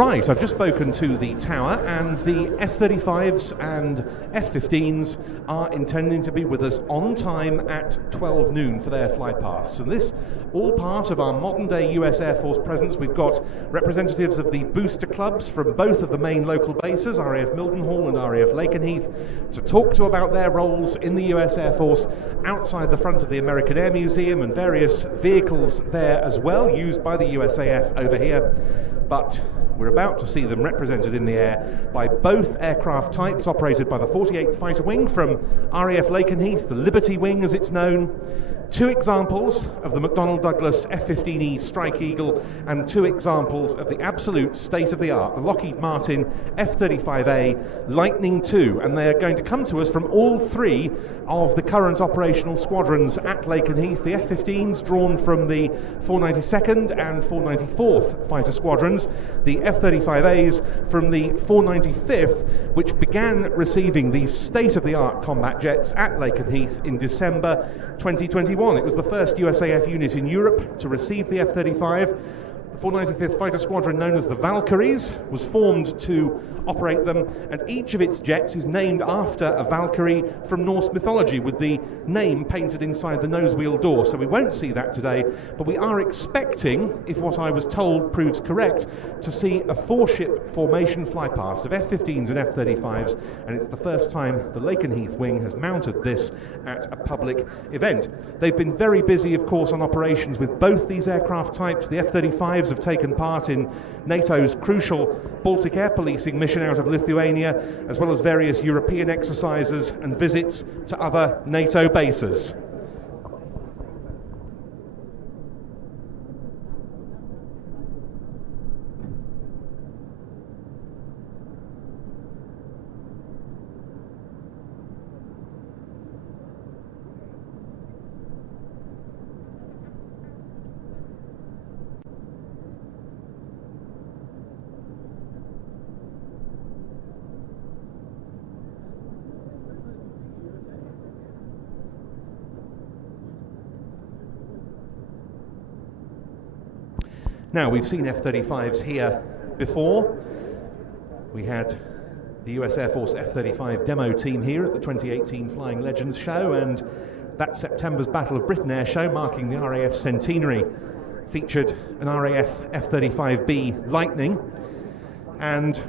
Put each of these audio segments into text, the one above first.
Right, I've just spoken to the tower, and the F-35s and F-15s are intending to be with us on time at 12 noon for their flypasts. And this, all part of our modern-day US Air Force presence. We've got representatives of the booster clubs from both of the main local bases, RAF Mildenhall and RAF Lakenheath, to talk to about their roles in the US Air Force outside the front of the American Air Museum, and various vehicles there as well, used by the USAF over here. But we're about to see them represented in the air by both aircraft types operated by the 48th Fighter Wing from RAF Lakenheath, the Liberty Wing as it's known. Two examples of the McDonnell Douglas F-15E Strike Eagle, and two examples of the absolute state-of-the-art, the Lockheed Martin F-35A Lightning II, and they are going to come to us from all three of the current operational squadrons at Lakenheath. The F-15s drawn from the 492nd and 494th Fighter Squadrons, the F-35As from the 495th, which began receiving these state-of-the-art combat jets at Lakenheath in December 2021. It was the first USAF unit in Europe to receive the F-35. The 495th Fighter Squadron, known as the Valkyries, was formed to operate them, and each of its jets is named after a Valkyrie from Norse mythology, with the name painted inside the nose wheel door. So we won't see that today, but we are expecting, if what I was told proves correct, to see a four-ship formation flypast of F-15s and F-35s, and it's the first time the Lakenheath wing has mounted this at a public event. They've been very busy, of course, on operations with both these aircraft types. The F-35s have taken part in NATO's crucial Baltic air policing mission out of Lithuania, as well as various European exercises and visits to other NATO bases. Now, we've seen F-35s here before. We had the US Air Force F-35 demo team here at the 2018 Flying Legends show, and that September's Battle of Britain Air Show, marking the RAF centenary, featured an RAF F-35B Lightning. And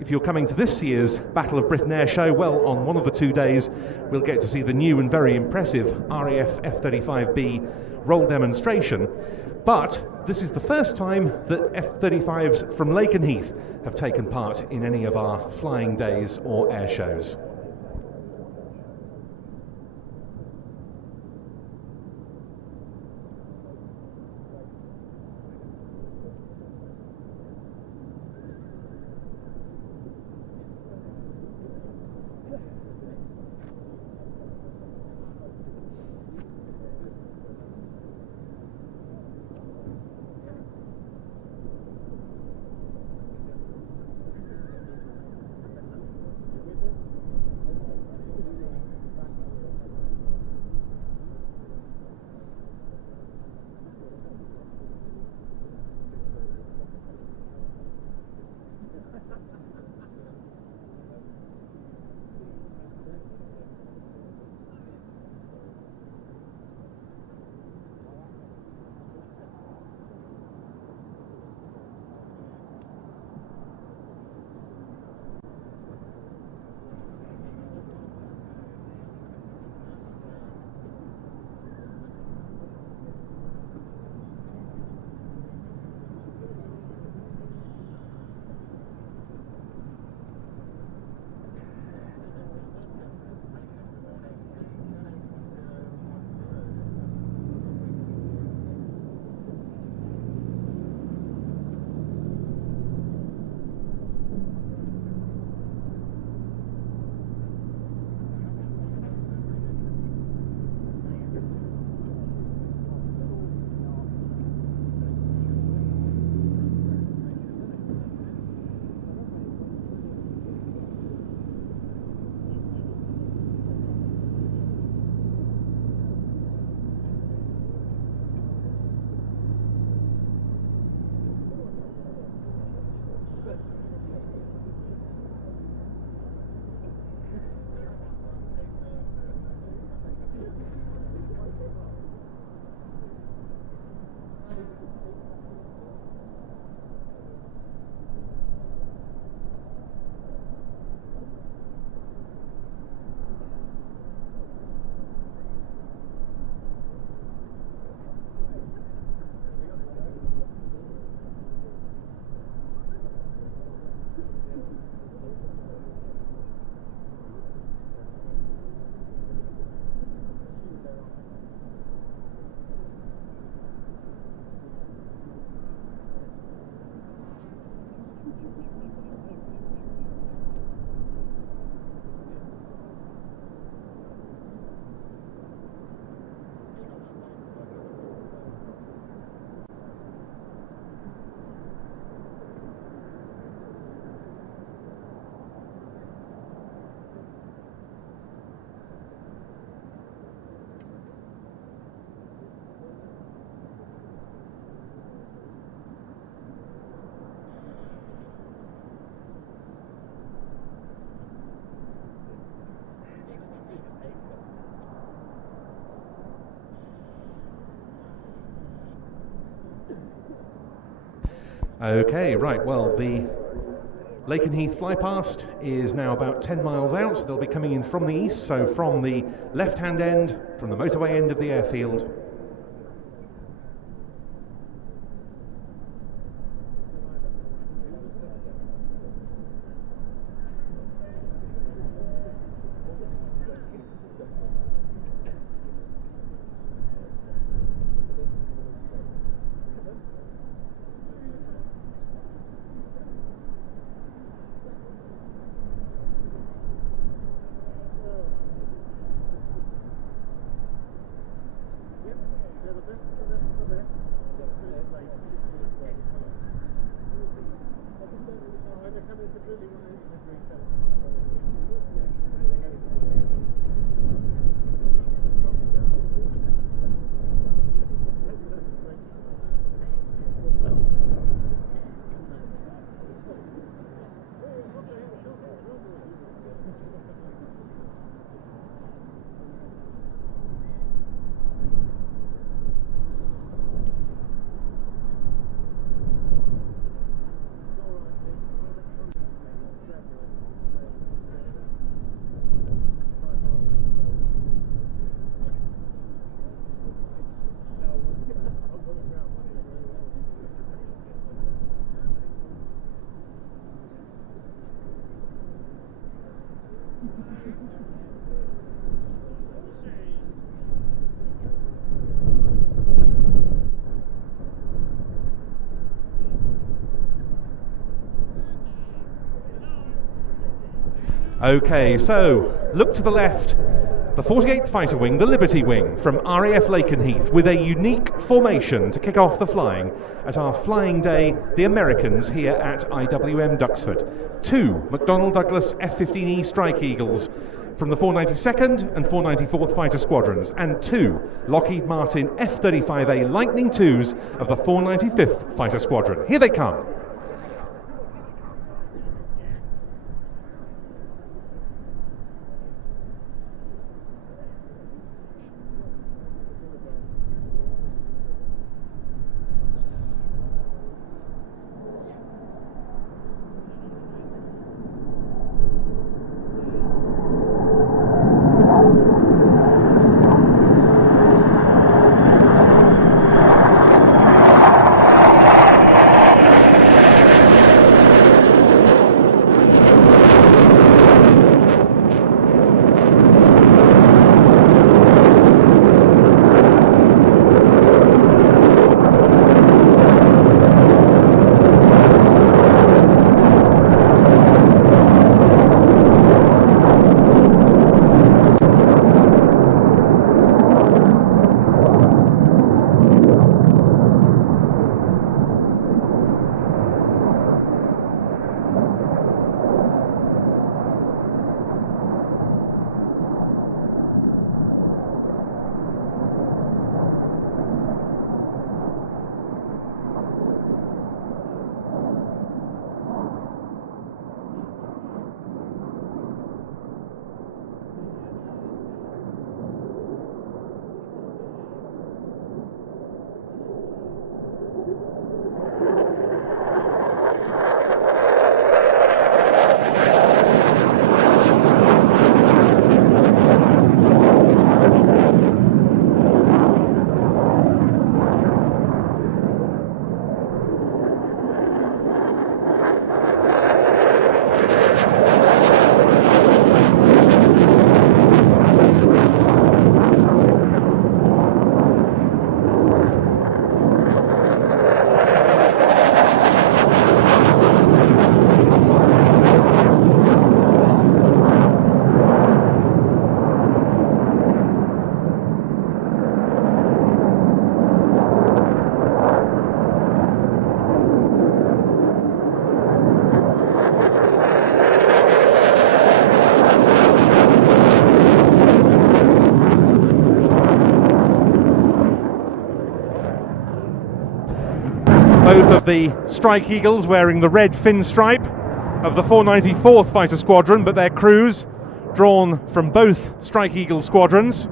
if you're coming to this year's Battle of Britain Air Show, well, on one of the 2 days, we'll get to see the new and very impressive RAF F-35B roll demonstration. But this is the first time that F-35s from Lakenheath have taken part in any of our flying days or air shows. Okay, right, well, the Lakenheath flypast is now about 10 miles out. They'll be coming in from the east, so from the left-hand end, from the motorway end of the airfield. Okay, so look to the left, the 48th Fighter Wing, the Liberty Wing from RAF Lakenheath, with a unique formation to kick off the flying at our flying day, the Americans here at IWM Duxford. 2 McDonnell Douglas F-15E Strike Eagles from the 492nd and 494th Fighter Squadrons, and 2 Lockheed Martin F-35A Lightning IIs of the 495th Fighter Squadron. Here they come. Both of the Strike Eagles wearing the red fin stripe of the 494th Fighter Squadron, but their crews drawn from both Strike Eagle squadrons.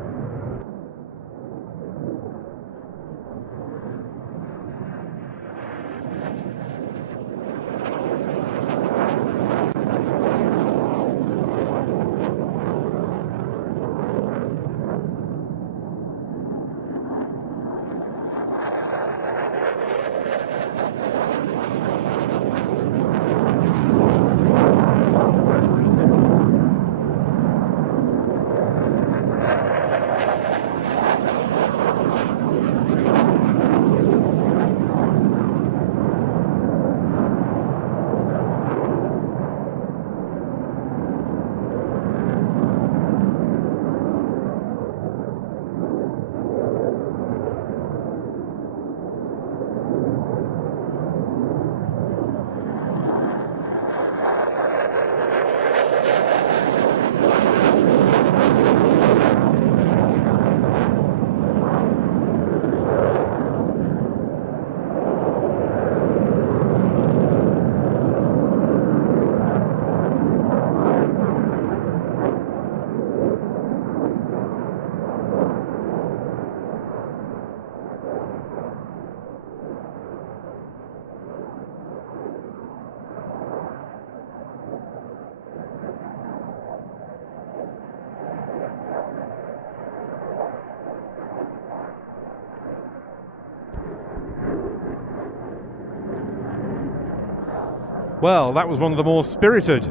Well, that was one of the more spirited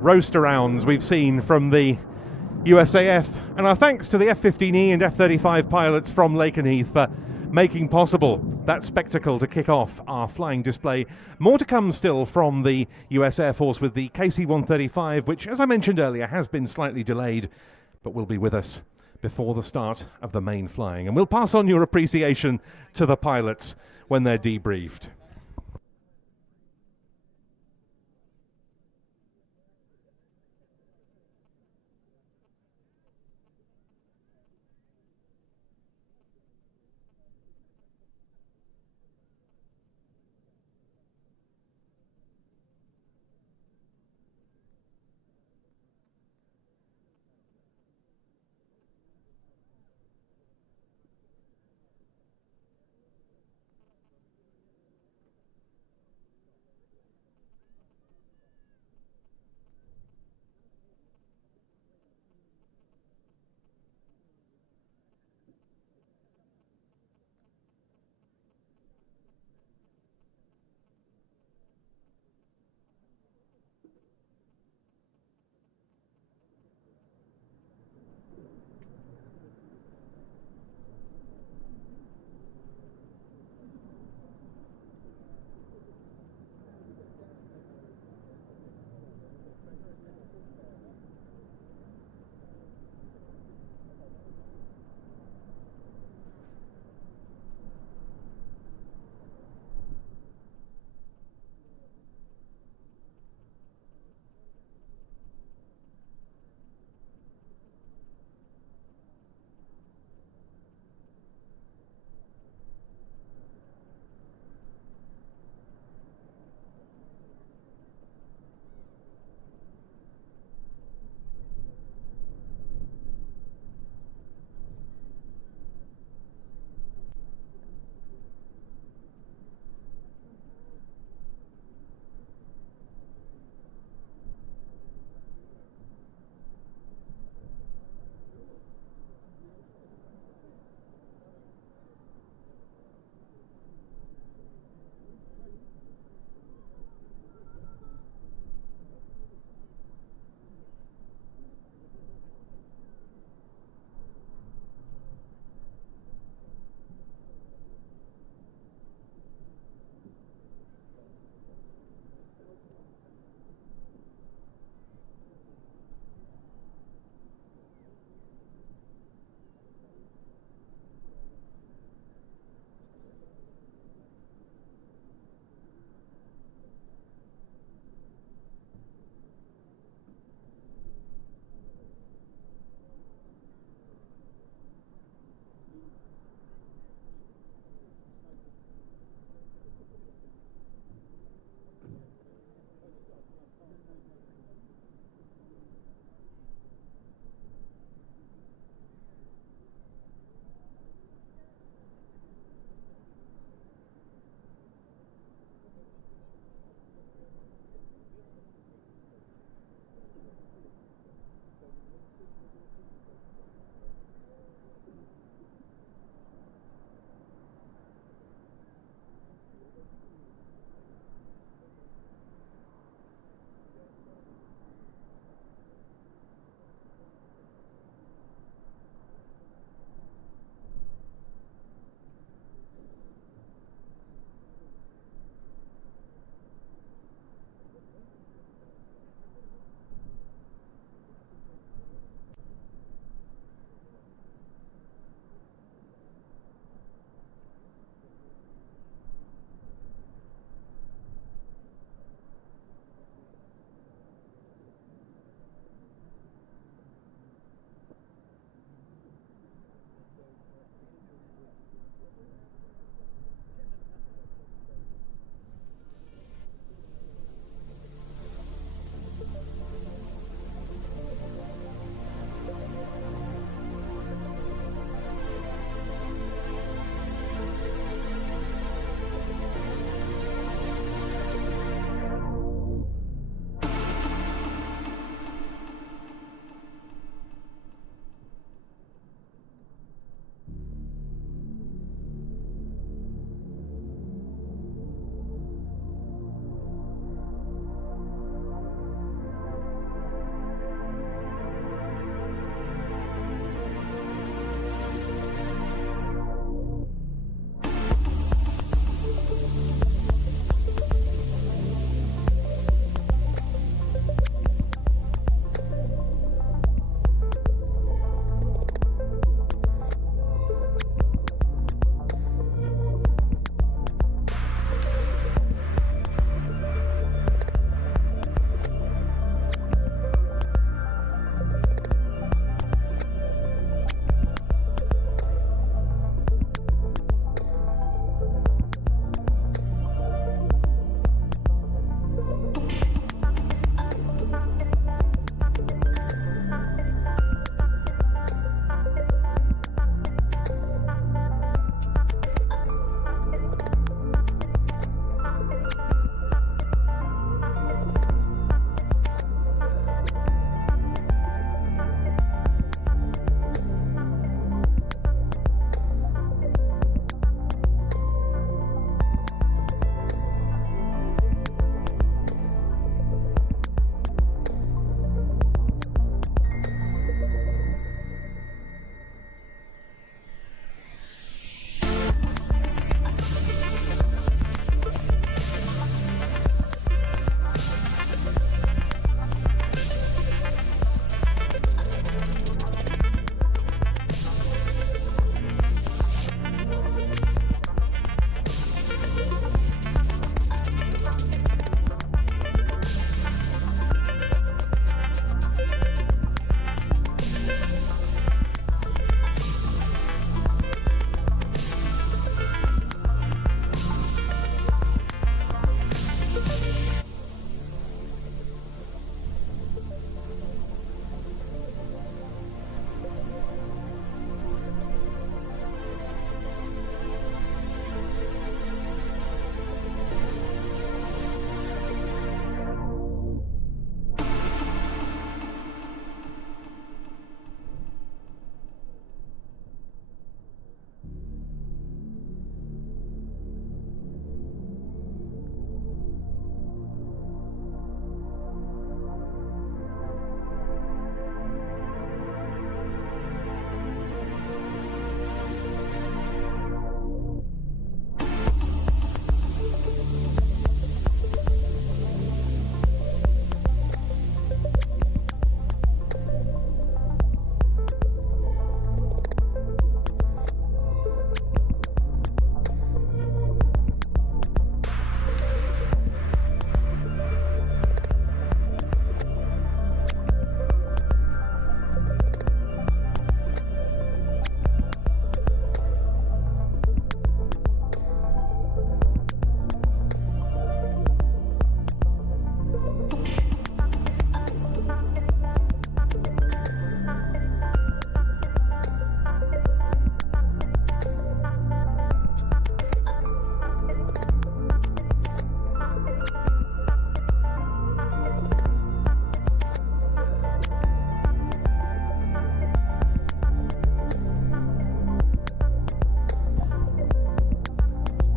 roast-arounds we've seen from the USAF, and our thanks to the F-15E and F-35 pilots from Lakenheath for making possible that spectacle to kick off our flying display. More to come still from the US Air Force with the KC-135, which, as I mentioned earlier, has been slightly delayed, but will be with us before the start of the main flying. And we'll pass on your appreciation to the pilots when they're debriefed.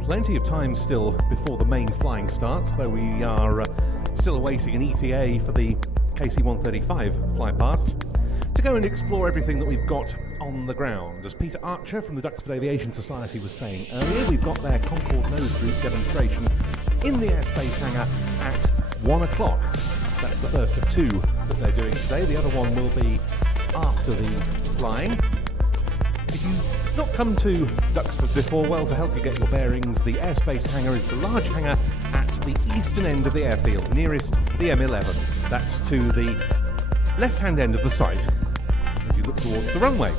plenty of time still before the main flying starts, though we are still awaiting an ETA for the KC-135 flypast, to go and explore everything that we've got on the ground. As Peter Archer from the Duxford Aviation Society was saying earlier, we've got their Concorde nose group demonstration in the airspace hangar at 1 o'clock. That's the first of two that they're doing today. The other one will be after the flying. If you've not come to Duxford before, well, to help you get your bearings, the airspace hangar is the large hangar at the eastern end of the airfield, nearest the M11. That's to the left-hand end of the site as you look towards the runway.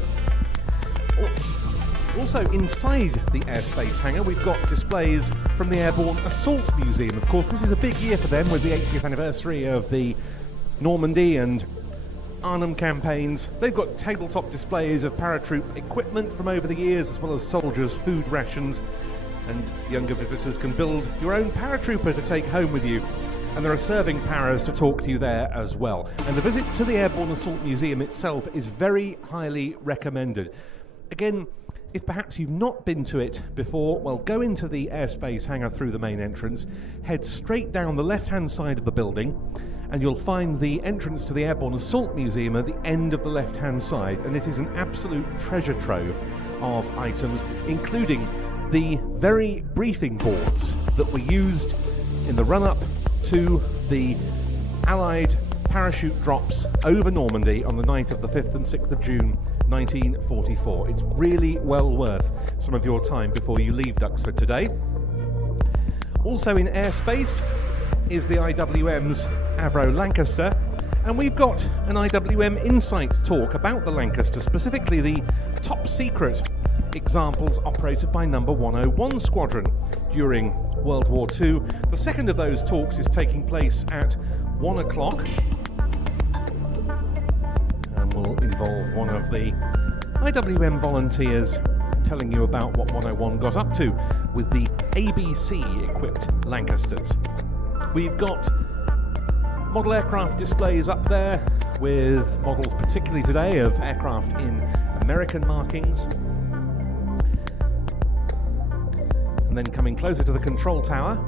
Also inside the airspace hangar, we've got displays from the Airborne Assault Museum. Of course, this is a big year for them with the 80th anniversary of the Normandy and Arnhem campaigns. They've got tabletop displays of paratroop equipment from over the years, as well as soldiers' food rations, and younger visitors can build your own paratrooper to take home with you. And there are serving paras to talk to you there as well. And the visit to the Airborne Assault Museum itself is very highly recommended. Again, if perhaps you've not been to it before, well, go into the airspace hangar through the main entrance, head straight down the left-hand side of the building, and you'll find the entrance to the Airborne Assault Museum at the end of the left-hand side, and it is an absolute treasure trove of items, including the very briefing boards that were used in the run-up to the Allied parachute drops over Normandy on the night of the 5th and 6th of June 1944. It's really well worth some of your time before you leave Duxford today. Also in airspace is the IWM's Avro Lancaster, and we've got an IWM Insight talk about the Lancaster, specifically the top secret examples operated by number 101 Squadron during World War II. The second of those talks is taking place at 1 o'clock and will involve one of the IWM volunteers telling you about what 101 got up to with the ABC-equipped Lancasters. We've got model aircraft displays up there with models, particularly today, of aircraft in American markings. And then coming closer to the control tower,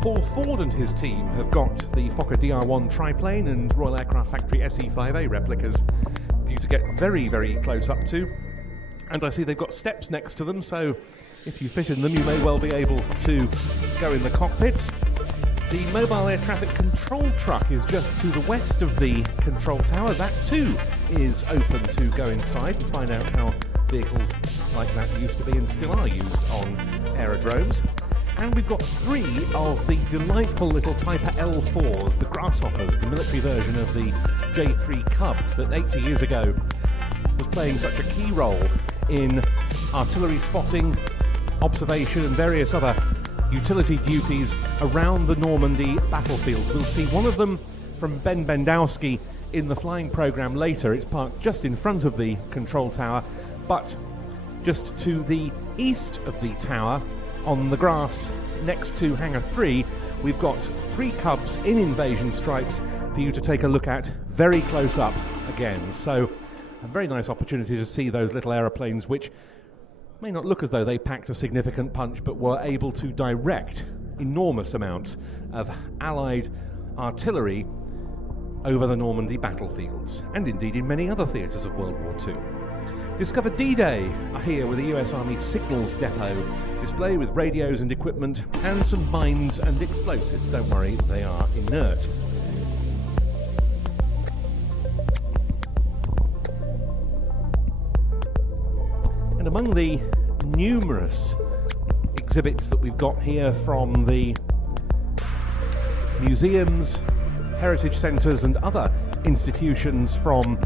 Paul Ford and his team have got the Fokker DR-1 triplane and Royal Aircraft Factory SE-5A replicas for you to get very, very close up to. And I see they've got steps next to them, so if you fit in them, you may well be able to go in the cockpit. The mobile air traffic control truck is just to the west of the control tower. That too is open to go inside and find out how vehicles like that used to be and still are used on aerodromes. And we've got three of the delightful little Piper L4s, the Grasshoppers, the military version of the J3 Cub that 80 years ago was playing such a key role in artillery spotting, observation and various other utility duties around the Normandy battlefields. We'll see one of them from Ben Bendowski in the flying programme later. It's parked just in front of the control tower, but just to the east of the tower, on the grass next to Hangar 3, we've got three Cubs in invasion stripes for you to take a look at very close up again. So a very nice opportunity to see those little aeroplanes, which may not look as though they packed a significant punch, but were able to direct enormous amounts of Allied artillery over the Normandy battlefields, and indeed in many other theatres of World War II. Discover D-Day are here with the US Army Signals Depot display with radios and equipment and some mines and explosives. Don't worry, they are inert. And among the numerous exhibits that we've got here from the museums, heritage centres and other institutions from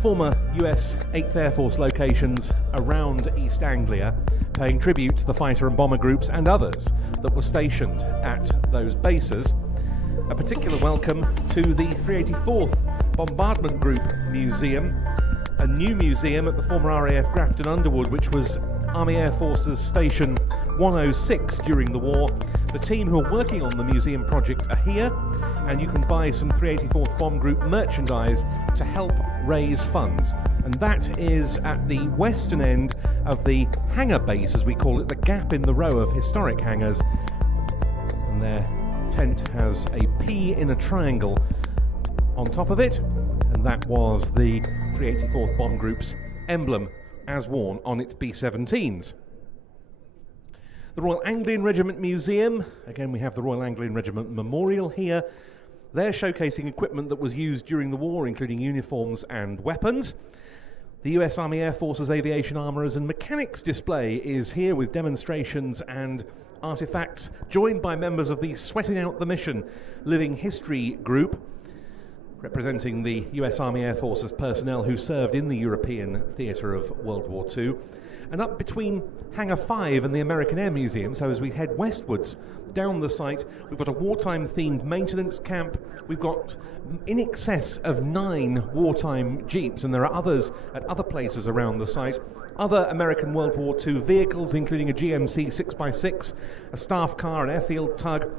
former US 8th Air Force locations around East Anglia, paying tribute to the fighter and bomber groups and others that were stationed at those bases. A particular welcome to the 384th Bombardment Group Museum, a new museum at the former RAF Grafton Underwood, which was Army Air Force's Station 106 during the war. The team who are working on the museum project are here, and you can buy some 384th Bomb Group merchandise to help raise funds. And that is at the western end of the hangar base, as we call it, the gap in the row of historic hangars. And their tent has a P in a triangle on top of it, and that was the 384th Bomb Group's emblem as worn on its B-17s. The Royal Anglian Regiment Museum, again we have the Royal Anglian Regiment Memorial here. They're showcasing equipment that was used during the war, including uniforms and weapons. The US Army Air Force's Aviation Armourers and Mechanics display is here with demonstrations and artifacts, joined by members of the Sweating Out the Mission Living History group, representing the US Army Air Force's personnel who served in the European theatre of World War II. And up between Hangar 5 and the American Air Museum, so as we head westwards down the site, we've got a wartime-themed maintenance camp. We've got in excess of 9 wartime jeeps, and there are others at other places around the site. Other American World War II vehicles, including a GMC 6x6, a staff car, an airfield tug,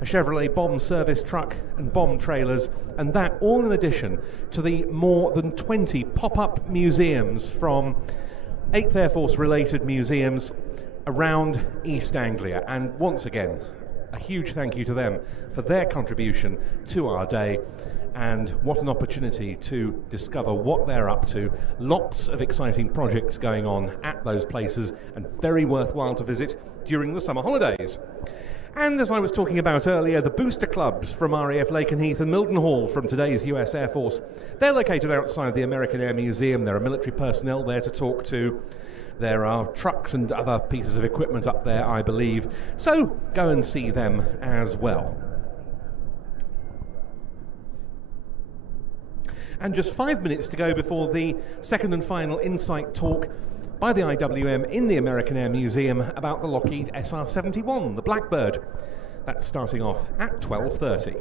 a Chevrolet bomb service truck and bomb trailers, and that all in addition to the more than 20 pop-up museums from 8th Air Force related museums around East Anglia. And once again, a huge thank you to them for their contribution to our day, and what an opportunity to discover what they're up to. Lots of exciting projects going on at those places, and very worthwhile to visit during the summer holidays. And as I was talking about earlier, the booster clubs from RAF Lakenheath and Mildenhall from today's US Air Force, they're located outside the American Air Museum. There are military personnel there to talk to. There are trucks and other pieces of equipment up there, I believe. So go and see them as well. And just 5 minutes to go before the second and final insight talk by the IWM in the American Air Museum about the Lockheed SR-71, the Blackbird. That's starting off at 12:30.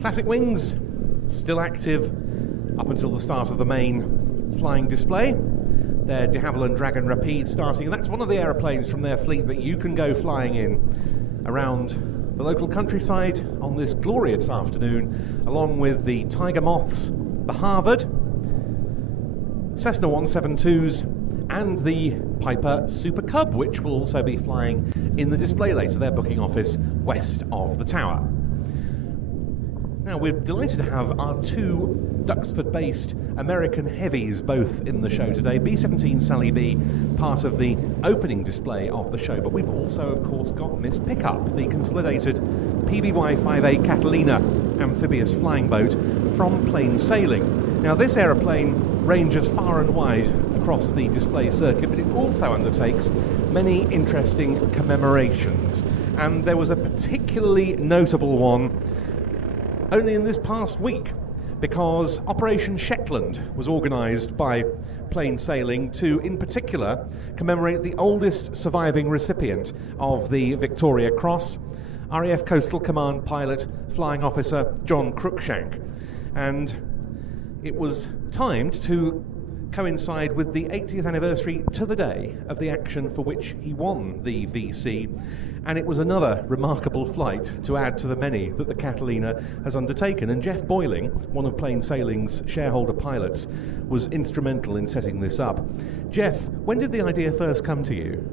Classic Wings, still active up until the start of the main flying display. Their de Havilland Dragon Rapide starting, and that's one of the aeroplanes from their fleet that you can go flying in around the local countryside on this glorious afternoon, along with the Tiger Moths, the Harvard, Cessna 172s, and the Piper Super Cub, which will also be flying in the display later, their booking office west of the tower. Now, we're delighted to have our 2 Duxford-based American heavies both in the show today. B-17 Sally B, part of the opening display of the show, but we've also, of course, got Miss Pickup, the consolidated PBY-5A Catalina amphibious flying boat from Plain Sailing. Now, this aeroplane ranges far and wide across the display circuit, but it also undertakes many interesting commemorations. And there was a particularly notable one only in this past week, because Operation Shetland was organised by Plain Sailing to, in particular, commemorate the oldest surviving recipient of the Victoria Cross, RAF Coastal Command pilot, flying officer John Cruikshank. And it was timed to coincide with the 80th anniversary to the day of the action for which he won the VC. And it was another remarkable flight to add to the many that the Catalina has undertaken. And Jeff Boyling, one of Plain Sailing's shareholder pilots, was instrumental in setting this up. Jeff, when did the idea first come to you?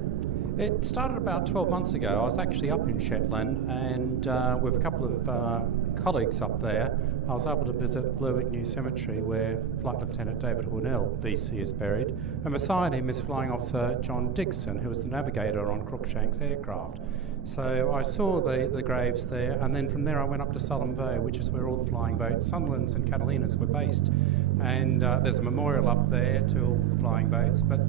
It started about 12 months ago. I was actually up in Shetland, and with a couple of colleagues up there, I was able to visit Lerwick New Cemetery, where Flight Lieutenant David Hornell, VC, is buried, and beside him is Flying Officer John Dixon, who was the navigator on Cruikshank's aircraft. So I saw the graves there, and then from there I went up to Sullom Voe, which is where all the flying boats, Sunderlands and Catalinas, were based. And there's a memorial up there to all the flying boats, but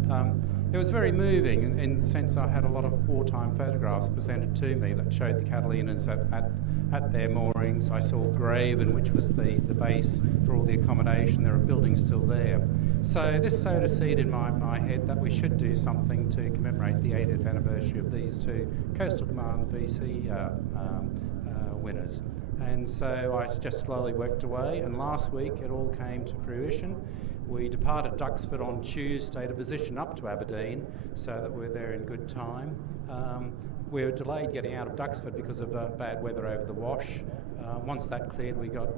it was very moving in the sense I had a lot of wartime photographs presented to me that showed the Catalinas at their moorings. I saw Graven, which was the base for all the accommodation. There are buildings still there. So this sowed a seed in my head that we should do something to commemorate the 80th anniversary of these two Coastal Command VC winners. And so I just slowly worked away, and last week it all came to fruition. We departed Duxford on Tuesday to position up to Aberdeen so that we're there in good time. We were delayed getting out of Duxford because of bad weather over the Wash. Once that cleared, we got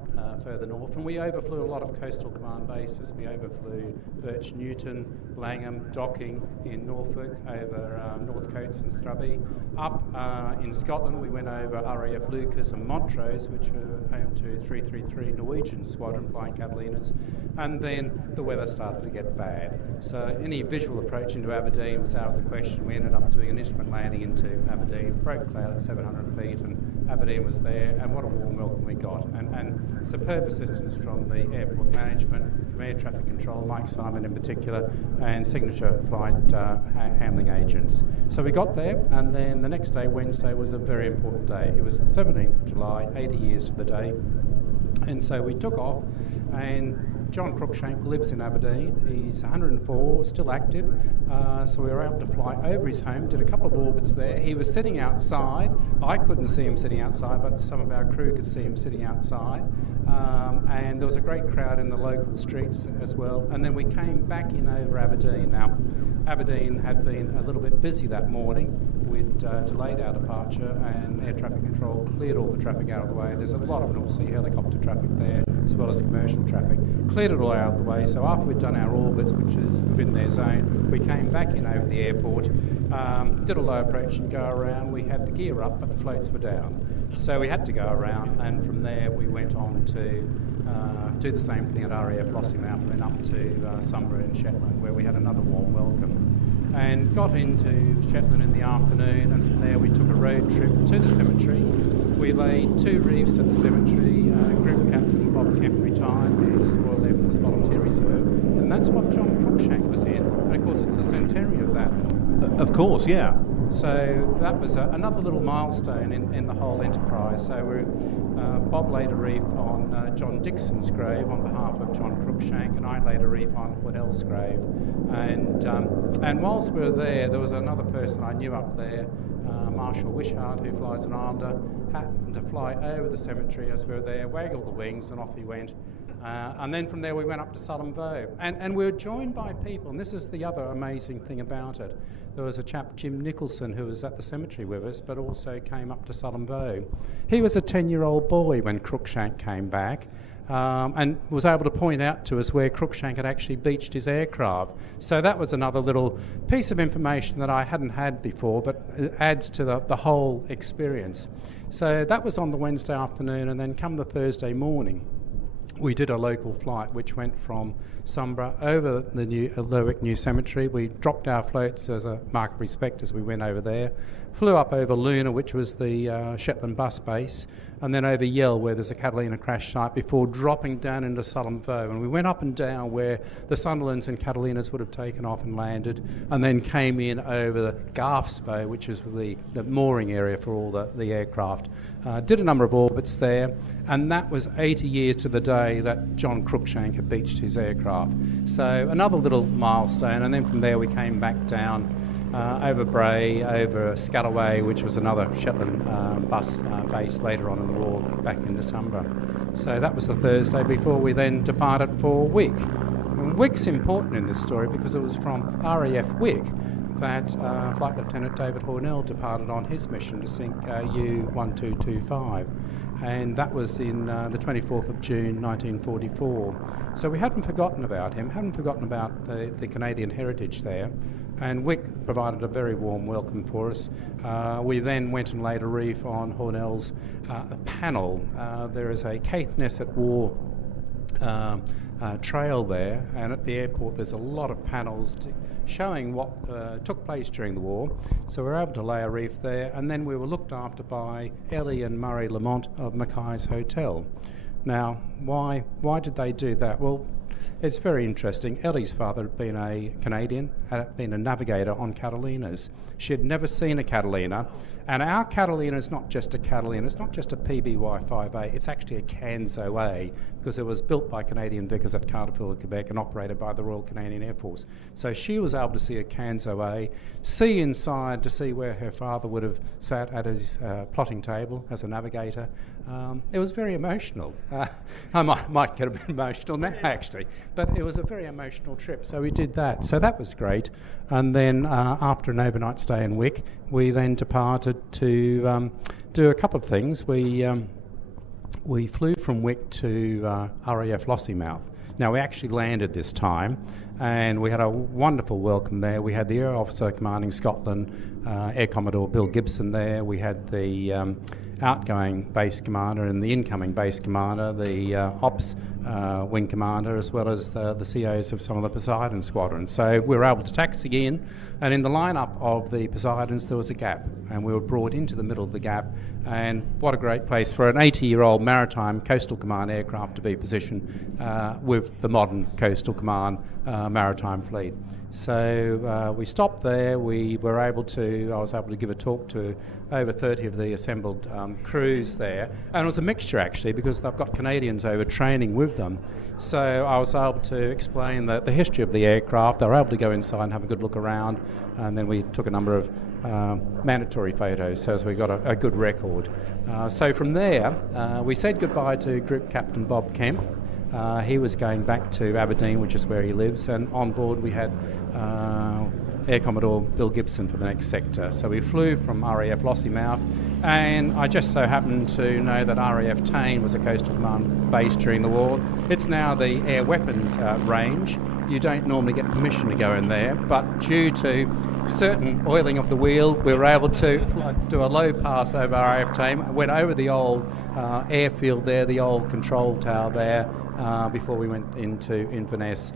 further north, and we overflew a lot of Coastal Command bases. We overflew Birch Newton, Langham, Docking in Norfolk, over Northcotes and Strubby. Up in Scotland, we went over RAF Lucas and Montrose, which were home to 333 Norwegian Squadron flying Catalinas. And then the weather started to get bad. So any visual approach into Aberdeen was out of the question. We ended up doing an instrument landing into Aberdeen, broke cloud at 700 feet, and Aberdeen was there, and what a warm welcome we got. And superb assistance from the airport management, from air traffic control, Mike Simon in particular, and signature flight handling agents. So we got there, and then the next day, Wednesday, was a very important day. It was the 17th of July, 80 years to the day. And so we took off, and John Cruikshank lives in Aberdeen. He's 104, still active. So we were able to fly over his home, did a couple of orbits there. He was sitting outside. I couldn't see him sitting outside, but some of our crew could see him sitting outside. And there was a great crowd in the local streets as well. And then we came back in over Aberdeen. Now, Aberdeen had been a little bit busy that morning. We'd delayed our departure, and air traffic control cleared all the traffic out of the way. There's a lot of North Sea helicopter traffic there, as well as commercial traffic. Cleared it all out of the way. So after we'd done our orbits, which is within their zone, we came back in over the airport, did a low approach and go around. We had the gear up, but the floats were down. So we had to go around, and from there we went on to do the same thing at RAF Lossiemouth, and then up to Sunbury and Shetland, where we had another warm welcome. And got into Shetland in the afternoon, and from there we took a road trip to the cemetery. We laid 2 reefs at the cemetery. Group Captain Bob Kemp retired, his Royal Air Force Volunteer Reserve, and that's what John Cruikshank was in. And of course it's the centenary of that. Of course, yeah. So that was another little milestone in the whole enterprise. So Bob laid a reef on John Dixon's grave on behalf of John Cruikshank, and I laid a reef on Hornell's grave. And whilst we were there was another person I knew up there, Marshal Wishart, who flies an Islander, happened to fly over the cemetery as we were there, waggled the wings, and off he went. And then from there we went up to Sullom Voe. And we were joined by people, and this is the other amazing thing about it. There was a chap, Jim Nicholson, who was at the cemetery with us, but also came up to Sullom Voe. He was a 10-year-old boy when Cruikshank came back, and was able to point out to us where Cruikshank had actually beached his aircraft. So that was another little piece of information that I hadn't had before, but it adds to the whole experience. So that was on the Wednesday afternoon, and then come the Thursday morning, we did a local flight which went from Sunborough over the Lerwick New Cemetery. We dropped our floats as a mark of respect as we went over there, flew up over Luna, which was the Shetland bus base, and then over Yell, where there's a Catalina crash site, before dropping down into Sullom Voe. And we went up and down where the Sunderlands and Catalinas would have taken off and landed, and then came in over the Garth's Bow, which is the mooring area for all the aircraft. Did a number of orbits there, and that was 80 years to the day that John Cruikshank had beached his aircraft. So another little milestone, and then from there we came back down over Bray, over Scalloway, which was another Shetland bus base later on in the war, back in December. So that was the Thursday before we then departed for Wick. And Wick's important in this story because it was from RAF Wick that Flight Lieutenant David Hornell departed on his mission to sink U-1225. And that was in the 24th of June 1944. So we hadn't forgotten about him, hadn't forgotten about the Canadian heritage there. And Wick provided a very warm welcome for us. We then went and laid a reef on Hornell's panel. There is a Caithness at War trail there, and at the airport there's a lot of panels showing what took place during the war. So we were able to lay a reef there, and then we were looked after by Ellie and Murray Lamont of Mackay's Hotel. Now, why did they do that? Well, it's very interesting. Ellie's father had been a Canadian, had been a navigator on Catalinas. She had never seen a Catalina, and our Catalina is not just a Catalina, it's not just a PBY-5A, it's actually a Canso A, because it was built by Canadian Vickers at Carterville, Quebec, and operated by the Royal Canadian Air Force. So she was able to see a Canso A, see inside to see where her father would have sat at his plotting table as a navigator. It was very emotional. I might get a bit emotional now, actually, but it was a very emotional trip, so we did that. So that was great. And then after an overnight stay in Wick, we then departed to do a couple of things. We flew from Wick to RAF Lossiemouth. Now, we actually landed this time, and we had a wonderful welcome there. We had the Air Officer Commanding Scotland, Air Commodore Bill Gibson there. We had the outgoing base commander and the incoming base commander, the ops wing commander, as well as the COs of some of the Poseidon squadrons. So we were able to taxi in, and in the lineup of the Poseidons there was a gap, and we were brought into the middle of the gap. And what a great place for an 80-year-old maritime coastal command aircraft to be positioned with the modern coastal command maritime fleet. So we stopped there. I was able to give a talk to over 30 of the assembled crews there, and it was a mixture actually, because they've got Canadians over training with them. So I was able to explain the history of the aircraft. They were able to go inside and have a good look around, and then we took a number of mandatory photos, so as we got a good record. So from there, we said goodbye to Group Captain Bob Kemp. He was going back to Aberdeen, which is where he lives, and on board we had Air Commodore Bill Gibson for the next sector. So we flew from RAF Lossiemouth, and I just so happened to know that RAF Tain was a coastal command base during the war. It's now the air weapons range. You don't normally get permission to go in there, but due to certain oiling of the wheel, we were able to do a low pass over RAF Tain, went over the old airfield there, the old control tower there, before we went into Inverness.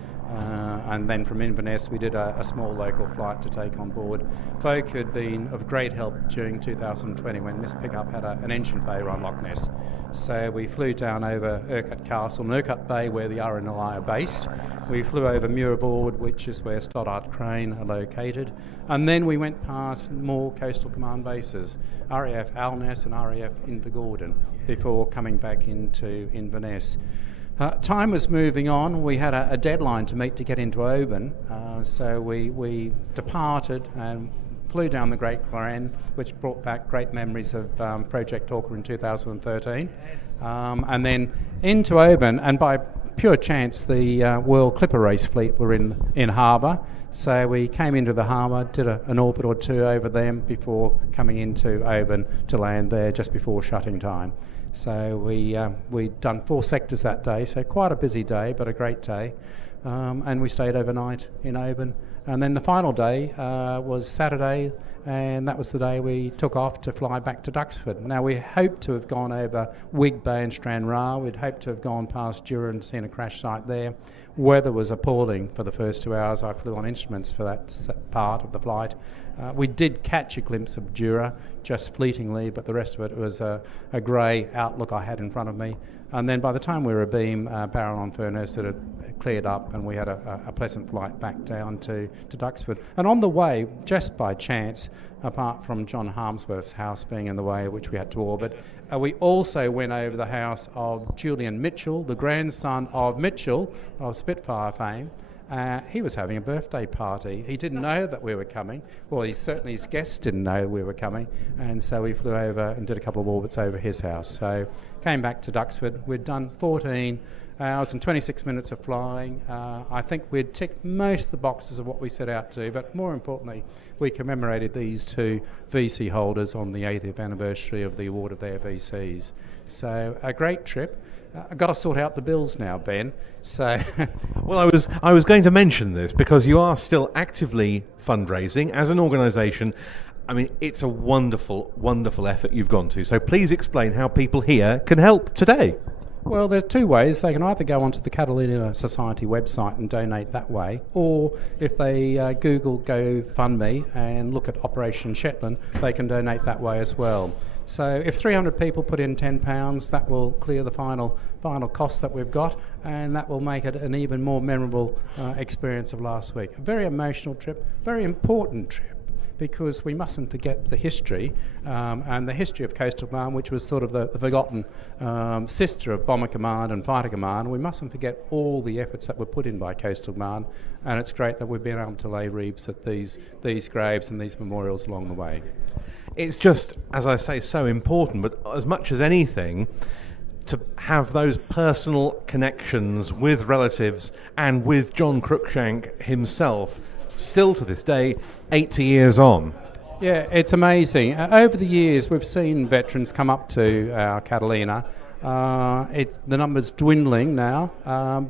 And then from Inverness we did a small local flight to take on board folk who had been of great help during 2020 when this pickup had an engine failure on Loch Ness. So we flew down over Urquhart Castle and Urquhart Bay, where the RNLI are based. We flew over Muirboard, which is where Stoddart Crane are located. And then we went past more coastal command bases, RAF Alness and RAF Invergordon, before coming back into Inverness. Time was moving on. We had a deadline to meet to get into Oban, so we departed and flew down the Great Glen, which brought back great memories of Project Hawker in 2013, and then into Oban, and by pure chance the World Clipper Race fleet were in harbour, so we came into the harbour, did an orbit or two over them before coming into Oban to land there just before shutting time. So we'd done 4 sectors that day, so quite a busy day, but a great day. And we stayed overnight in Oban. And then the final day was Saturday, and that was the day we took off to fly back to Duxford. Now, we hoped to have gone over Wig Bay and Stranraer. We'd hoped to have gone past Jura and seen a crash site there. Weather was appalling for the first 2 hours. I flew on instruments for that part of the flight. We did catch a glimpse of Jura, just fleetingly, but the rest of it was a grey outlook I had in front of me. And then by the time we were abeam, Barrow-on-Furness, it had cleared up, and we had a pleasant flight back down to Duxford. And on the way, just by chance, apart from John Harmsworth's house being in the way, which we had to orbit, we also went over the house of Julian Mitchell, the grandson of Mitchell of Spitfire fame. He was having a birthday party. He didn't know that we were coming. Well, his guests didn't know we were coming, and so we flew over and did a couple of orbits over his house. So came back to Duxford. We'd done 14 hours and 26 minutes of flying. I think we'd ticked most of the boxes of what we set out to do, but more importantly, we commemorated these two VC holders on the 80th anniversary of the award of their VCs. So a great trip. I've got to sort out the bills now, Ben. So, well, I was going to mention this because you are still actively fundraising as an organisation. I mean, it's a wonderful, wonderful effort you've gone to. So please explain how people here can help today. Well, there's two ways. They can either go onto the Catalina Society website and donate that way, or if they Google GoFundMe and look at Operation Shetland, they can donate that way as well. So if 300 people put in £10, that will clear the final cost that we've got, and that will make it an even more memorable experience of last week. A very emotional trip, very important trip, because we mustn't forget the history, and the history of Coastal Command, which was sort of the forgotten sister of Bomber Command and Fighter Command. We mustn't forget all the efforts that were put in by Coastal Command, and it's great that we've been able to lay wreaths at these graves and these memorials along the way. It's just, as I say, so important, but as much as anything, to have those personal connections with relatives and with John Cruikshank himself, still to this day, 80 years on. Yeah, it's amazing. Over the years, we've seen veterans come up to our Catalina. The number's dwindling now,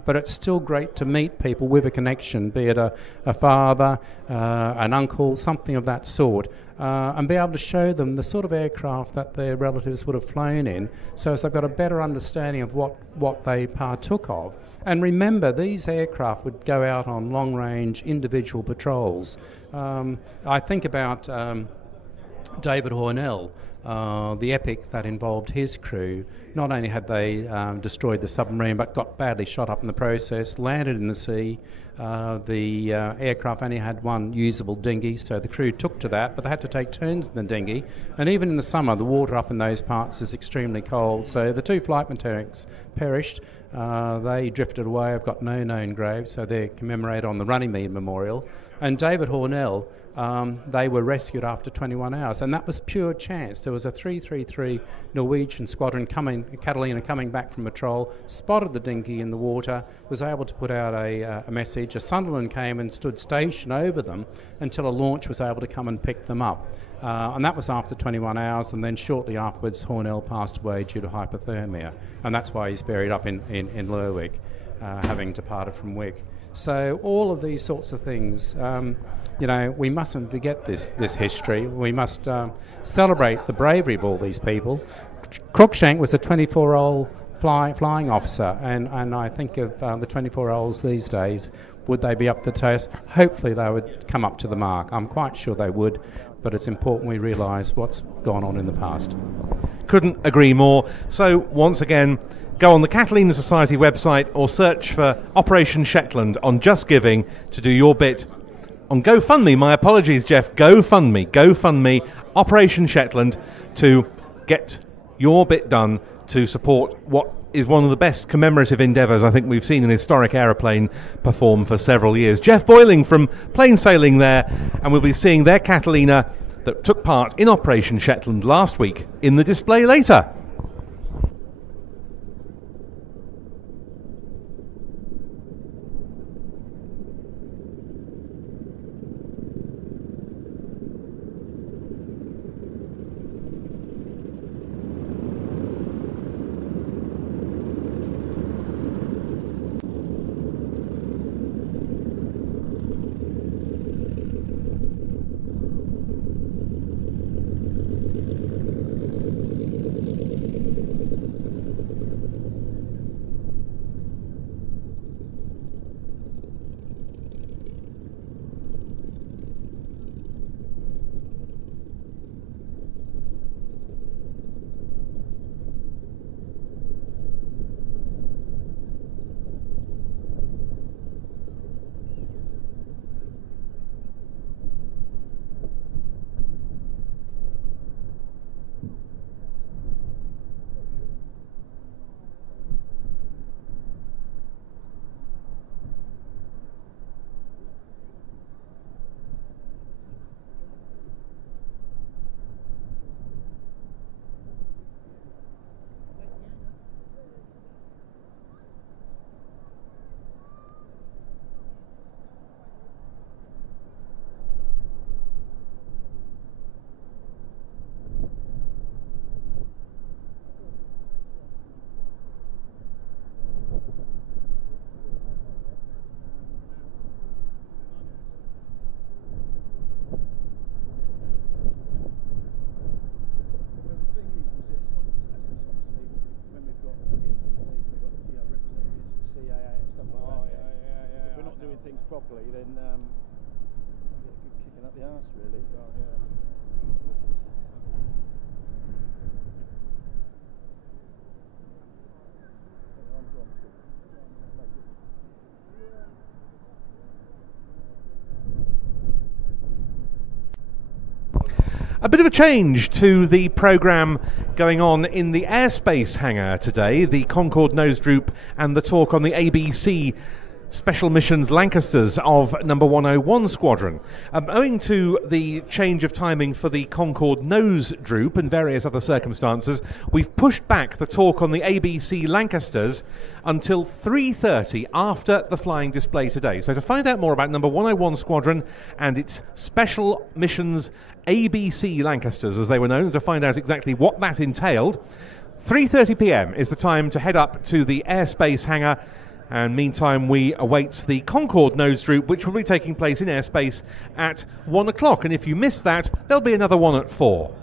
but it's still great to meet people with a connection, be it a father, an uncle, something of that sort, and be able to show them the sort of aircraft that their relatives would have flown in, so as they've got a better understanding of what they partook of. And remember, these aircraft would go out on long-range individual patrols. I think about David Hornell, the epic that involved his crew. Not only had they destroyed the submarine, but got badly shot up in the process, landed in the sea. The aircraft only had one usable dinghy, so the crew took to that, but they had to take turns in the dinghy. And even in the summer, the water up in those parts is extremely cold, so the two flight mechanics perished. They drifted away. I've got no known graves, so they're commemorated on the Runnymede Memorial. And David Hornell, they were rescued after 21 hours, and that was pure chance. There was a 333 Norwegian squadron Catalina coming back from patrol, spotted the dinghy in the water, was able to put out a message. A Sunderland came and stood stationed over them until a launch was able to come and pick them up. And that was after 21 hours, and then shortly afterwards Hornell passed away due to hypothermia, and that's why he's buried up in Lerwick, having departed from Wick. So all of these sorts of things, we mustn't forget this history. We must celebrate the bravery of all these people. Cruikshank was a 24-year-old flying officer, and I think of the 24-year-olds these days, would they be up to the task? Hopefully they would come up to the mark. I'm quite sure they would, but it's important we realise what's gone on in the past. Couldn't agree more. So once again, go on the Catalina Society website or search for Operation Shetland on Just Giving to do your bit. On GoFundMe, my apologies, Jeff, GoFundMe, Operation Shetland, to get your bit done to support what is one of the best commemorative endeavours I think we've seen an historic aeroplane perform for several years. Jeff Boiling from Plain Sailing there, and we'll be seeing their Catalina that took part in Operation Shetland last week in the display later. then get a good kicking up the arse, really. A bit of a change to the programme going on in the airspace hangar today, the Concorde nose droop and the talk on the ABC Special Missions Lancasters of number 101 Squadron. Owing to the change of timing for the Concorde nose droop and various other circumstances, we've pushed back the talk on the ABC Lancasters until 3:30 after the flying display today. So to find out more about number 101 Squadron and its Special Missions ABC Lancasters, as they were known, to find out exactly what that entailed, 3:30 p.m. is the time to head up to the airspace hangar. And meantime, we await the Concorde nose droop, which will be taking place in airspace at 1 o'clock. And if you miss that, there'll be another one at 4.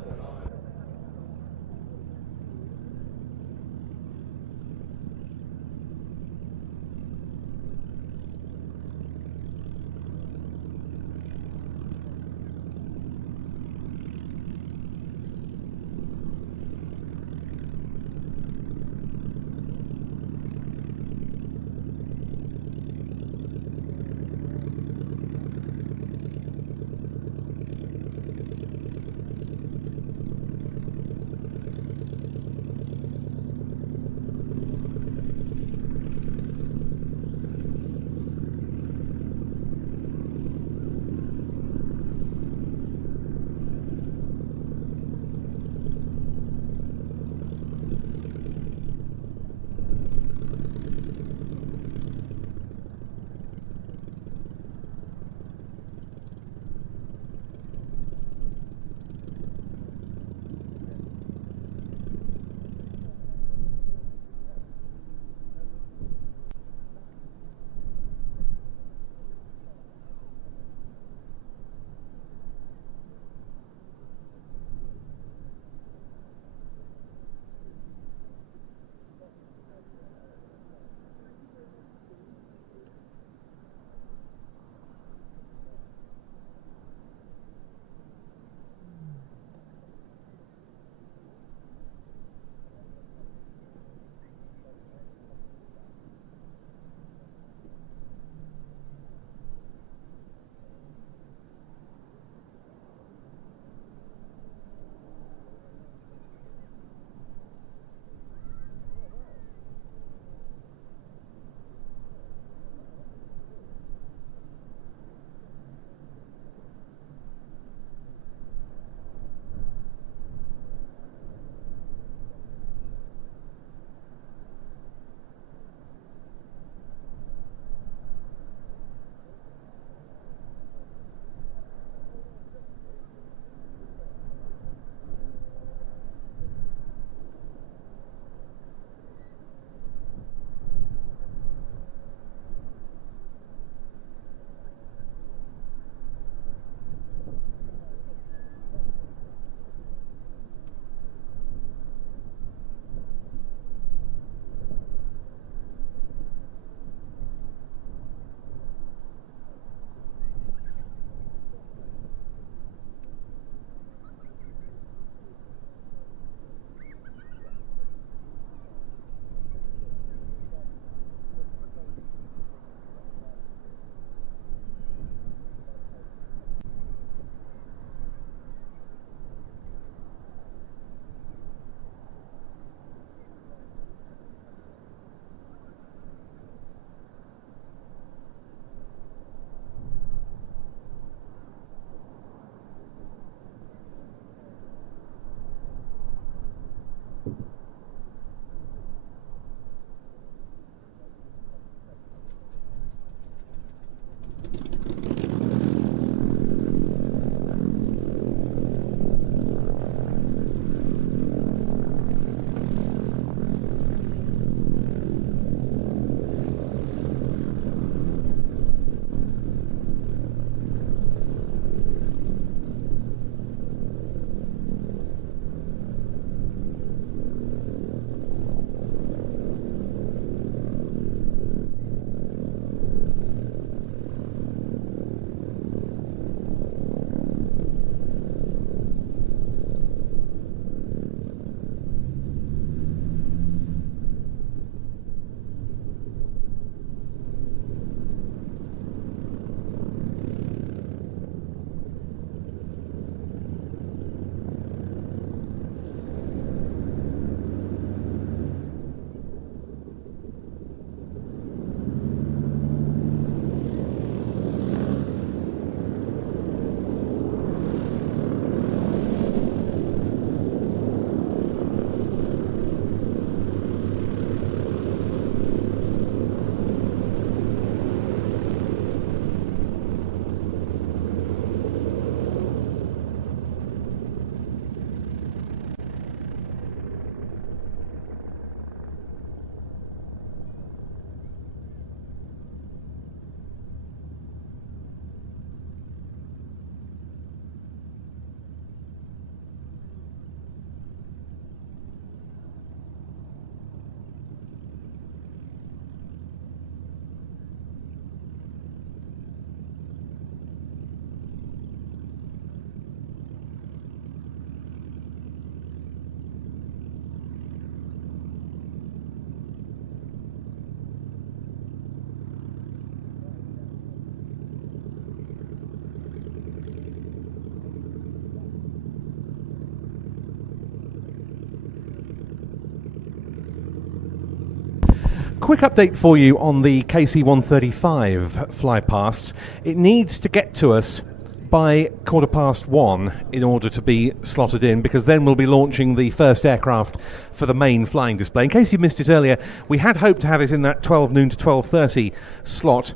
quick update for you on the KC-135 flypasts. It needs to get to us by 1:15 in order to be slotted in, because then we'll be launching the first aircraft for the main flying display. In case you missed it earlier, we had hoped to have it in that 12 noon to 12:30 slot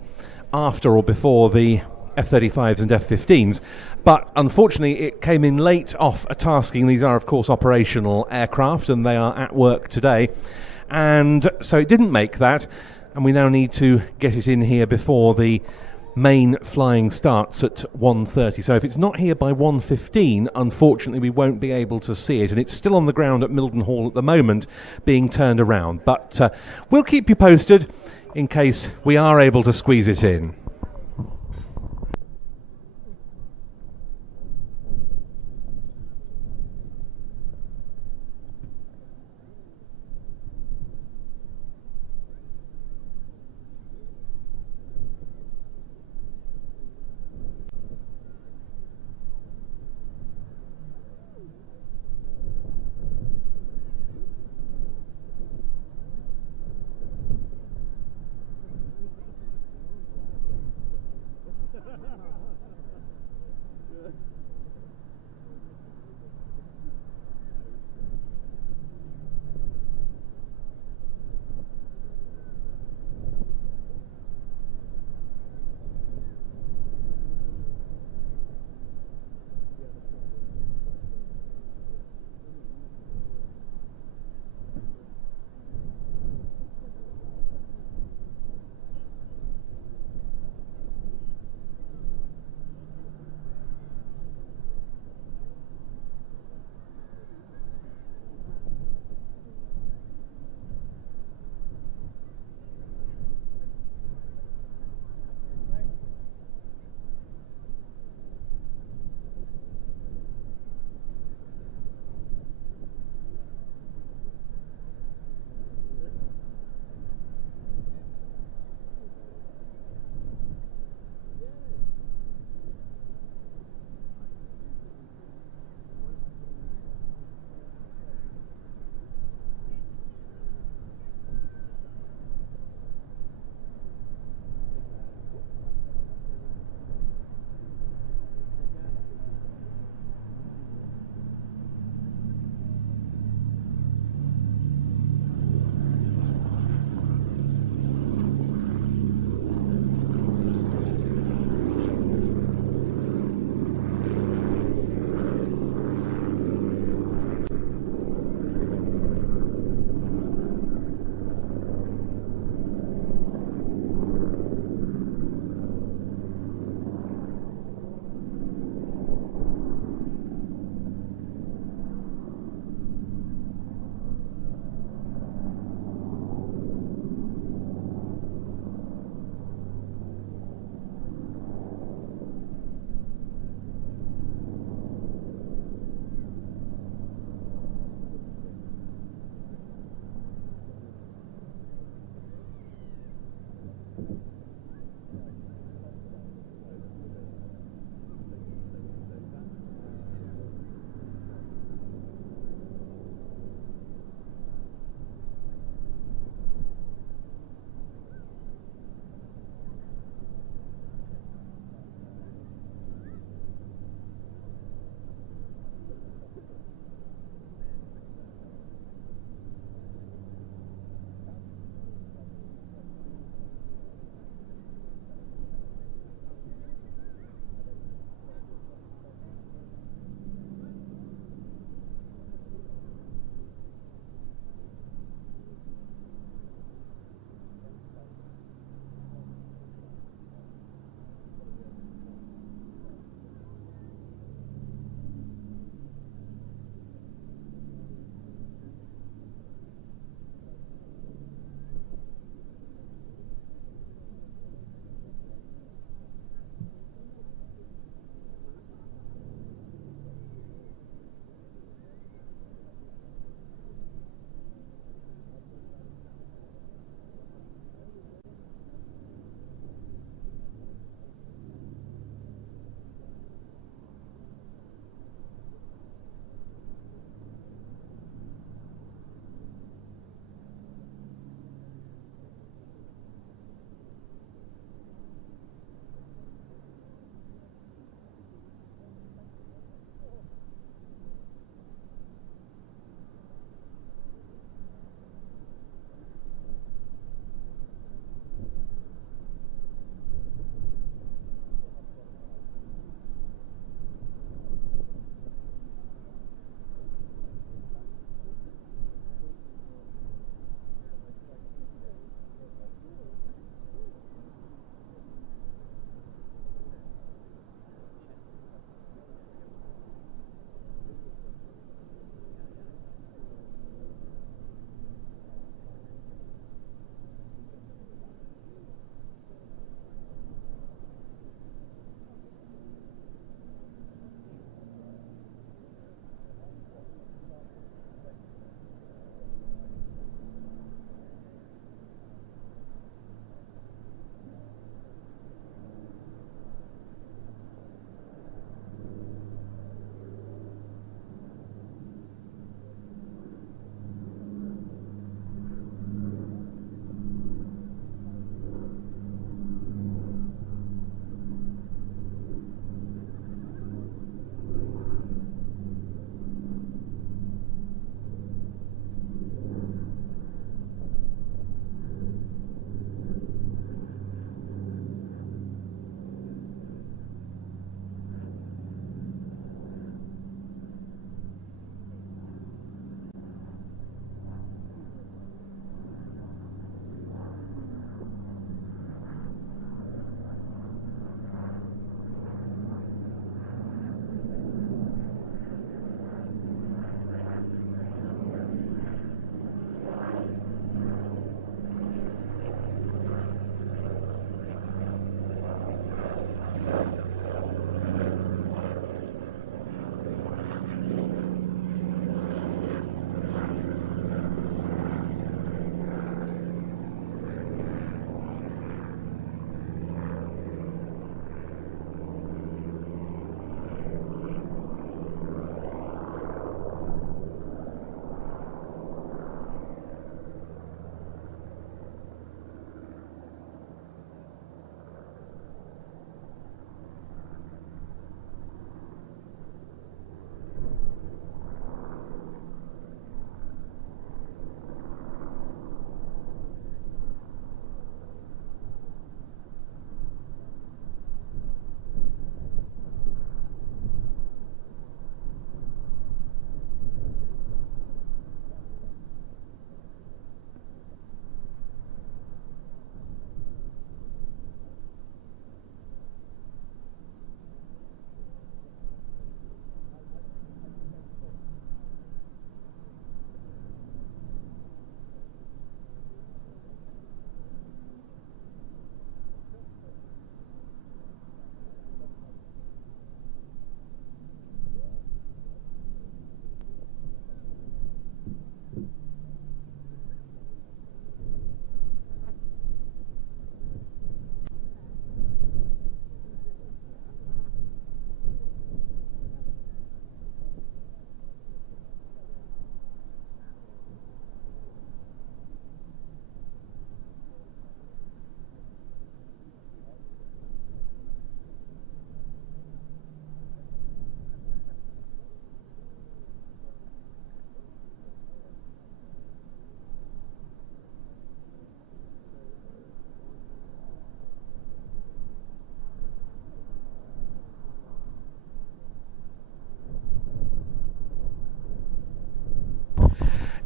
after or before the F-35s and F-15s, but unfortunately it came in late off a tasking. These are of course operational aircraft and they are at work today, and so it didn't make that, and we now need to get it in here before the main flying starts at 1:30. So if it's not here by 1:15, unfortunately we won't be able to see it, and it's still on the ground at Mildenhall at the moment being turned around, but we'll keep you posted in case we are able to squeeze it in.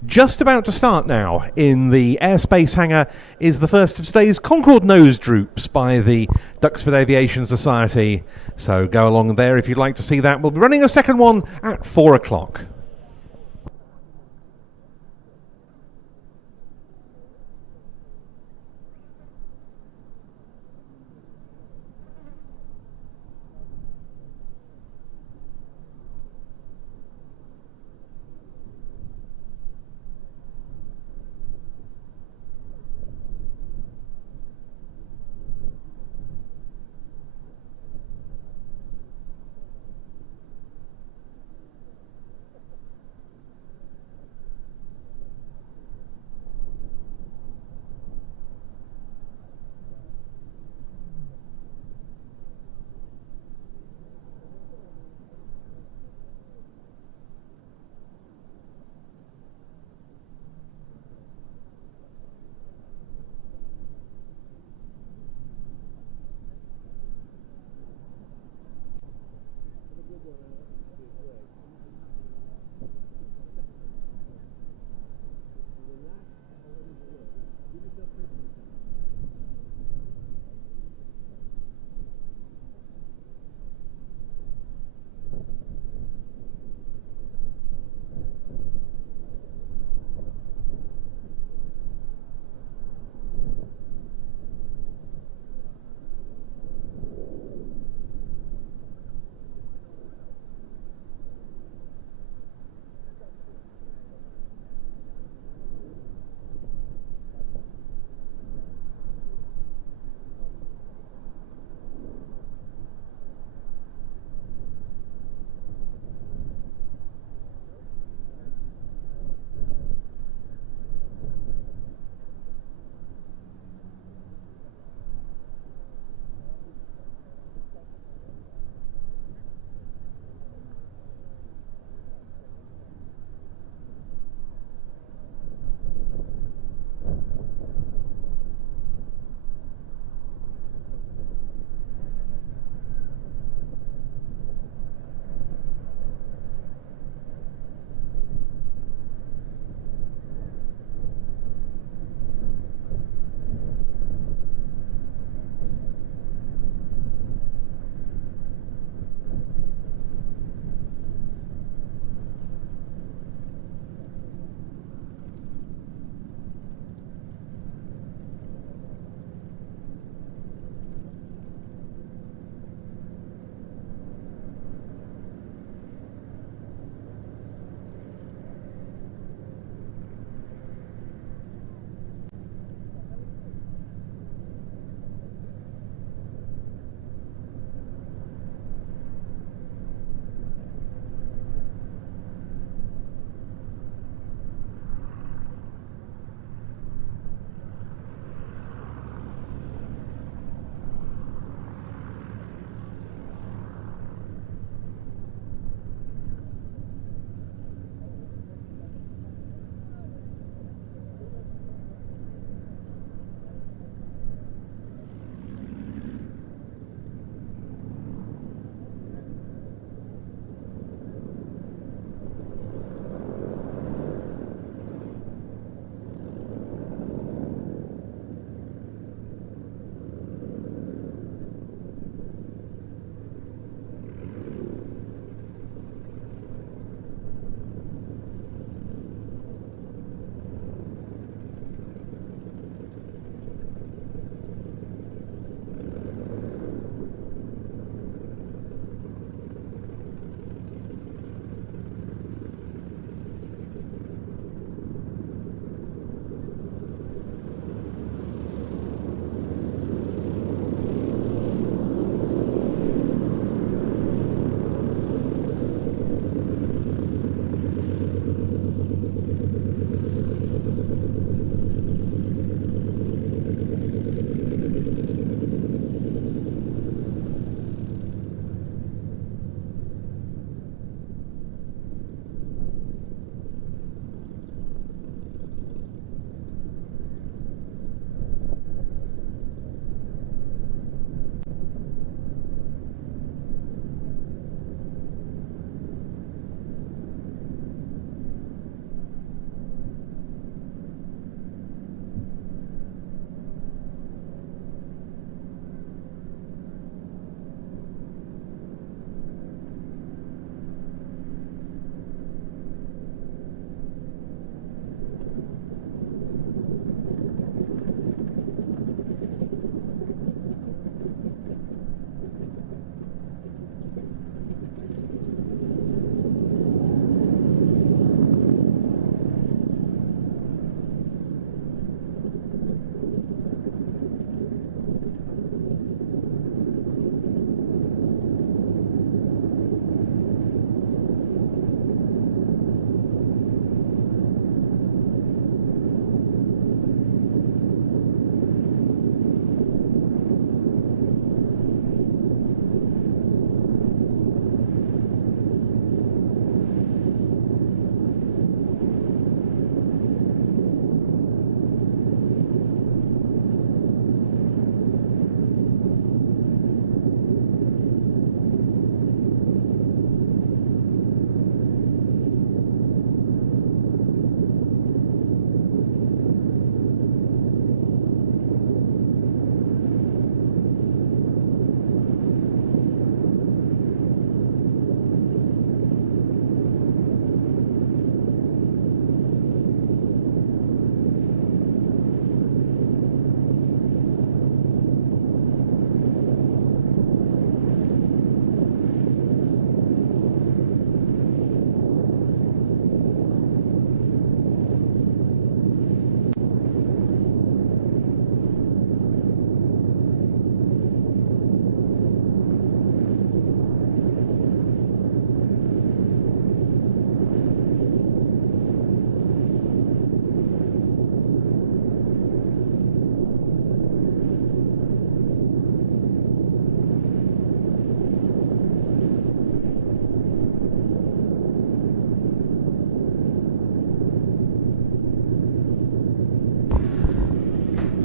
Just about to start now in the airspace hangar is the first of today's Concorde nose droops by the Duxford Aviation Society. So go along there if you'd like to see that. We'll be running a second one at 4 o'clock.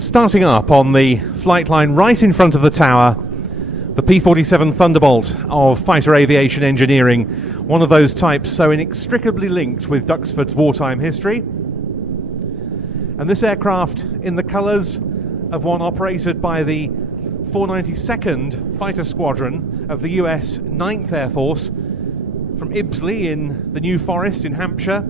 Starting up on the flight line right in front of the tower, the P-47 Thunderbolt of fighter aviation engineering, one of those types so inextricably linked with Duxford's wartime history. And this aircraft in the colours of one operated by the 492nd Fighter Squadron of the US 9th Air Force from Ibsley in the New Forest in Hampshire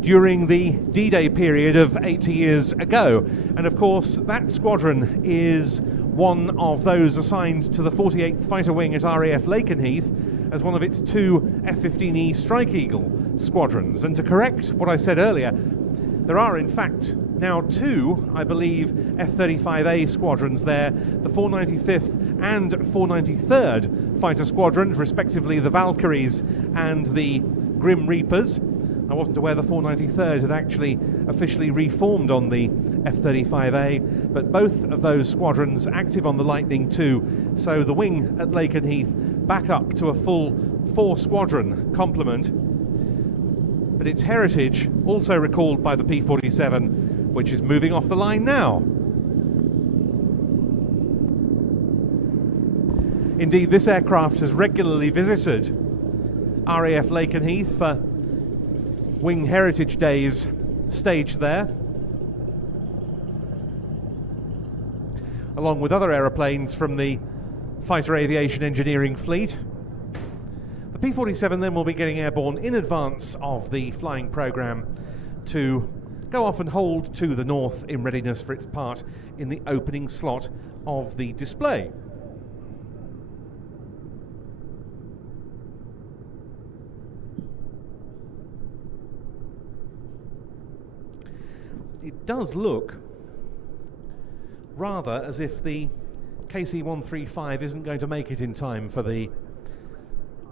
during the D-Day period of 80 years ago. And of course that squadron is one of those assigned to the 48th Fighter Wing at RAF Lakenheath as one of its two F-15E Strike Eagle squadrons. And to correct what I said earlier, there are in fact now two, I believe, F-35A squadrons there, the 495th and 493rd Fighter Squadrons, respectively the Valkyries and the Grim Reapers. I wasn't aware the 493rd had actually officially reformed on the F-35A, but both of those squadrons active on the Lightning II, so the wing at Lakenheath back up to a full 4-squadron complement. But its heritage also recalled by the P-47, which is moving off the line now. Indeed, this aircraft has regularly visited RAF Lakenheath for Wing Heritage Days staged there, along with other aeroplanes from the fighter aviation engineering fleet. The P-47 then will be getting airborne in advance of the flying programme to go off and hold to the north in readiness for its part in the opening slot of the display. It does look rather as if the KC-135 isn't going to make it in time for the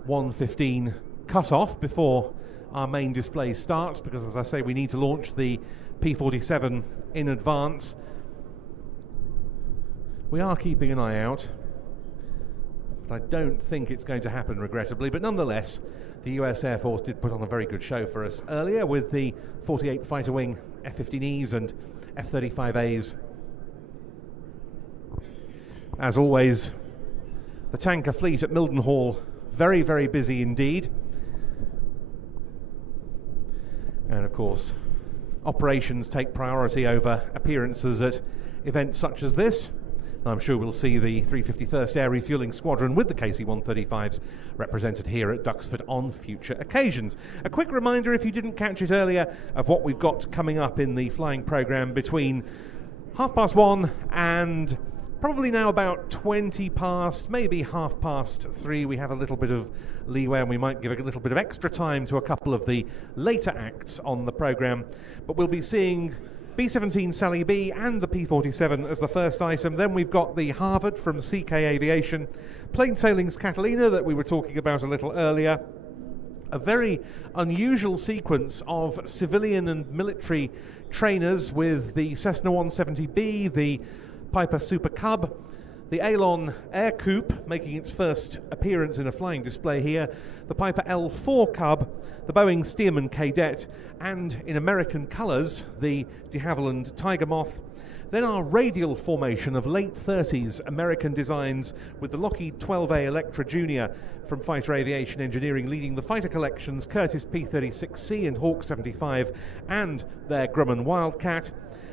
1:15 cut-off before our main display starts, because as I say, we need to launch the P-47 in advance. We are keeping an eye out, but I don't think it's going to happen, regrettably. But nonetheless, the US Air Force did put on a very good show for us earlier with the 48th Fighter Wing F-15Es and F-35As. As always, the tanker fleet at Mildenhall, very, very busy indeed. And of course, operations take priority over appearances at events such as this. I'm sure we'll see the 351st Air Refuelling Squadron with the KC-135s represented here at Duxford on future occasions. A quick reminder, if you didn't catch it earlier, of what we've got coming up in the flying programme between 1:30 and probably now about 20 past, maybe 3:30. We have a little bit of leeway and we might give a little bit of extra time to a couple of the later acts on the programme. But we'll be seeing B-17 Sally B and the P-47 as the first item. Then we've got the Harvard from CK Aviation, Plain Sailing's Catalina that we were talking about a little earlier. A very unusual sequence of civilian and military trainers with the Cessna 170B, the Piper Super Cub, the Alon Air Coupe making its first appearance in a flying display here, the Piper L4 Cub, the Boeing Stearman Cadet, and in American colours, the de Havilland Tiger Moth. Then our radial formation of late 30s American designs with the Lockheed 12A Electra Junior from Fighter Aviation Engineering leading the fighter collections, Curtiss P-36C and Hawk 75 and their Grumman Wildcat.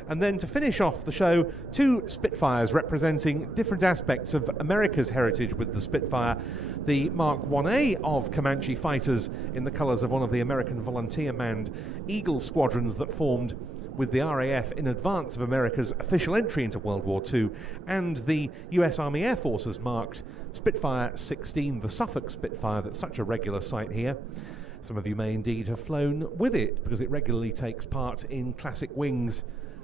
And then to finish off the show, two Spitfires representing different aspects of America's heritage with the Spitfire. The Mark 1A of Comanche fighters in the colours of one of the American volunteer-manned Eagle squadrons that formed with the RAF in advance of America's official entry into World War II, and the US Army Air Forces marked Spitfire 16, the Suffolk Spitfire that's such a regular sight here. Some of you may indeed have flown with it because it regularly takes part in classic wings,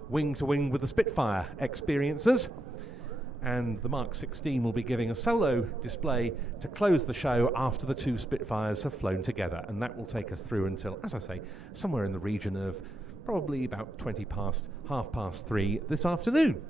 wing to wing with the Spitfire experiences. And the Mark 16 will be giving a solo display to close the show after the two Spitfires have flown together, and that will take us through until, as I say, somewhere in the region of probably about 20 past, 3:30 this afternoon.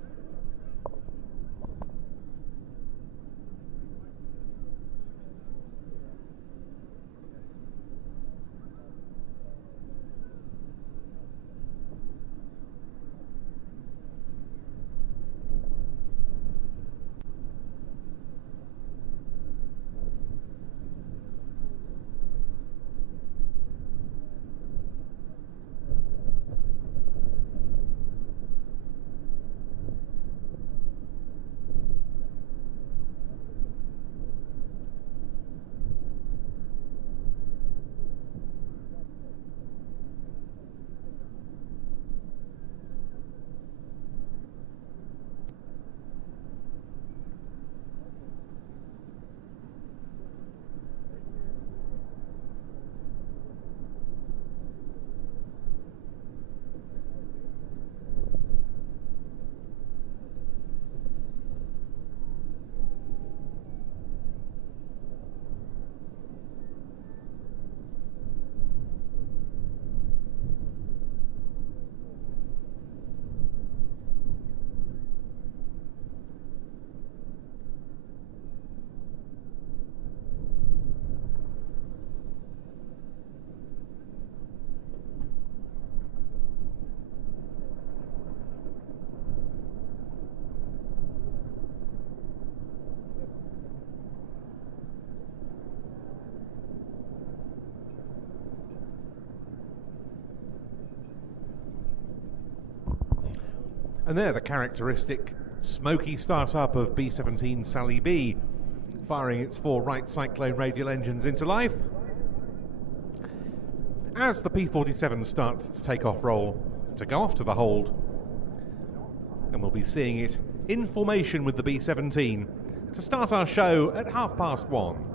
And there, the characteristic smoky start-up of B-17 Sally B, firing its 4 Wright Cyclone radial engines into life. As the P-47 starts its takeoff roll to go off to the hold, and we'll be seeing it in formation with the B-17 to start our show at 1:30.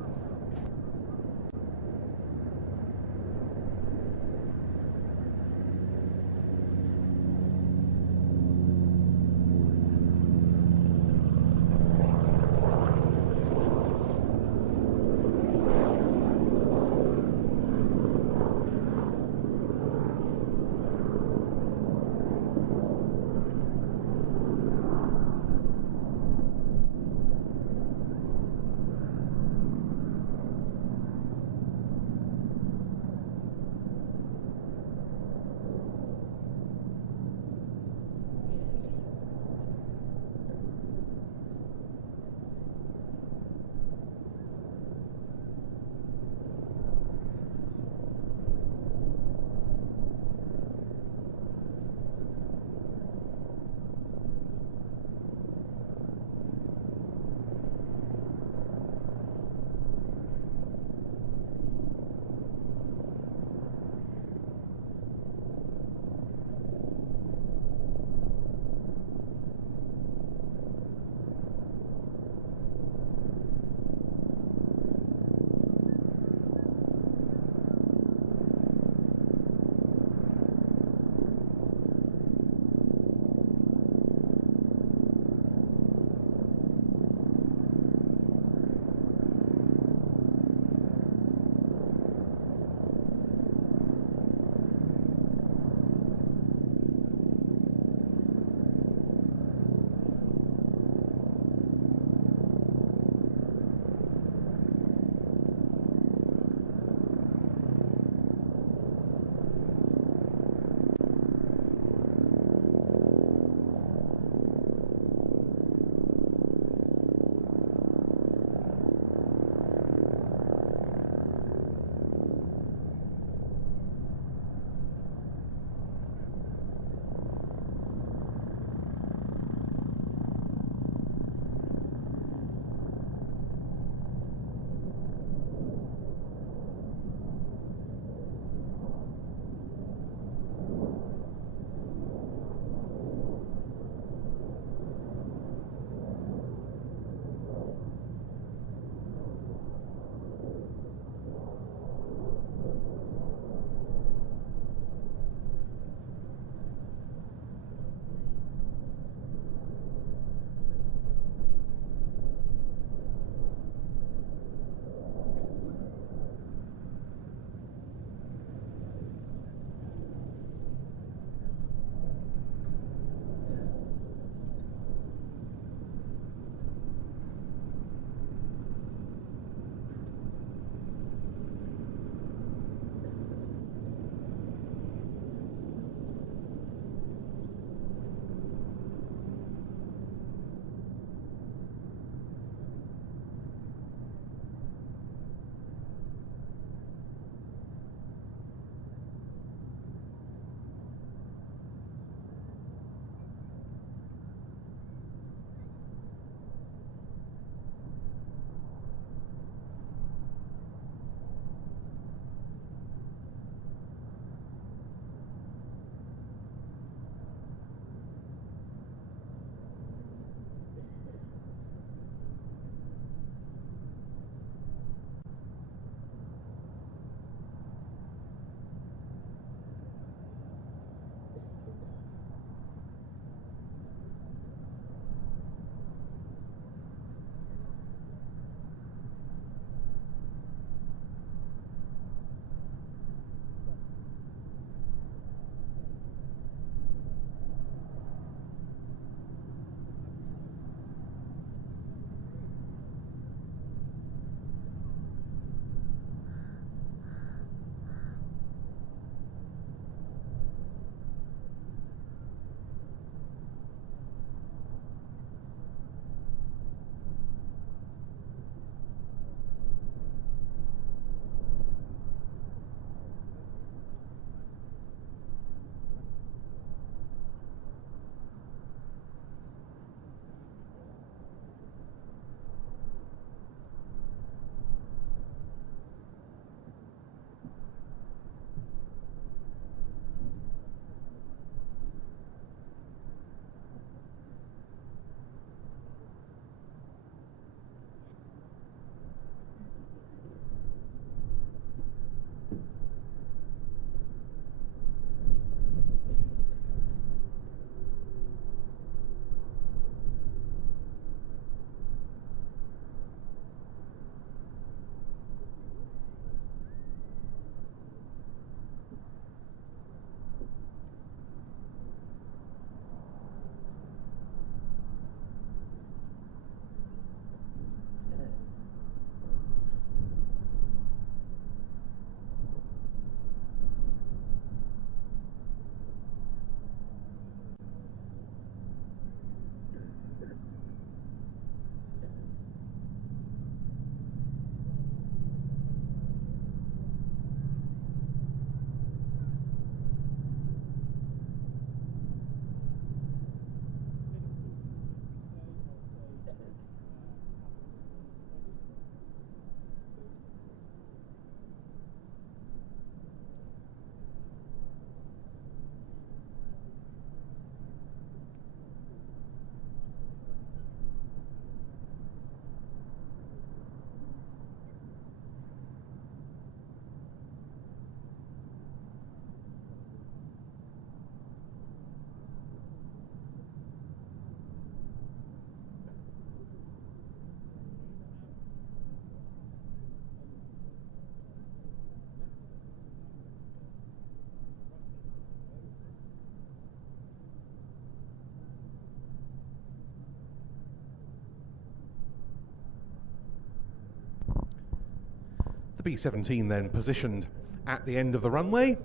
B-17 then positioned at the end of the runway.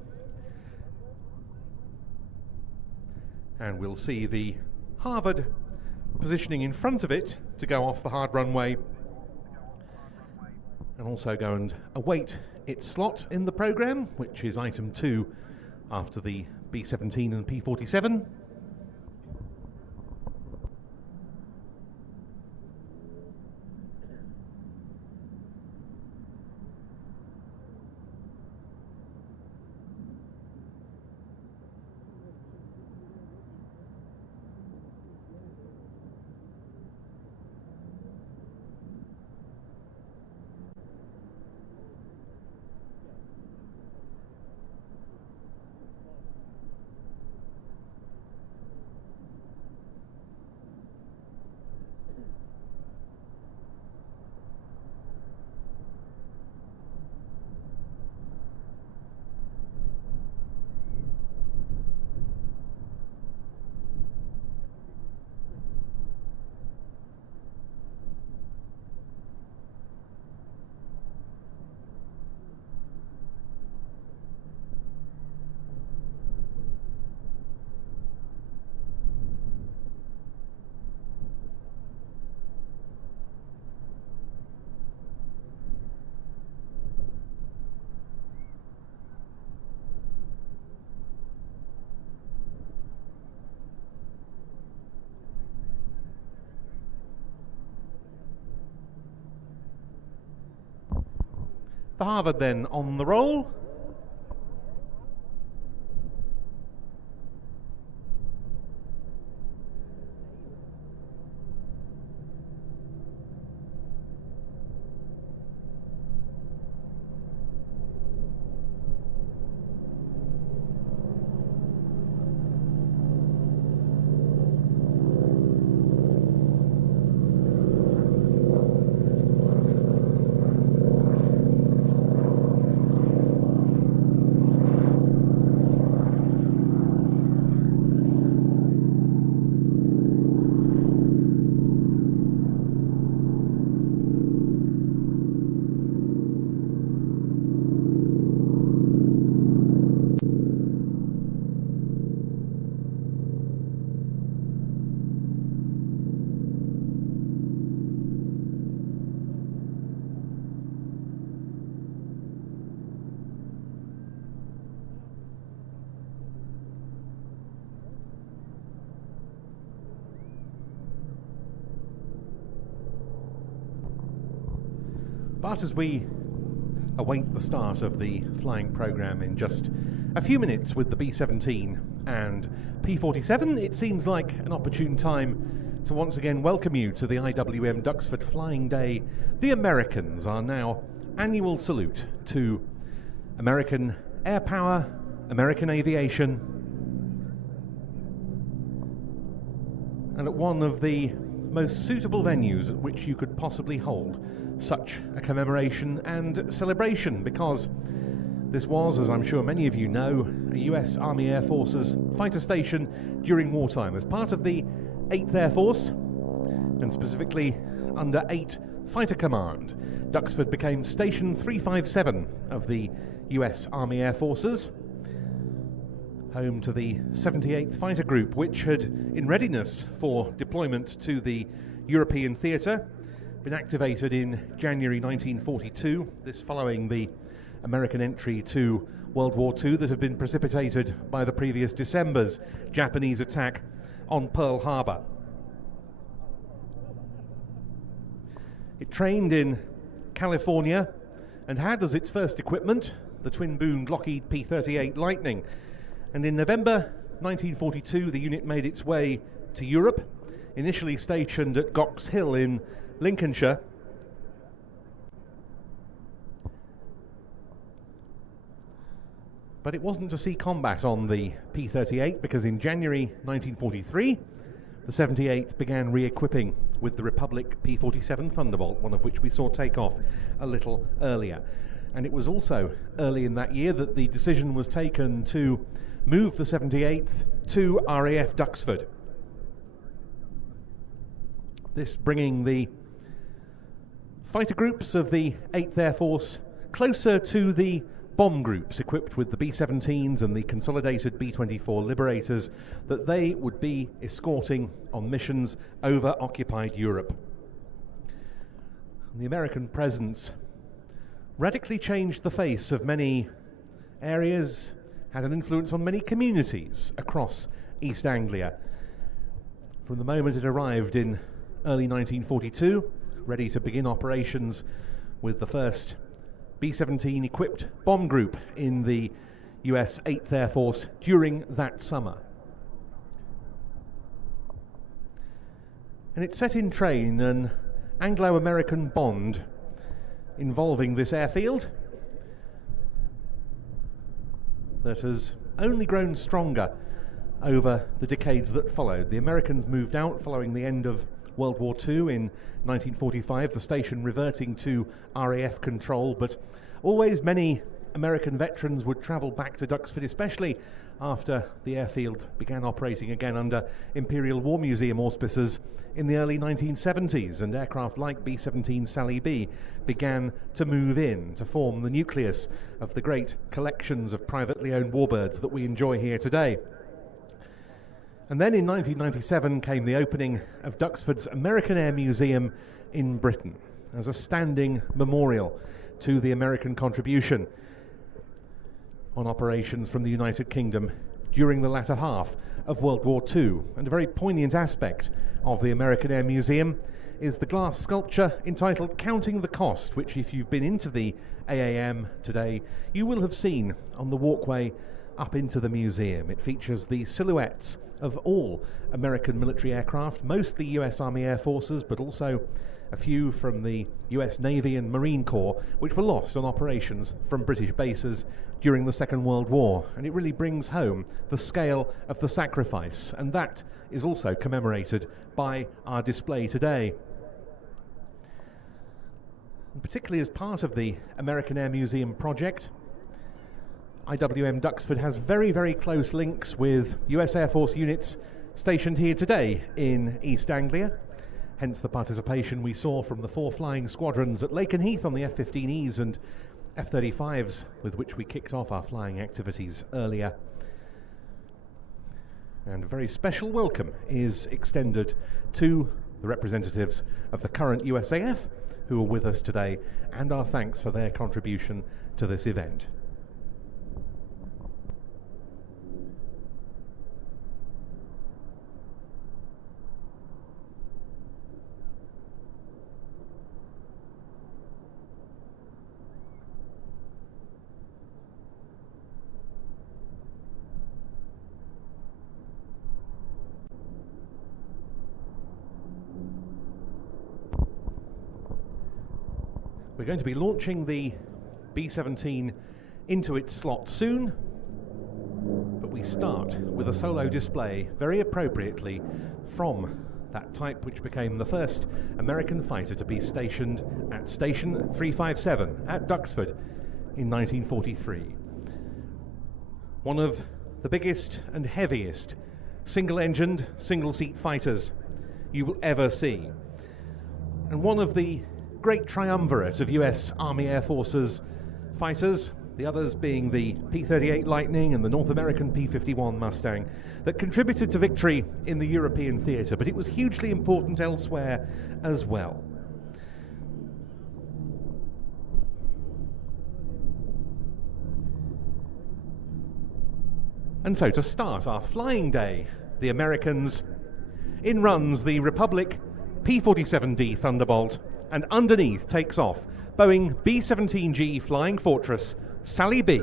And we'll see the Harvard positioning in front of it to go off the hard runway and also go and await its slot in the programme, which is item 2 after the B-17 and P-47. The Harvard then on the roll. But as we await the start of the flying programme in just a few minutes with the B-17 and P-47, it seems like an opportune time to once again welcome you to the IWM Duxford Flying Day, the Americans, our now annual salute to American air power, American aviation, and at one of the most suitable venues at which you could possibly hold such a commemoration and celebration, because this was, as I'm sure many of you know, a US Army Air Force's fighter station during wartime. As part of the 8th Air Force, and specifically under 8 Fighter Command, Duxford became Station 357 of the US Army Air Forces, home to the 78th Fighter Group, which had, in readiness for deployment to the European theatre, been activated in January 1942, this following the American entry to World War II that had been precipitated by the previous December's Japanese attack on Pearl Harbor. It trained in California and had as its first equipment the twin-boomed Lockheed P-38 Lightning. And in November 1942, the unit made its way to Europe, initially stationed at Gox Hill in Lincolnshire. But it wasn't to see combat on the P-38, because in January 1943, the 78th began re-equipping with the Republic P-47 Thunderbolt, one of which we saw take off a little earlier. And it was also early in that year that the decision was taken to move the 78th to RAF Duxford. This bringing the fighter groups of the 8th Air Force closer to the bomb groups equipped with the B-17s and the consolidated B-24 Liberators that they would be escorting on missions over occupied Europe. The American presence radically changed the face of many areas, had an influence on many communities across East Anglia. From the moment it arrived in early 1942, ready to begin operations with the first B-17 equipped bomb group in the US 8th Air Force during that summer. And it set in train an Anglo-American bond involving this airfield that has only grown stronger over the decades that followed. The Americans moved out following the end of World War II in 1945, the station reverting to RAF control, but always many American veterans would travel back to Duxford, especially after the airfield began operating again under Imperial War Museum auspices in the early 1970s, and aircraft like B-17 Sally B began to move in to form the nucleus of the great collections of privately owned warbirds that we enjoy here today. And then in 1997 came the opening of Duxford's American Air Museum in Britain as a standing memorial to the American contribution on operations from the United Kingdom during the latter half of World War II. And a very poignant aspect of the American Air Museum is the glass sculpture entitled Counting the Cost, which if you've been into the AAM today, you will have seen on the walkway up into the museum. It features the silhouettes of all American military aircraft, mostly US Army Air Forces, but also a few from the US Navy and Marine Corps, which were lost on operations from British bases during the Second World War. And it really brings home the scale of the sacrifice, and that is also commemorated by our display today. And particularly as part of the American Air Museum project, IWM Duxford has very, very close links with US Air Force units stationed here today in East Anglia. Hence the participation we saw from the 4 flying squadrons at Lakenheath on the F-15Es and F-35s with which we kicked off our flying activities earlier. And a very special welcome is extended to the representatives of the current USAF who are with us today, and our thanks for their contribution to this event. We're going to be launching the B-17 into its slot soon, but we start with a solo display, very appropriately, from that type which became the first American fighter to be stationed at Station 357 at Duxford in 1943. One of the biggest and heaviest single-engined, single-seat fighters you will ever see, and one of the great triumvirate of US Army Air Forces fighters, the others being the P-38 Lightning and the North American P-51 Mustang, that contributed to victory in the European theatre, but it was hugely important elsewhere as well. And so to start our flying day, the Americans, in runs the Republic P-47D Thunderbolt, and underneath takes off Boeing B-17G Flying Fortress Sally B.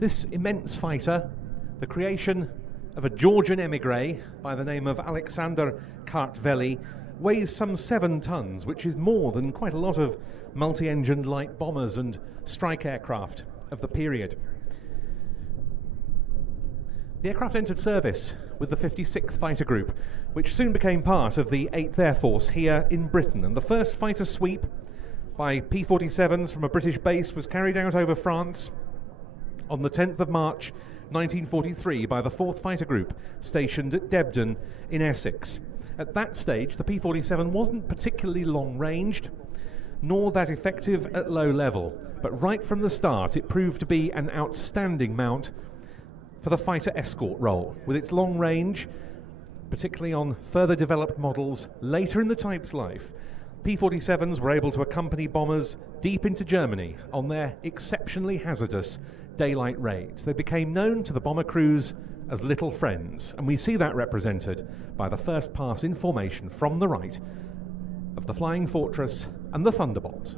This immense fighter, the creation of a Georgian émigré by the name of Alexander Kartveli, weighs some 7 tons, which is more than quite a lot of multi-engined light bombers and strike aircraft of the period. The aircraft entered service with the 56th Fighter Group, which soon became part of the 8th Air Force here in Britain, and the first fighter sweep by P-47s from a British base was carried out over France on the 10th of March 1943 by the 4th Fighter Group, stationed at Debden in Essex. At that stage, the P-47 wasn't particularly long-ranged, nor that effective at low level, but right from the start it proved to be an outstanding mount for the fighter escort role, with its long range, particularly on further developed models later in the type's life. P-47s were able to accompany bombers deep into Germany on their exceptionally hazardous daylight raids. They became known to the bomber crews as little friends, and we see that represented by the first pass in formation from the right of the Flying Fortress and the Thunderbolt.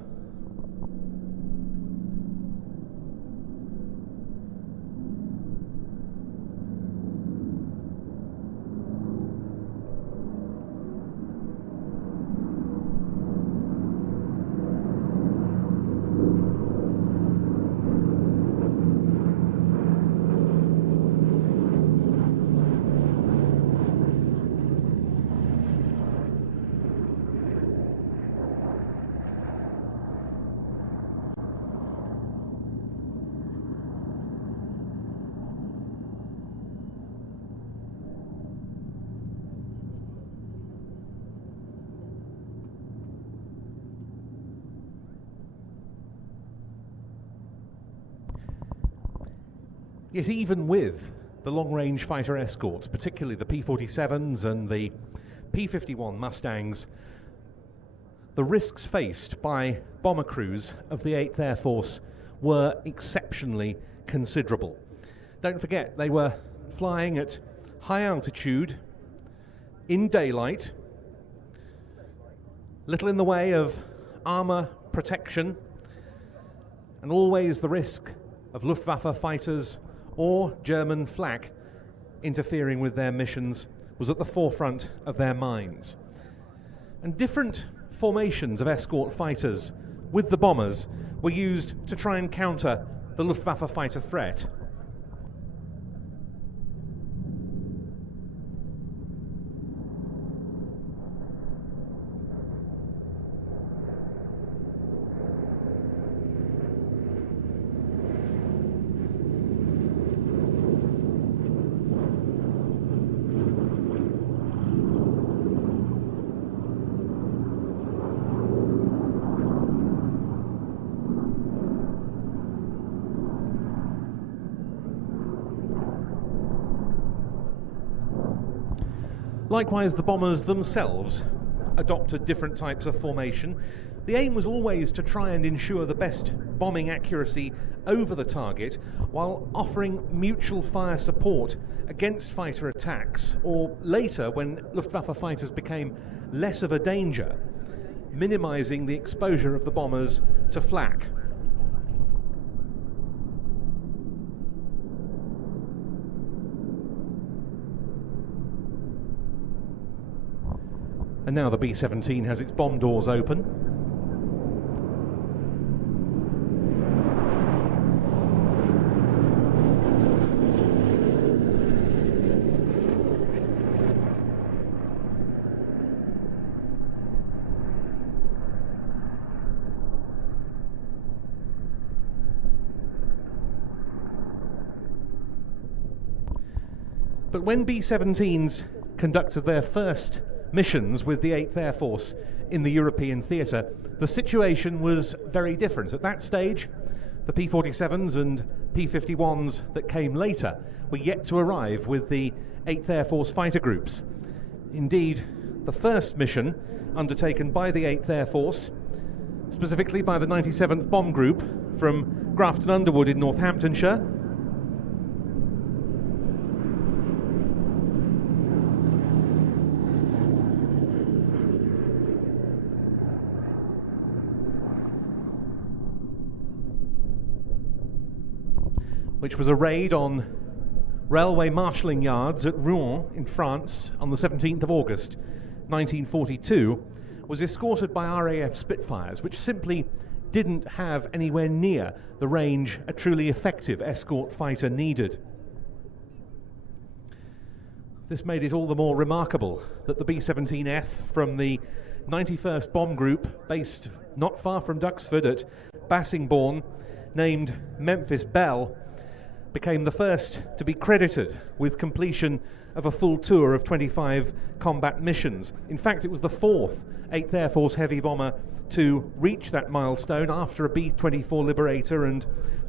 Yet even with the long-range fighter escorts, particularly the P-47s and the P-51 Mustangs, the risks faced by bomber crews of the 8th Air Force were exceptionally considerable. Don't forget, they were flying at high altitude, in daylight, little in the way of armour protection, and always the risk of Luftwaffe fighters or German flak interfering with their missions was at the forefront of their minds. And different formations of escort fighters with the bombers were used to try and counter the Luftwaffe fighter threat. Likewise, the bombers themselves adopted different types of formation. The aim was always to try and ensure the best bombing accuracy over the target while offering mutual fire support against fighter attacks, or later, when Luftwaffe fighters became less of a danger, minimizing the exposure of the bombers to flak. And now the B-17 has its bomb doors open. But when B-17s conducted their first missions with the 8th Air Force in the European theatre, the situation was very different. At that stage, the P-47s and P-51s that came later were yet to arrive with the 8th Air Force fighter groups. Indeed, the first mission undertaken by the 8th Air Force, specifically by the 97th Bomb Group from Grafton Underwood in Northamptonshire, which was a raid on railway marshalling yards at Rouen in France on the 17th of August 1942, was escorted by RAF Spitfires, which simply didn't have anywhere near the range a truly effective escort fighter needed. This made it all the more remarkable that the B-17F from the 91st Bomb Group, based not far from Duxford at Bassingbourn, named Memphis Belle, became the first to be credited with completion of a full tour of 25 combat missions. In fact, it was the fourth 8th Air Force heavy bomber to reach that milestone after a B-24 Liberator and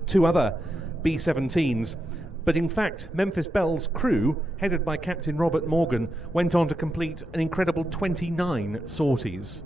two other B-17s. But in fact, Memphis Belle's crew, headed by Captain Robert Morgan, went on to complete an incredible 29 sorties.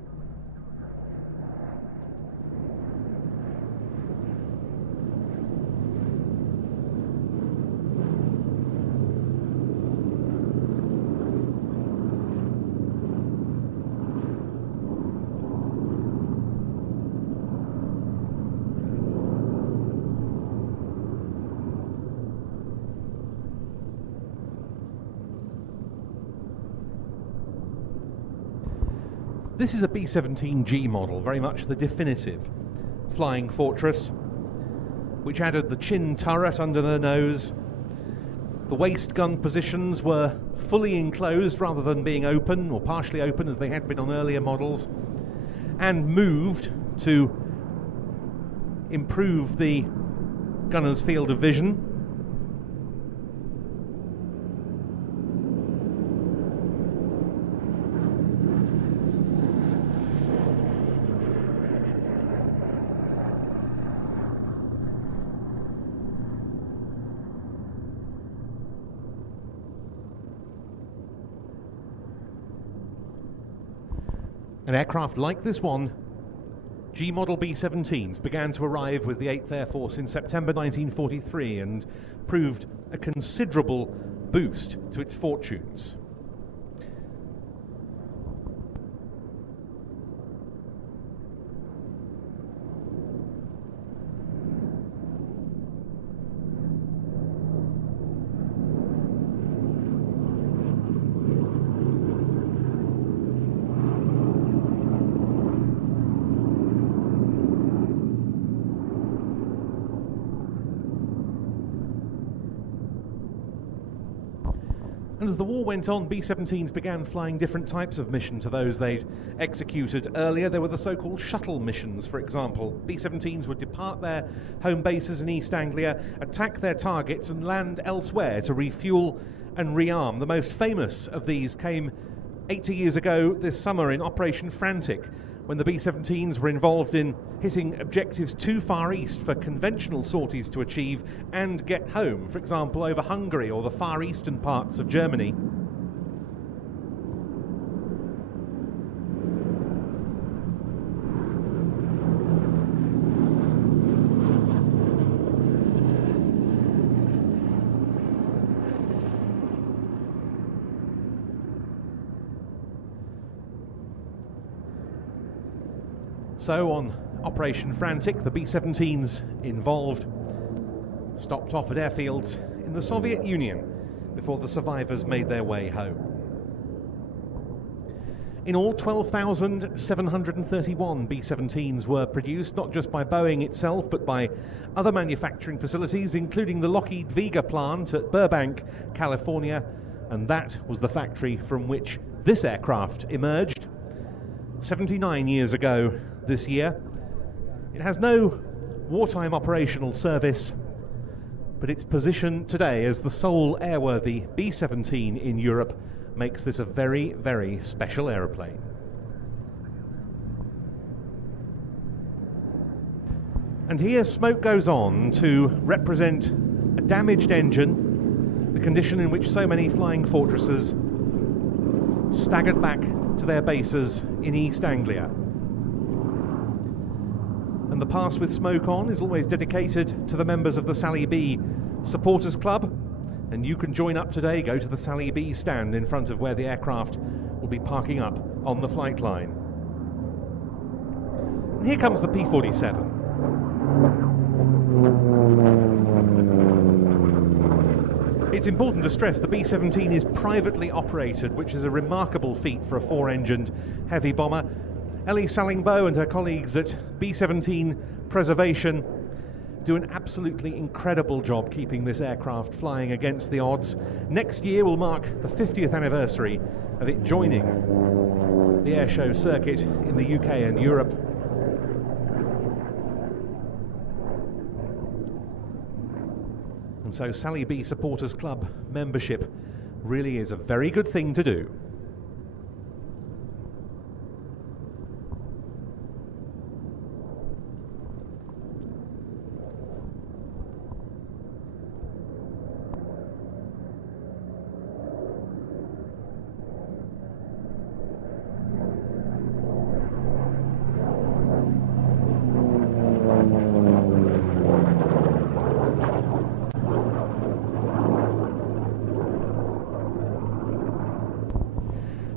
This is a B-17G model, very much the definitive flying fortress, which added the chin turret under the nose. The waist gun positions were fully enclosed rather than being open or partially open as they had been on earlier models, and moved to improve the gunner's field of vision. An aircraft like this one, G-model B-17s, began to arrive with the 8th Air Force in September 1943 and proved a considerable boost to its fortunes. And as the war went on, B-17s began flying different types of mission to those they'd executed earlier. There were the so-called shuttle missions, for example. B-17s would depart their home bases in East Anglia, attack their targets and land elsewhere to refuel and rearm. The most famous of these came 80 years ago this summer in Operation Frantic, when the B-17s were involved in hitting objectives too far east for conventional sorties to achieve and get home, for example over Hungary or the far eastern parts of Germany. So on Operation Frantic, the B-17s involved stopped off at airfields in the Soviet Union before the survivors made their way home. In all, 12,731 B-17s were produced, not just by Boeing itself, but by other manufacturing facilities, including the Lockheed Vega plant at Burbank, California, and that was the factory from which this aircraft emerged 79 years ago this year. It has no wartime operational service, but its position today as the sole airworthy B-17 in Europe makes this a very, very special aeroplane. And here smoke goes on to represent a damaged engine, the condition in which so many flying fortresses staggered back to their bases in East Anglia. And the Pass with Smoke On is always dedicated to the members of the Sally B Supporters Club, and you can join up today. Go to the Sally B stand in front of where the aircraft will be parking up on the flight line. And here comes the P-47. It's important to stress the B-17 is privately operated, which is a remarkable feat for a four-engined heavy bomber. Ellie Sallingboe and her colleagues at B-17 Preservation do an absolutely incredible job keeping this aircraft flying against the odds. Next year will mark the 50th anniversary of it joining the airshow circuit in the UK and Europe. And so Sally B Supporters Club membership really is a very good thing to do.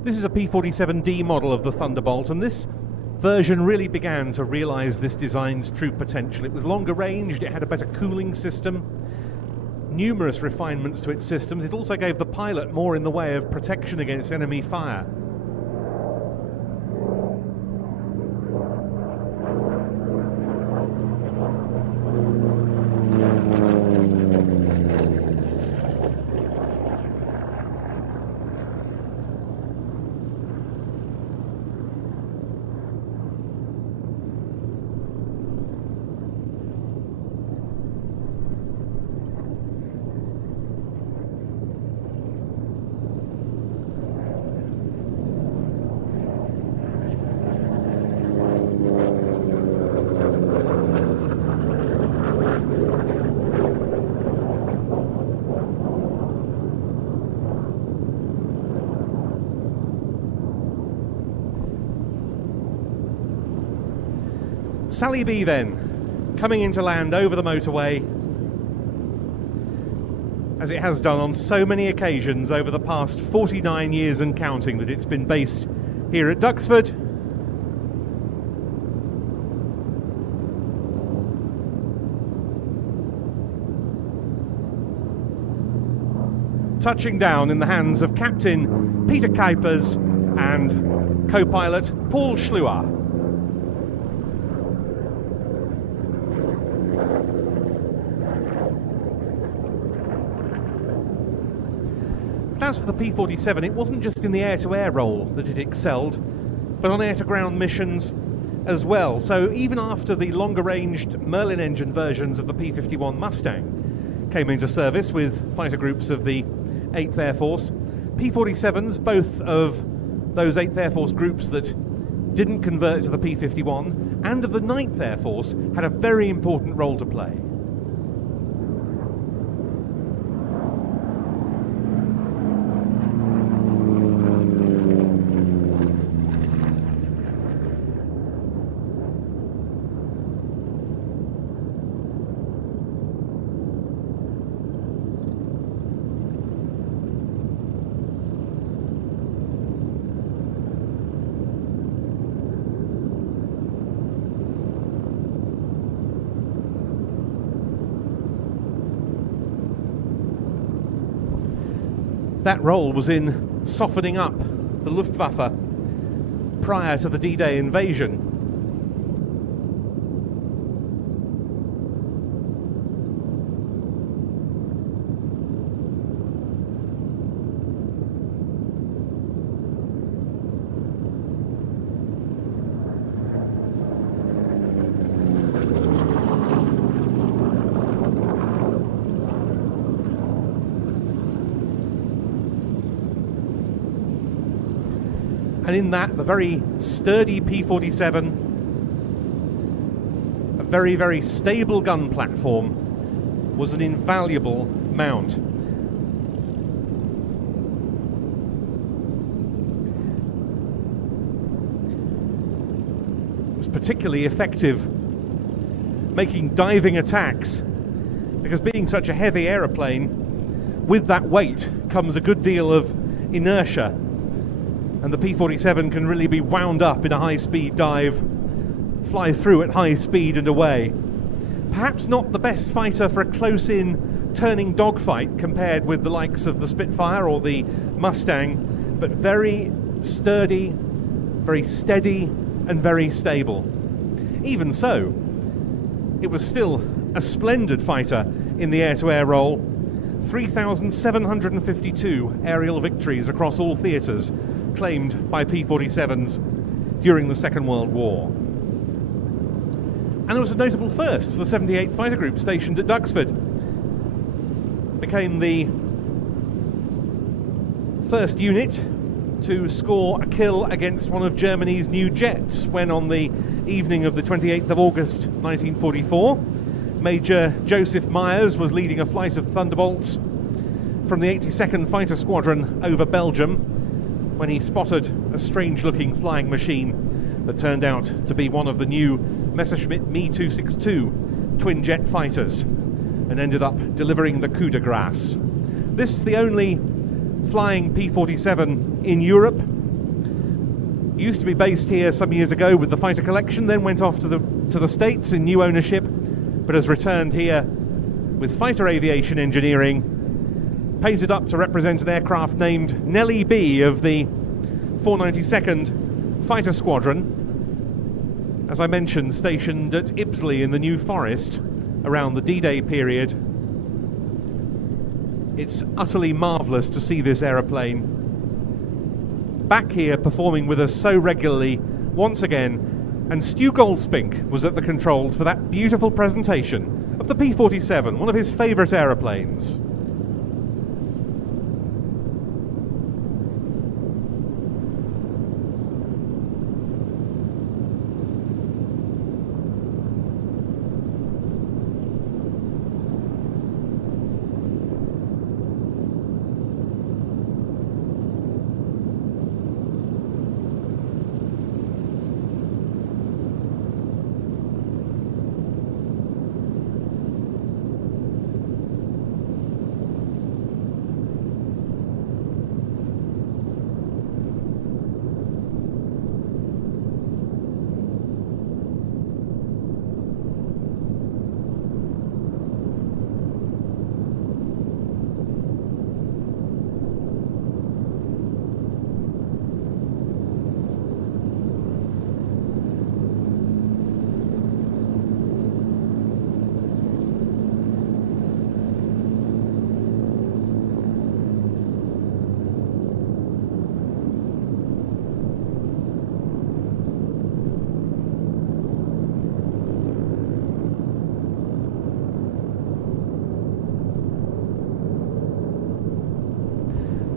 This is a P-47D model of the Thunderbolt, and this version really began to realise this design's true potential. It was longer ranged, it had a better cooling system, numerous refinements to its systems. It also gave the pilot more in the way of protection against enemy fire. Sally B then, coming into land over the motorway, as it has done on so many occasions over the past 49 years and counting that it's been based here at Duxford. Touching down in the hands of Captain Peter Kuipers and co-pilot Paul Schluer. As for the P-47, it wasn't just in the air-to-air role that it excelled, but on air-to-ground missions as well. So even after the longer-ranged Merlin engine versions of the P-51 Mustang came into service with fighter groups of the 8th Air Force, P-47s, both of those 8th Air Force groups that didn't convert to the P-51 and of the 9th Air Force, had a very important role to play. That role was in softening up the Luftwaffe prior to the D-Day invasion. And in that, the very sturdy P-47, a very, very stable gun platform, was an invaluable mount. It was particularly effective making diving attacks, because being such a heavy aeroplane, with that weight comes a good deal of inertia. And the P-47 can really be wound up in a high-speed dive, fly through at high speed and away. Perhaps not the best fighter for a close-in turning dogfight compared with the likes of the Spitfire or the Mustang, but very sturdy, very steady, and very stable. Even so, it was still a splendid fighter in the air-to-air role. 3,752 aerial victories across all theatres claimed by P-47s during the Second World War. And there was a notable first. The 78th Fighter Group, stationed at Duxford, became the first unit to score a kill against one of Germany's new jets when, on the evening of the 28th of August 1944, Major Joseph Myers was leading a flight of Thunderbolts from the 82nd Fighter Squadron over Belgium when he spotted a strange-looking flying machine that turned out to be one of the new Messerschmitt Me-262 twin-jet fighters and ended up delivering the coup de grace. This is the only flying P-47 in Europe. It used to be based here some years ago with the fighter collection, then went off to the States in new ownership, but has returned here with fighter aviation engineering, painted up to represent an aircraft named Nellie B of the 492nd Fighter Squadron, as I mentioned, stationed at Ibsley in the New Forest around the D-Day period. It's utterly marvellous to see this aeroplane back here performing with us so regularly once again, and Stu Goldspink was at the controls for that beautiful presentation of the P-47, one of his favourite aeroplanes.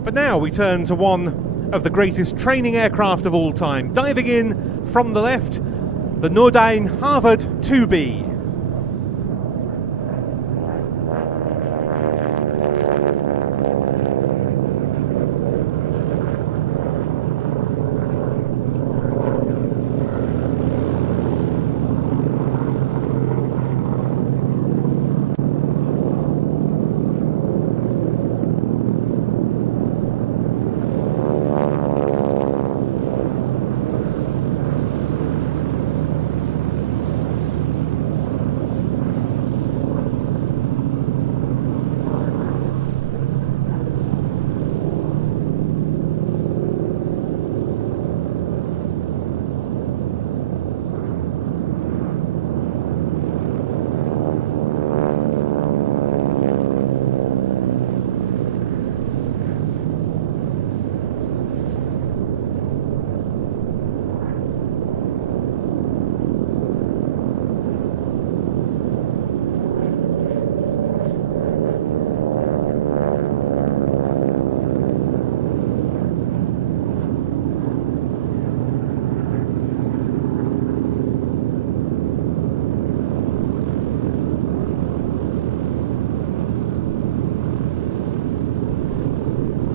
But now we turn to one of the greatest training aircraft of all time. Diving in from the left, the Nordine Harvard 2B.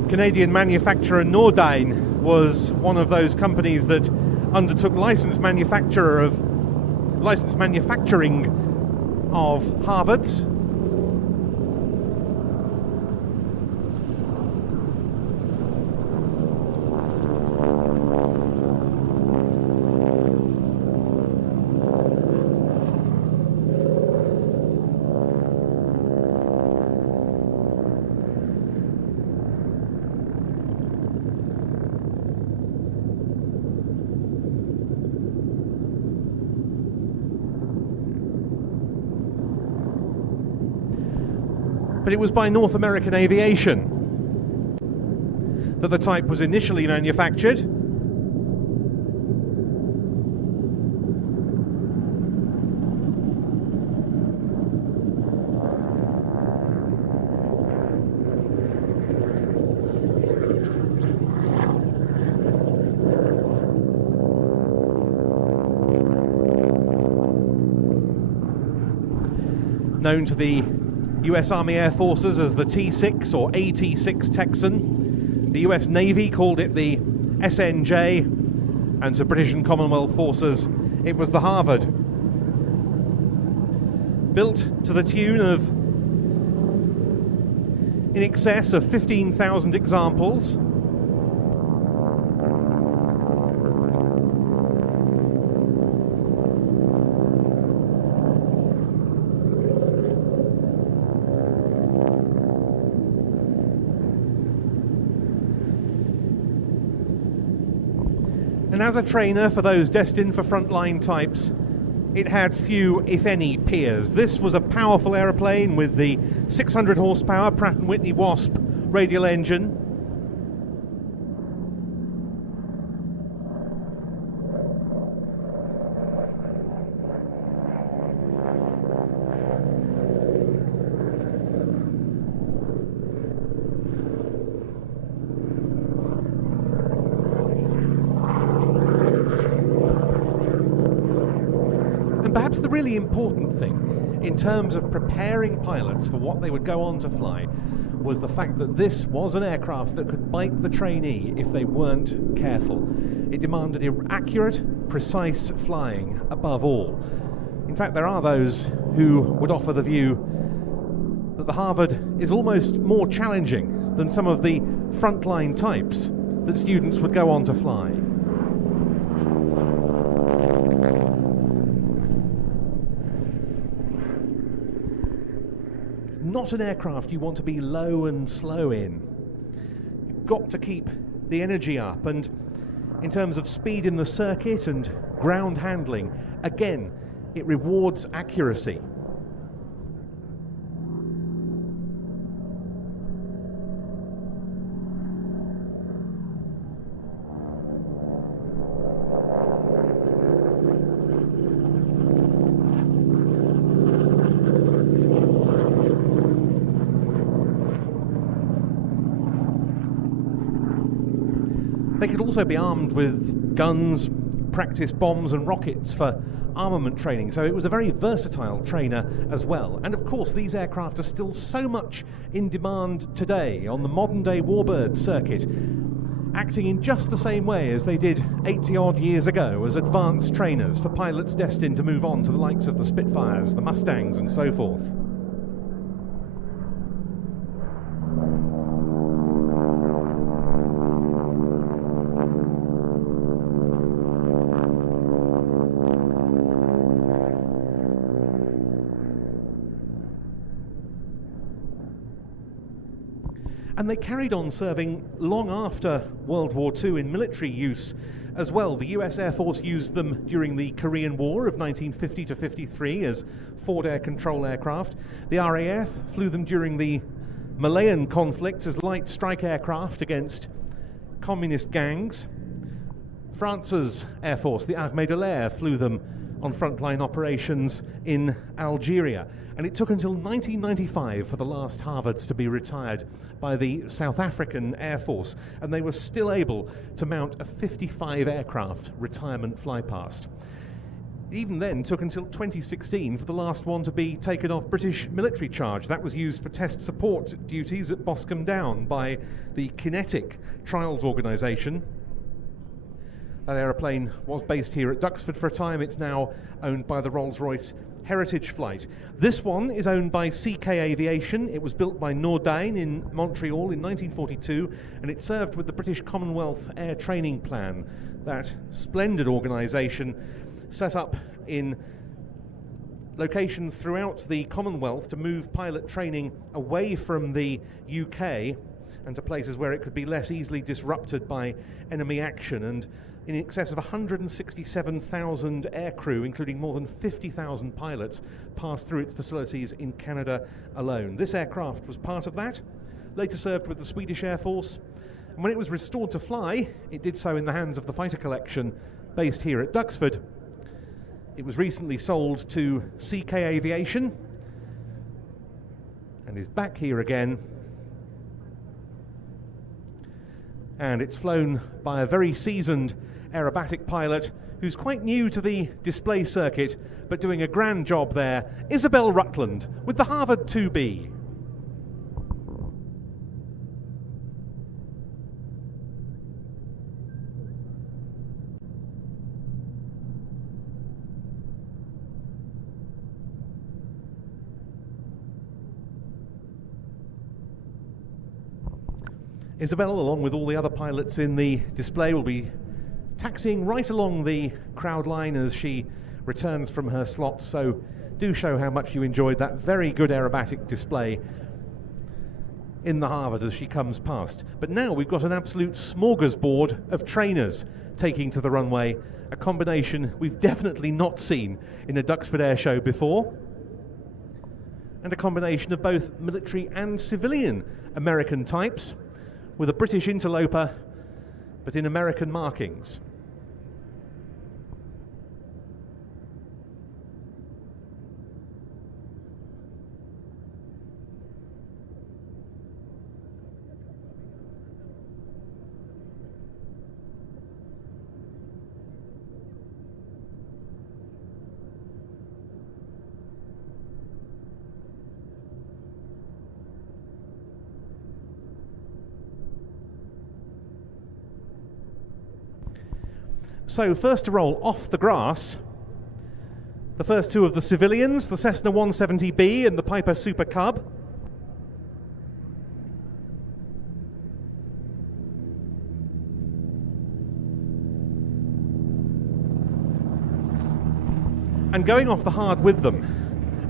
Canadian manufacturer Nordine was one of those companies that undertook licensed manufacturing of Harvards. But it was by North American Aviation that the type was initially manufactured. Known to the US Army Air Forces as the T6 or AT6 Texan. The US Navy called it the SNJ, and to British and Commonwealth forces it was the Harvard. Built to the tune of in excess of 15,000 examples. And as a trainer for those destined for frontline types, it had few, if any, peers. This was a powerful aeroplane with the 600 horsepower Pratt & Whitney Wasp radial engine. And perhaps the really important thing in terms of preparing pilots for what they would go on to fly was the fact that this was an aircraft that could bite the trainee if they weren't careful. It demanded accurate, precise flying above all. In fact, there are those who would offer the view that the Harvard is almost more challenging than some of the frontline types that students would go on to fly. Not an aircraft you want to be low and slow in. You've got to keep the energy up, and in terms of speed in the circuit and ground handling, again, it rewards accuracy. They could also be armed with guns, practice bombs and rockets for armament training, so it was a very versatile trainer as well. And of course these aircraft are still so much in demand today on the modern day warbird circuit, acting in just the same way as they did 80 odd years ago as advanced trainers for pilots destined to move on to the likes of the Spitfires, the Mustangs and so forth. And they carried on serving long after World War II in military use as well. The US Air Force used them during the Korean War of 1950 to 53 as forward air control aircraft. The RAF flew them during the Malayan conflict as light strike aircraft against communist gangs. France's Air Force, the Armée de l'Air, flew them on frontline operations in Algeria. And it took until 1995 for the last Harvards to be retired by the South African Air Force, and they were still able to mount a 55 aircraft retirement flypast. It even then took until 2016 for the last one to be taken off British military charge. That was used for test support duties at Boscombe Down by the Kinetic Trials Organisation. That aeroplane was based here at Duxford for a time. It's now owned by the Rolls-Royce Heritage Flight. This one is owned by CK Aviation. It was built by Nordine in Montreal in 1942, and it served with the British Commonwealth Air Training Plan, that splendid organisation set up in locations throughout the Commonwealth to move pilot training away from the UK and to places where it could be less easily disrupted by enemy action. And in excess of 167,000 aircrew, including more than 50,000 pilots, passed through its facilities in Canada alone. This aircraft was part of that, later served with the Swedish Air Force, and when it was restored to fly, it did so in the hands of the Fighter Collection based here at Duxford. It was recently sold to CK Aviation and is back here again, and it's flown by a very seasoned aerobatic pilot who's quite new to the display circuit but doing a grand job there, Isabel Rutland with the Harvard 2B. Isabel, along with all the other pilots in the display, will be taxiing right along the crowd line as she returns from her slot, so do show how much you enjoyed that very good aerobatic display in the Harvard as she comes past. But now we've got an absolute smorgasbord of trainers taking to the runway, a combination we've definitely not seen in a Duxford Air Show before, and a combination of both military and civilian American types, with a British interloper, but in American markings. So first to roll off the grass, the first two of the civilians, the Cessna 170B and the Piper Super Cub. And going off the hard with them,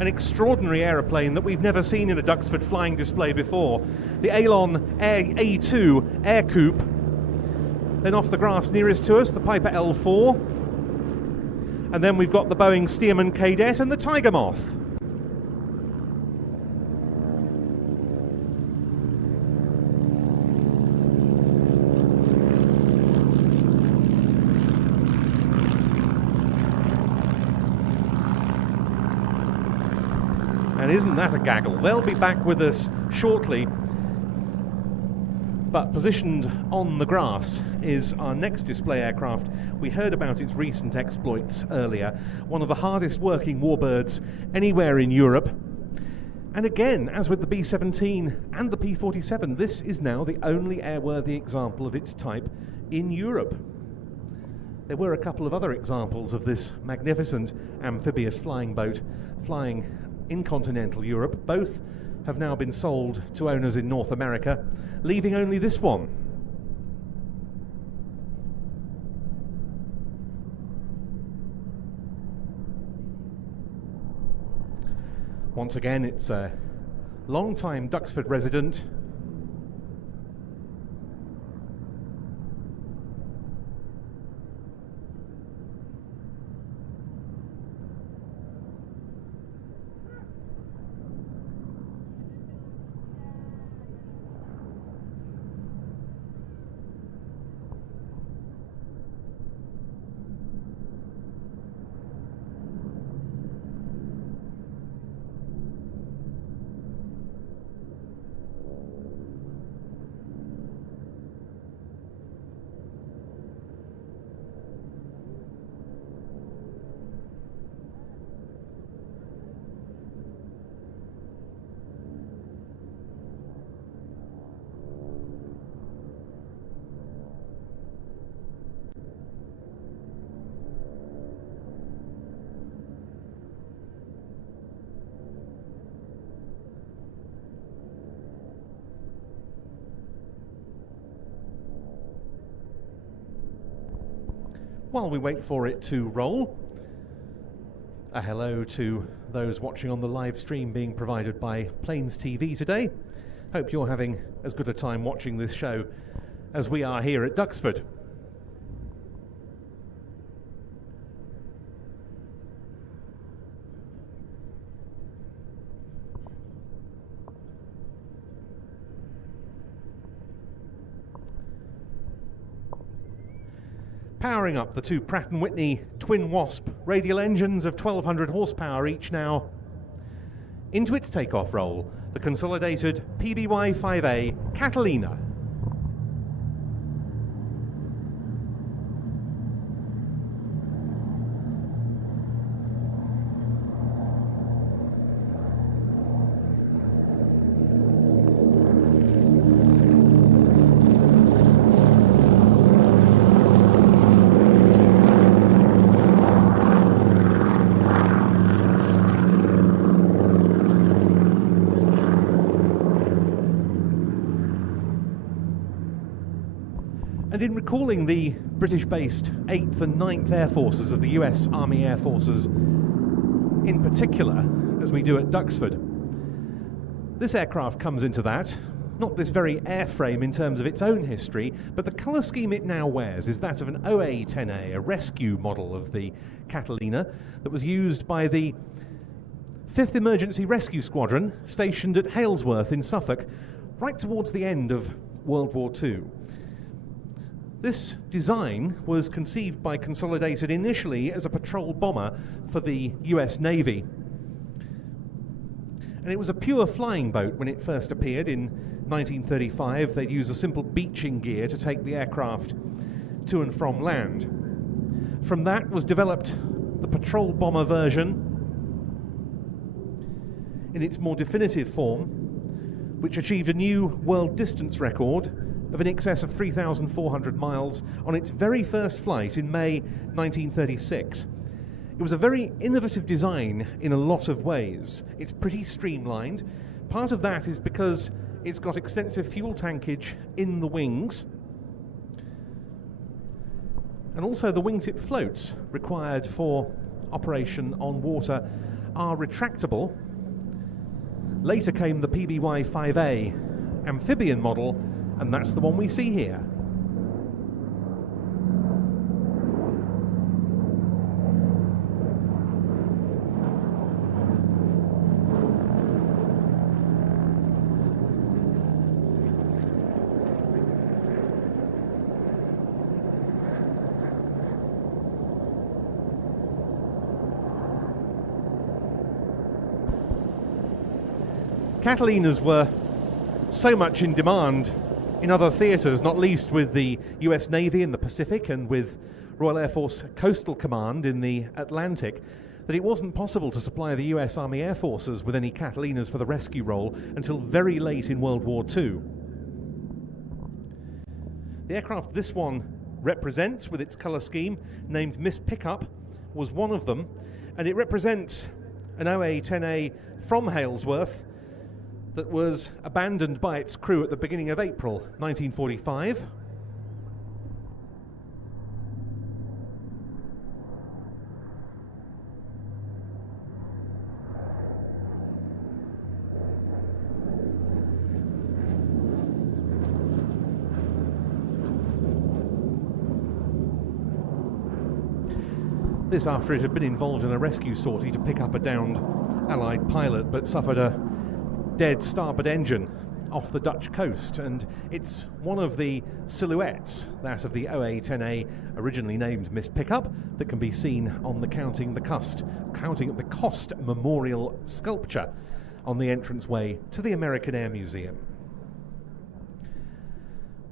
an extraordinary aeroplane that we've never seen in a Duxford Flying display before, the Alon A2 Air Coupe. Then off the grass nearest to us, the Piper L4. And then we've got the Boeing Stearman Cadet and the Tiger Moth. And isn't that a gaggle? They'll be back with us shortly. But positioned on the grass is our next display aircraft. We heard about its recent exploits earlier. One of the hardest working warbirds anywhere in Europe. And again, as with the B-17 and the P-47, this is now the only airworthy example of its type in Europe. There were a couple of other examples of this magnificent amphibious flying boat flying in continental Europe. Both have now been sold to owners in North America, leaving only this one. Once again, it's a long-time Duxford resident, While we wait for it to roll, a hello to those watching on the live stream being provided by Plains TV today. Hope you're having as good a time watching this show as we are here at Duxford. Powering up the two Pratt & Whitney twin Wasp radial engines of 1200 horsepower each now. Into its takeoff roll, the consolidated PBY-5A Catalina. And in recalling the British-based 8th and 9th Air Forces of the US Army Air Forces, in particular, as we do at Duxford, this aircraft comes into that, not this very airframe in terms of its own history, but the colour scheme it now wears is that of an OA-10A, a rescue model of the Catalina that was used by the 5th Emergency Rescue Squadron, stationed at Halesworth in Suffolk, right towards the end of World War II. This design was conceived by Consolidated initially as a patrol bomber for the US Navy. And it was a pure flying boat when it first appeared in 1935. They'd use a simple beaching gear to take the aircraft to and from land. From that was developed the patrol bomber version in its more definitive form, which achieved a new world distance record of in excess of 3,400 miles on its very first flight in May 1936. It was a very innovative design in a lot of ways. It's pretty streamlined. Part of that is because it's got extensive fuel tankage in the wings, and also the wingtip floats required for operation on water are retractable. Later came the PBY-5A amphibian model, and that's the one we see here. Catalinas were so much in demand in other theatres, not least with the US Navy in the Pacific and with Royal Air Force Coastal Command in the Atlantic, that it wasn't possible to supply the US Army Air Forces with any Catalinas for the rescue role until very late in World War II. The aircraft this one represents, with its colour scheme, named Miss Pickup, was one of them, and it represents an OA-10A from Halesworth that was abandoned by its crew at the beginning of April 1945. This after it had been involved in a rescue sortie to pick up a downed Allied pilot, but suffered a dead starboard engine off the Dutch coast, and it's one of the silhouettes, that of the OA-10A, originally named Miss Pickup, that can be seen on the Counting the Cost memorial sculpture on the entranceway to the American Air Museum.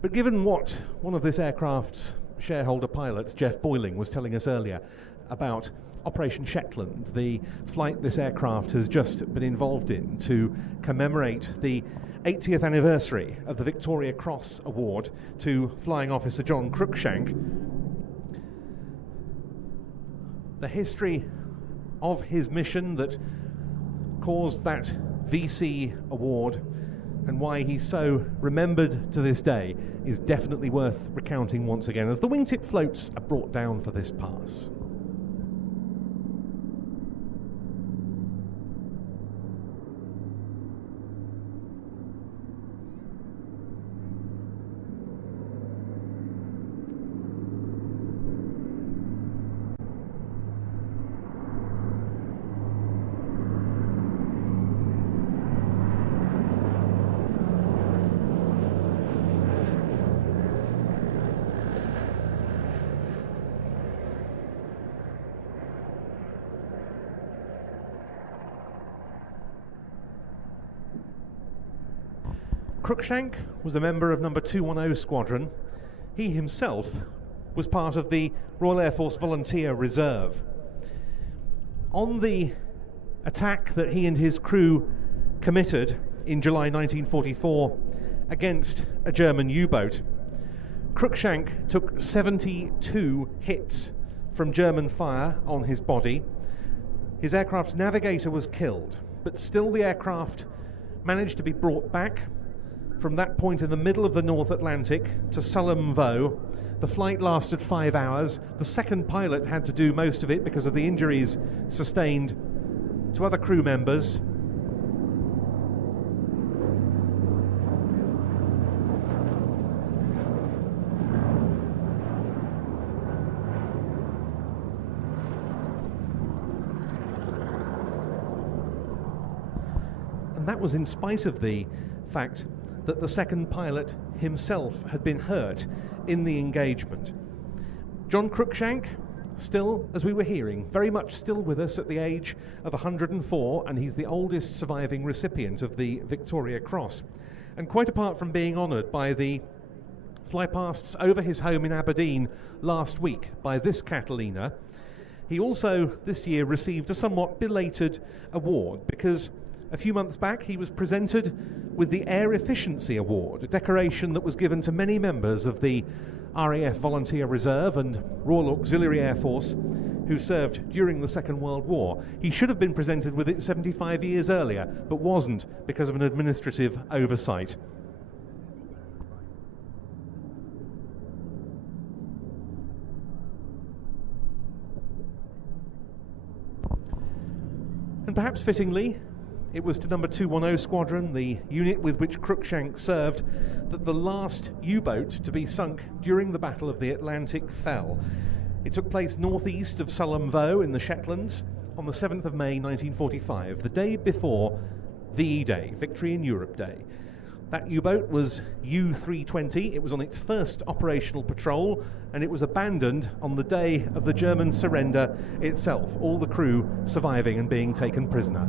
But given what one of this aircraft's shareholder pilots, Jeff Boyling, was telling us earlier about Operation Shetland, the flight this aircraft has just been involved in to commemorate the 80th anniversary of the Victoria Cross Award to Flying Officer John Cruikshank, the history of his mission that caused that VC award and why he's so remembered to this day is definitely worth recounting once again as the wingtip floats are brought down for this pass. Cruikshank was a member of number 210 Squadron. He himself was part of the Royal Air Force Volunteer Reserve. On the attack that he and his crew committed in July 1944 against a German U-boat, Cruikshank took 72 hits from German fire on his body. His aircraft's navigator was killed, but still the aircraft managed to be brought back from that point in the middle of the North Atlantic to Sullom Voe. The flight lasted 5 hours. The second pilot had to do most of it because of the injuries sustained to other crew members. And that was in spite of the fact that the second pilot himself had been hurt in the engagement. John Cruikshank, still, as we were hearing, very much still with us at the age of 104, and he's the oldest surviving recipient of the Victoria Cross. And quite apart from being honoured by the flypasts over his home in Aberdeen last week by this Catalina, he also this year received a somewhat belated award, because a few months back he was presented with the Air Efficiency Award, a decoration that was given to many members of the RAF Volunteer Reserve and Royal Auxiliary Air Force who served during the Second World War. He should have been presented with it 75 years earlier, but wasn't because of an administrative oversight. And perhaps fittingly, it was to number 210 Squadron, the unit with which Cruikshank served, that the last U-boat to be sunk during the Battle of the Atlantic fell. It took place northeast of Sullom Voe in the Shetlands on the 7th of May 1945, the day before VE Day, Victory in Europe Day. That U-boat was U-320. It was on its first operational patrol, and it was abandoned on the day of the German surrender itself, all the crew surviving and being taken prisoner.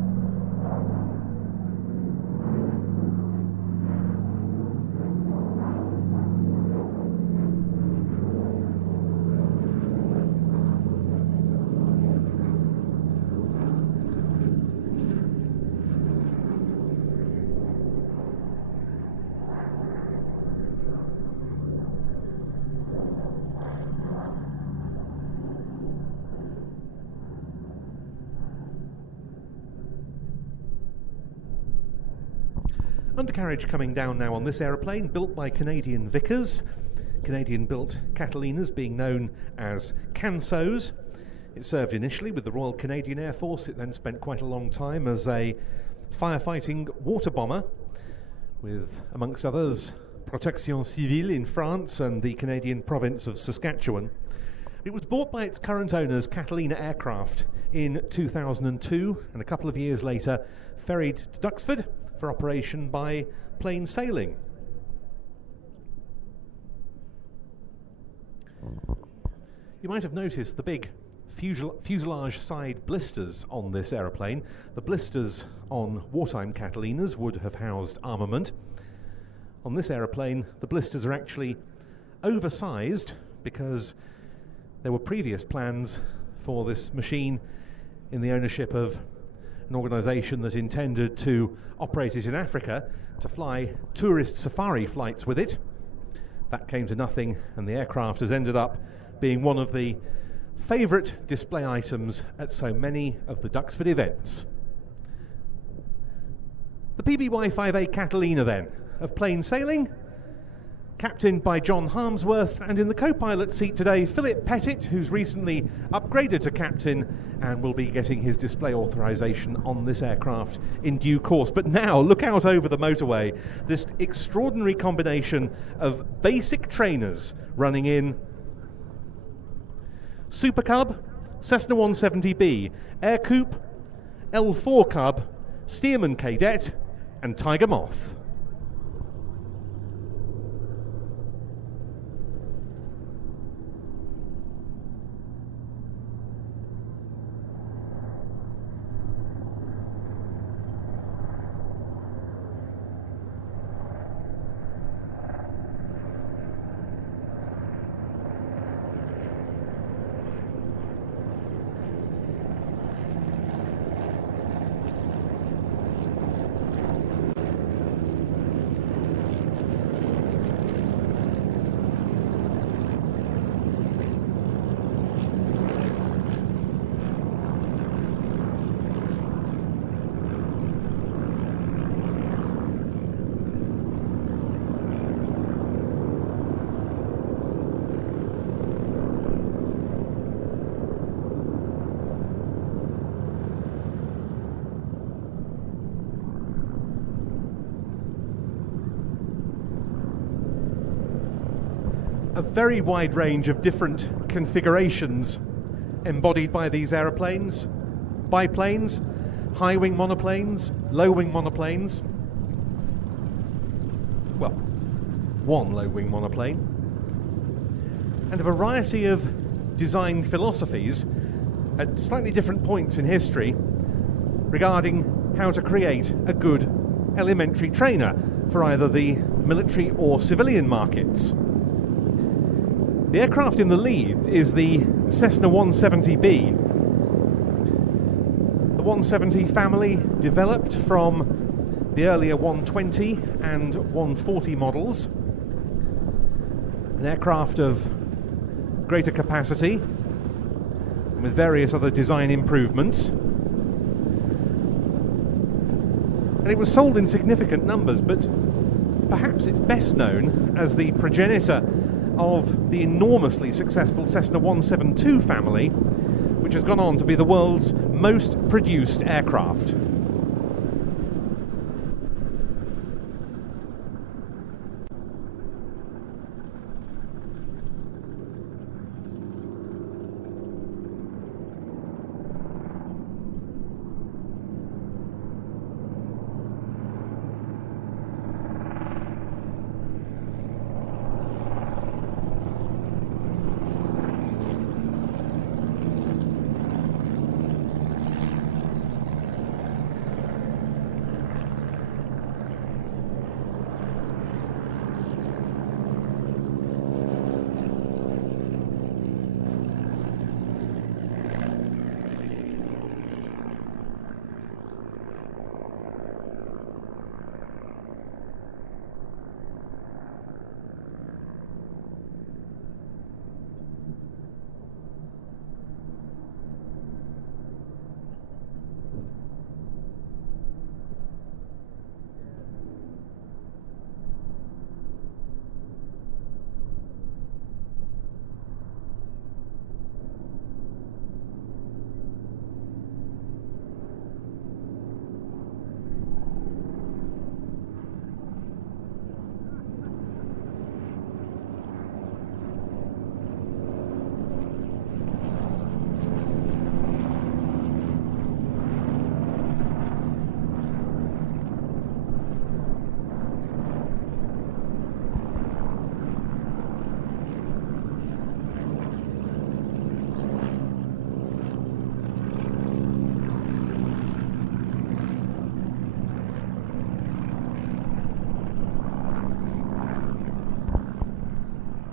Undercarriage coming down now on this aeroplane, built by Canadian Vickers. Canadian-built Catalinas being known as Cansos. It served initially with the Royal Canadian Air Force. It then spent quite a long time as a firefighting water bomber with, amongst others, Protection Civile in France and the Canadian province of Saskatchewan. It was bought by its current owners, Catalina Aircraft, in 2002, and a couple of years later ferried to Duxford for operation by plain sailing. You might have noticed the big fuselage side blisters on this aeroplane. The blisters on wartime Catalinas would have housed armament. On this aeroplane, the blisters are actually oversized because there were previous plans for this machine in the ownership of an organisation that intended to operate it in Africa, to fly tourist safari flights with it. That came to nothing, and the aircraft has ended up being one of the favourite display items at so many of the Duxford events. The PBY-5A Catalina then, of plain sailing, captained by John Harmsworth, and in the co-pilot seat today, Philip Pettit, who's recently upgraded to captain and will be getting his display authorization on this aircraft in due course. But now, look out over the motorway, this extraordinary combination of basic trainers running in Super Cub, Cessna 170B, Air Coupe, L4 Cub, Stearman Cadet, and Tiger Moth. a very wide range of different configurations embodied by these aeroplanes. Biplanes, high-wing monoplanes, low-wing monoplanes. Well, one low-wing monoplane. And a variety of design philosophies at slightly different points in history regarding how to create a good elementary trainer for either the military or civilian markets. The aircraft in the lead is the Cessna 170B. The 170 family developed from the earlier 120 and 140 models. An aircraft of greater capacity with various other design improvements. And it was sold in significant numbers, but perhaps it's best known as the progenitor of the enormously successful Cessna 172 family, which has gone on to be the world's most produced aircraft.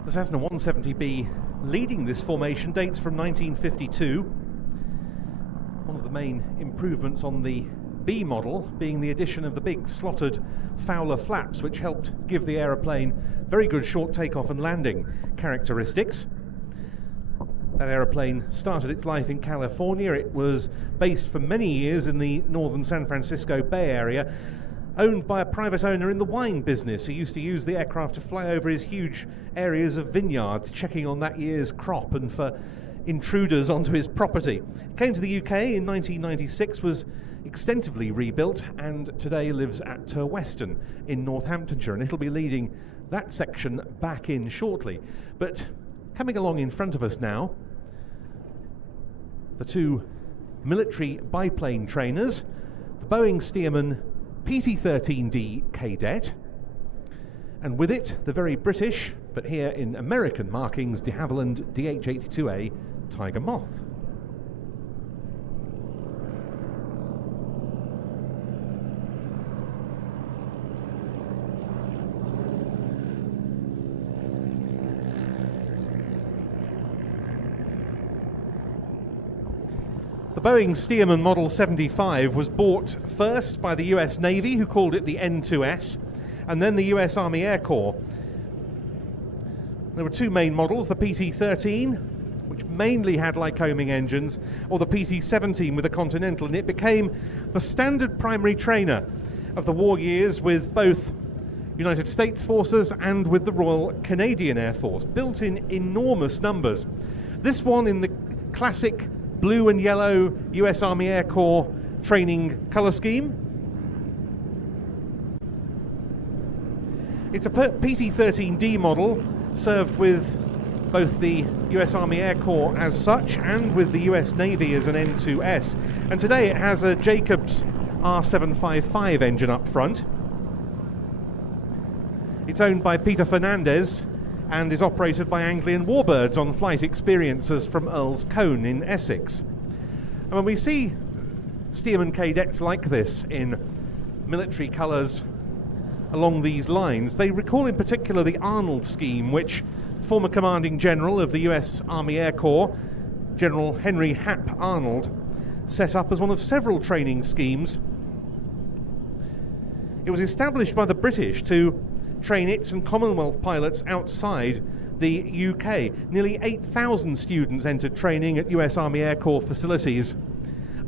The Cessna 170B leading this formation dates from 1952. One of the main improvements on the B model being the addition of the big slotted Fowler flaps, which helped give the aeroplane very good short takeoff and landing characteristics. That aeroplane started its life in California. It was based for many years in the northern San Francisco Bay Area, owned by a private owner in the wine business who used to use the aircraft to fly over his huge areas of vineyards, checking on that year's crop and for intruders onto his property. Came to the UK in 1996, was extensively rebuilt, and today lives at Weston in Northamptonshire, and it'll be leading that section back in shortly. But coming along in front of us now, the two military biplane trainers, the Boeing Stearman PT-13D Cadet, and with it the very British, but here in American markings, de Havilland DH-82A Tiger Moth. The Boeing Stearman Model 75 was bought first by the US Navy, who called it the N2S, and then the US Army Air Corps. There were two main models, the PT-13, which mainly had Lycoming engines, or the PT-17 with a Continental, and it became the standard primary trainer of the war years with both United States forces and with the Royal Canadian Air Force, built in enormous numbers. This one in the classic blue and yellow US Army Air Corps training colour scheme. It's a PT-13D model, served with both the US Army Air Corps as such and with the US Navy as an N2S. And today it has a Jacobs R755 engine up front. It's owned by Peter Fernandez and is operated by Anglian warbirds on flight experiences from Earl's Cone in Essex. And when we see Stearman cadets like this in military colours along these lines, they recall in particular the Arnold scheme, which former commanding general of the US Army Air Corps, General Henry Hap Arnold, set up as one of several training schemes. It was established by the British to train its and Commonwealth pilots outside the UK. Nearly 8,000 students entered training at US Army Air Corps facilities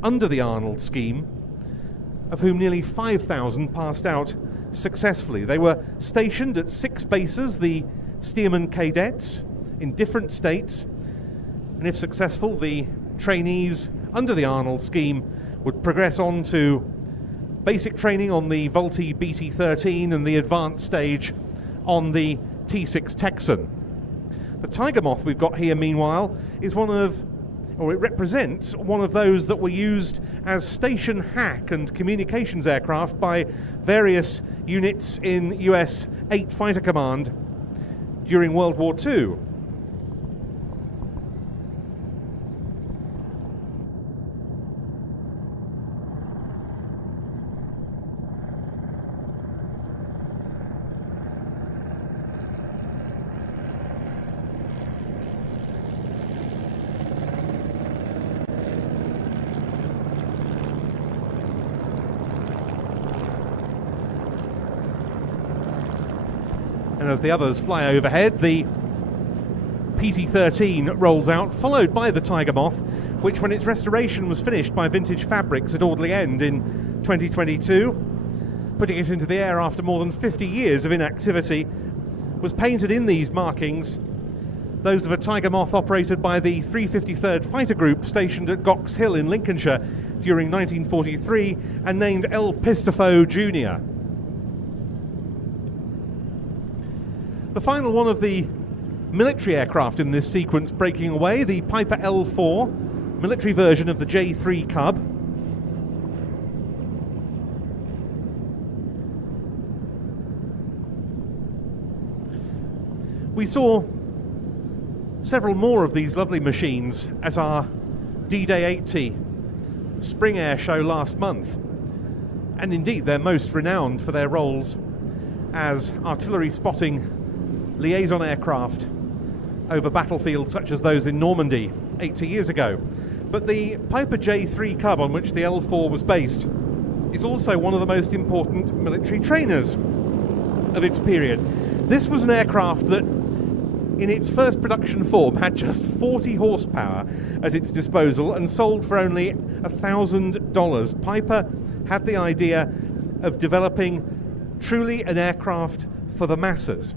under the Arnold scheme, of whom nearly 5,000 passed out successfully. They were stationed at 6 bases, the Stearman cadets, in different states, and if successful, the trainees under the Arnold scheme would progress on to basic training on the Vultee BT-13 and the advanced stage on the T-6 Texan. The Tiger Moth we've got here, meanwhile, is it represents one of those that were used as station hack and communications aircraft by various units in US 8 Fighter Command during World War II. And as the others fly overhead, the PT-13 rolls out, followed by the Tiger Moth, which, when its restoration was finished by Vintage Fabrics at Audley End in 2022, putting it into the air after more than 50 years of inactivity, was painted in these markings, those of a Tiger Moth operated by the 353rd Fighter Group stationed at Gox Hill in Lincolnshire during 1943 and named El Pistafo Jr. The final one of the military aircraft in this sequence breaking away, the Piper L4, military version of the J3 Cub. We saw several more of these lovely machines at our D-Day 80 Spring Air show last month, and indeed they're most renowned for their roles as artillery spotting liaison aircraft over battlefields such as those in Normandy 80 years ago. But the Piper J3 Cub, on which the L4 was based, is also one of the most important military trainers of its period. This was an aircraft that, in its first production form, had just 40 horsepower at its disposal and sold for only $1,000. Piper had the idea of developing truly an aircraft for the masses.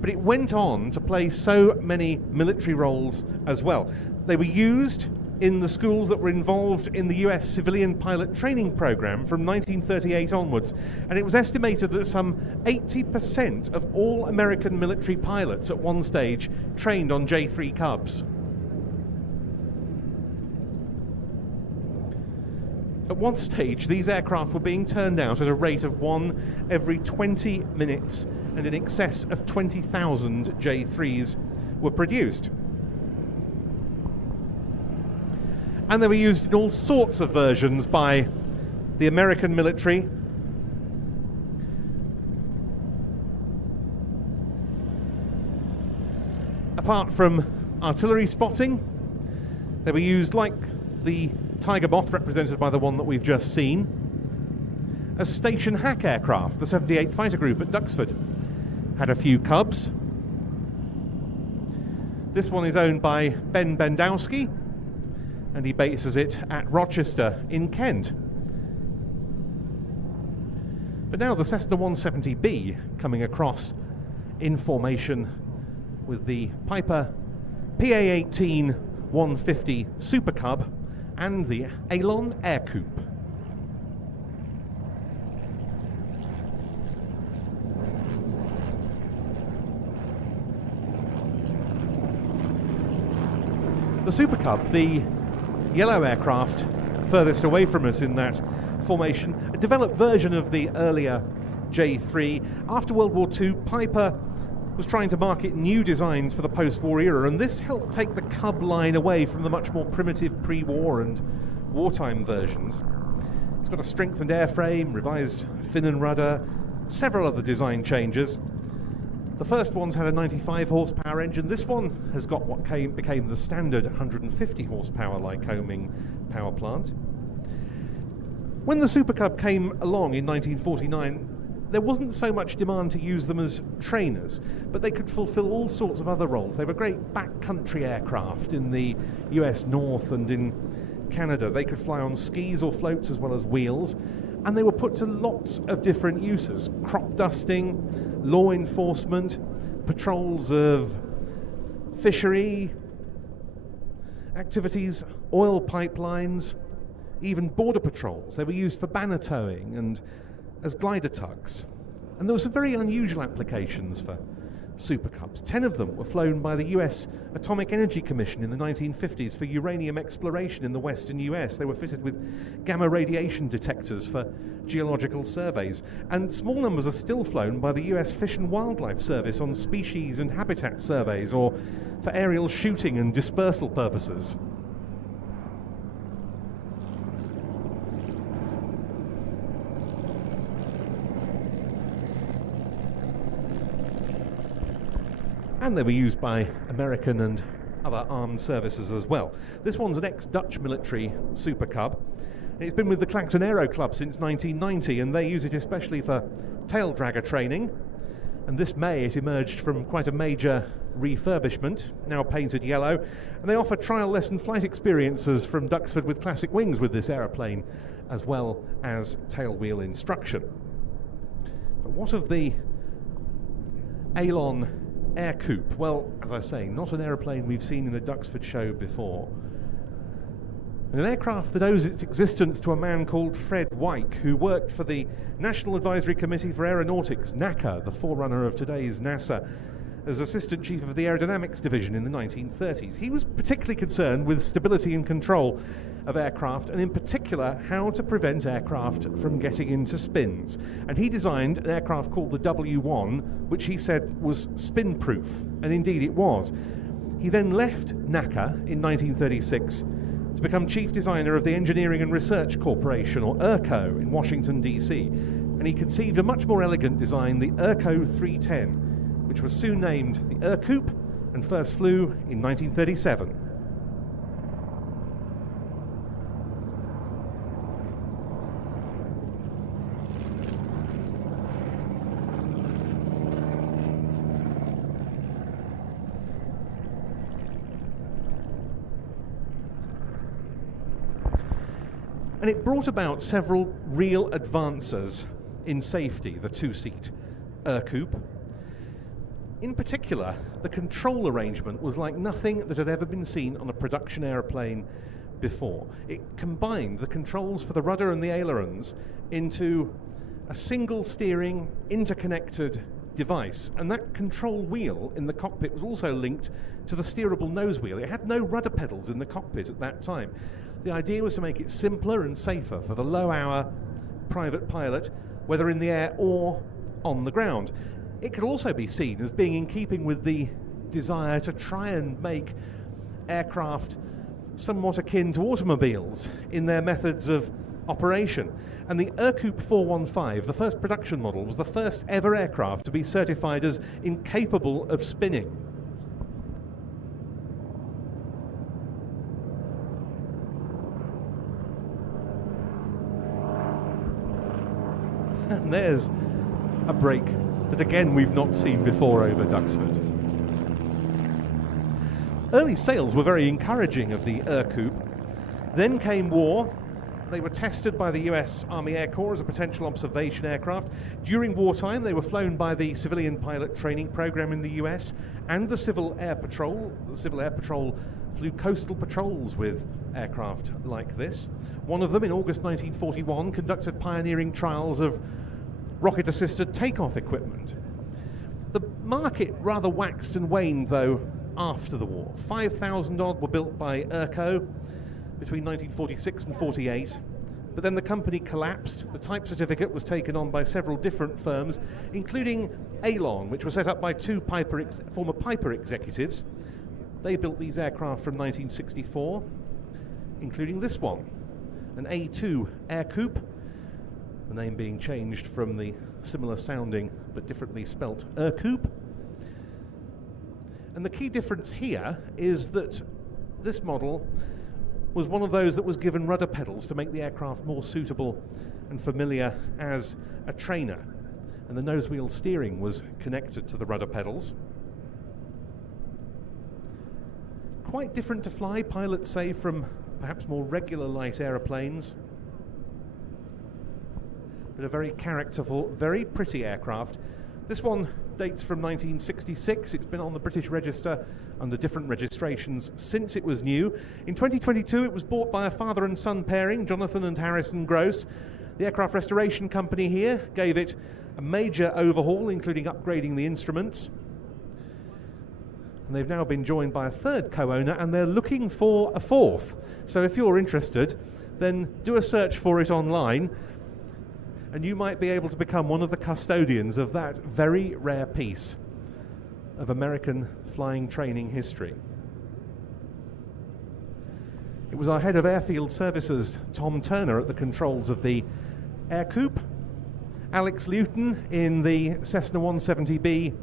But it went on to play so many military roles as well. They were used in the schools that were involved in the US civilian pilot training program from 1938 onwards, and it was estimated that some 80% of all American military pilots at one stage trained on J3 Cubs. At one stage, these aircraft were being turned out at a rate of 1 every 20 minutes, and in excess of 20,000 J3s were produced. And they were used in all sorts of versions by the American military. Apart from artillery spotting, they were used, like the Tiger Moth, represented by the one that we've just seen, as station hack aircraft. The 78th Fighter Group at Duxford had a few Cubs. This one is owned by Ben Bendowski, and he bases it at Rochester in Kent. But now the Cessna 170B coming across in formation with the Piper PA-18 150 Super Cub and the Alon Air Coupe. The Super Cub, the yellow aircraft furthest away from us in that formation, a developed version of the earlier J3. After World War II, Piper was trying to market new designs for the post-war era, and this helped take the Cub line away from the much more primitive pre-war and wartime versions. It's got a strengthened airframe, revised fin and rudder, several other design changes. The first ones had a 95 horsepower engine. This one has got what became the standard 150 horsepower Lycoming power plant. When the Super Cub came along in 1949, there wasn't so much demand to use them as trainers, but they could fulfill all sorts of other roles. They were great backcountry aircraft in the US North and in Canada. They could fly on skis or floats as well as wheels, and they were put to lots of different uses: crop dusting, law enforcement, patrols of fishery activities, oil pipelines, even border patrols. They were used for banner towing and as glider tugs. And there were some very unusual applications for Super Cubs. 10 of them were flown by the US Atomic Energy Commission in the 1950s for uranium exploration in the western US. They were fitted with gamma radiation detectors for geological surveys. And small numbers are still flown by the US Fish and Wildlife Service on species and habitat surveys, or for aerial shooting and dispersal purposes. And they were used by American and other armed services as well. This one's an ex-Dutch military Super Cub. It's been with the Clacton Aero Club since 1990, and they use it especially for tail dragger training. And this May it emerged from quite a major refurbishment, now painted yellow, and they offer trial lesson flight experiences from Duxford with classic wings with this aeroplane, as well as tailwheel instruction. But what of the Alon Air Coupe? Well, as I say, not an aeroplane we've seen in a Duxford show before. An aircraft that owes its existence to a man called Fred Wyke, who worked for the National Advisory Committee for Aeronautics, NACA, the forerunner of today's NASA, as Assistant Chief of the Aerodynamics Division in the 1930s. He was particularly concerned with stability and control of aircraft, and in particular how to prevent aircraft from getting into spins. And he designed an aircraft called the W1, which he said was spin-proof, and indeed it was. He then left NACA in 1936 to become chief designer of the Engineering and Research Corporation, or ERCO, in Washington, D.C. And he conceived a much more elegant design, the ERCO 310, which was soon named the Air Coupe and first flew in 1937. And it brought about several real advances in safety, the two-seat Air Coupe. In particular, the control arrangement was like nothing that had ever been seen on a production aeroplane before. It combined the controls for the rudder and the ailerons into a single steering, interconnected device. And that control wheel in the cockpit was also linked to the steerable nose wheel. It had no rudder pedals in the cockpit at that time. The idea was to make it simpler and safer for the low-hour private pilot, whether in the air or on the ground. It could also be seen as being in keeping with the desire to try and make aircraft somewhat akin to automobiles in their methods of operation. And the Air Coupe 415, the first production model, was the first ever aircraft to be certified as incapable of spinning. And there's a break that again we've not seen before over Duxford. Early sales were very encouraging of the Air Coupe. Then came war. They were tested by the US Army Air Corps as a potential observation aircraft. During wartime, they were flown by the civilian pilot training program in the US and the Civil Air Patrol. The Civil Air Patrol flew coastal patrols with aircraft like this. One of them, in August 1941, conducted pioneering trials of rocket-assisted takeoff equipment. The market rather waxed and waned, though, after the war. 5,000 odd were built by Erco between 1946 and 48. But then the company collapsed. The type certificate was taken on by several different firms, including Alon, which was set up by two former Piper executives. They built these aircraft from 1964, including this one, an A2 Air Coupe, the name being changed from the similar sounding but differently spelt Air Coupe. And the key difference here is that this model was one of those that was given rudder pedals to make the aircraft more suitable and familiar as a trainer. And the nose wheel steering was connected to the rudder pedals. Quite different to fly, pilots say, from perhaps more regular light aeroplanes. But a very characterful, very pretty aircraft. This one dates from 1966. It's been on the British Register under different registrations since it was new. In 2022, it was bought by a father and son pairing, Jonathan and Harrison Gross. The aircraft restoration company here gave it a major overhaul, including upgrading the instruments. And they've now been joined by a third co-owner, and they're looking for a fourth. So if you're interested, then do a search for it online, and you might be able to become one of the custodians of that very rare piece of American flying training history. It was our head of airfield services, Tom Turner, at the controls of the Air Coupe, Alex Luton in the Cessna 170B,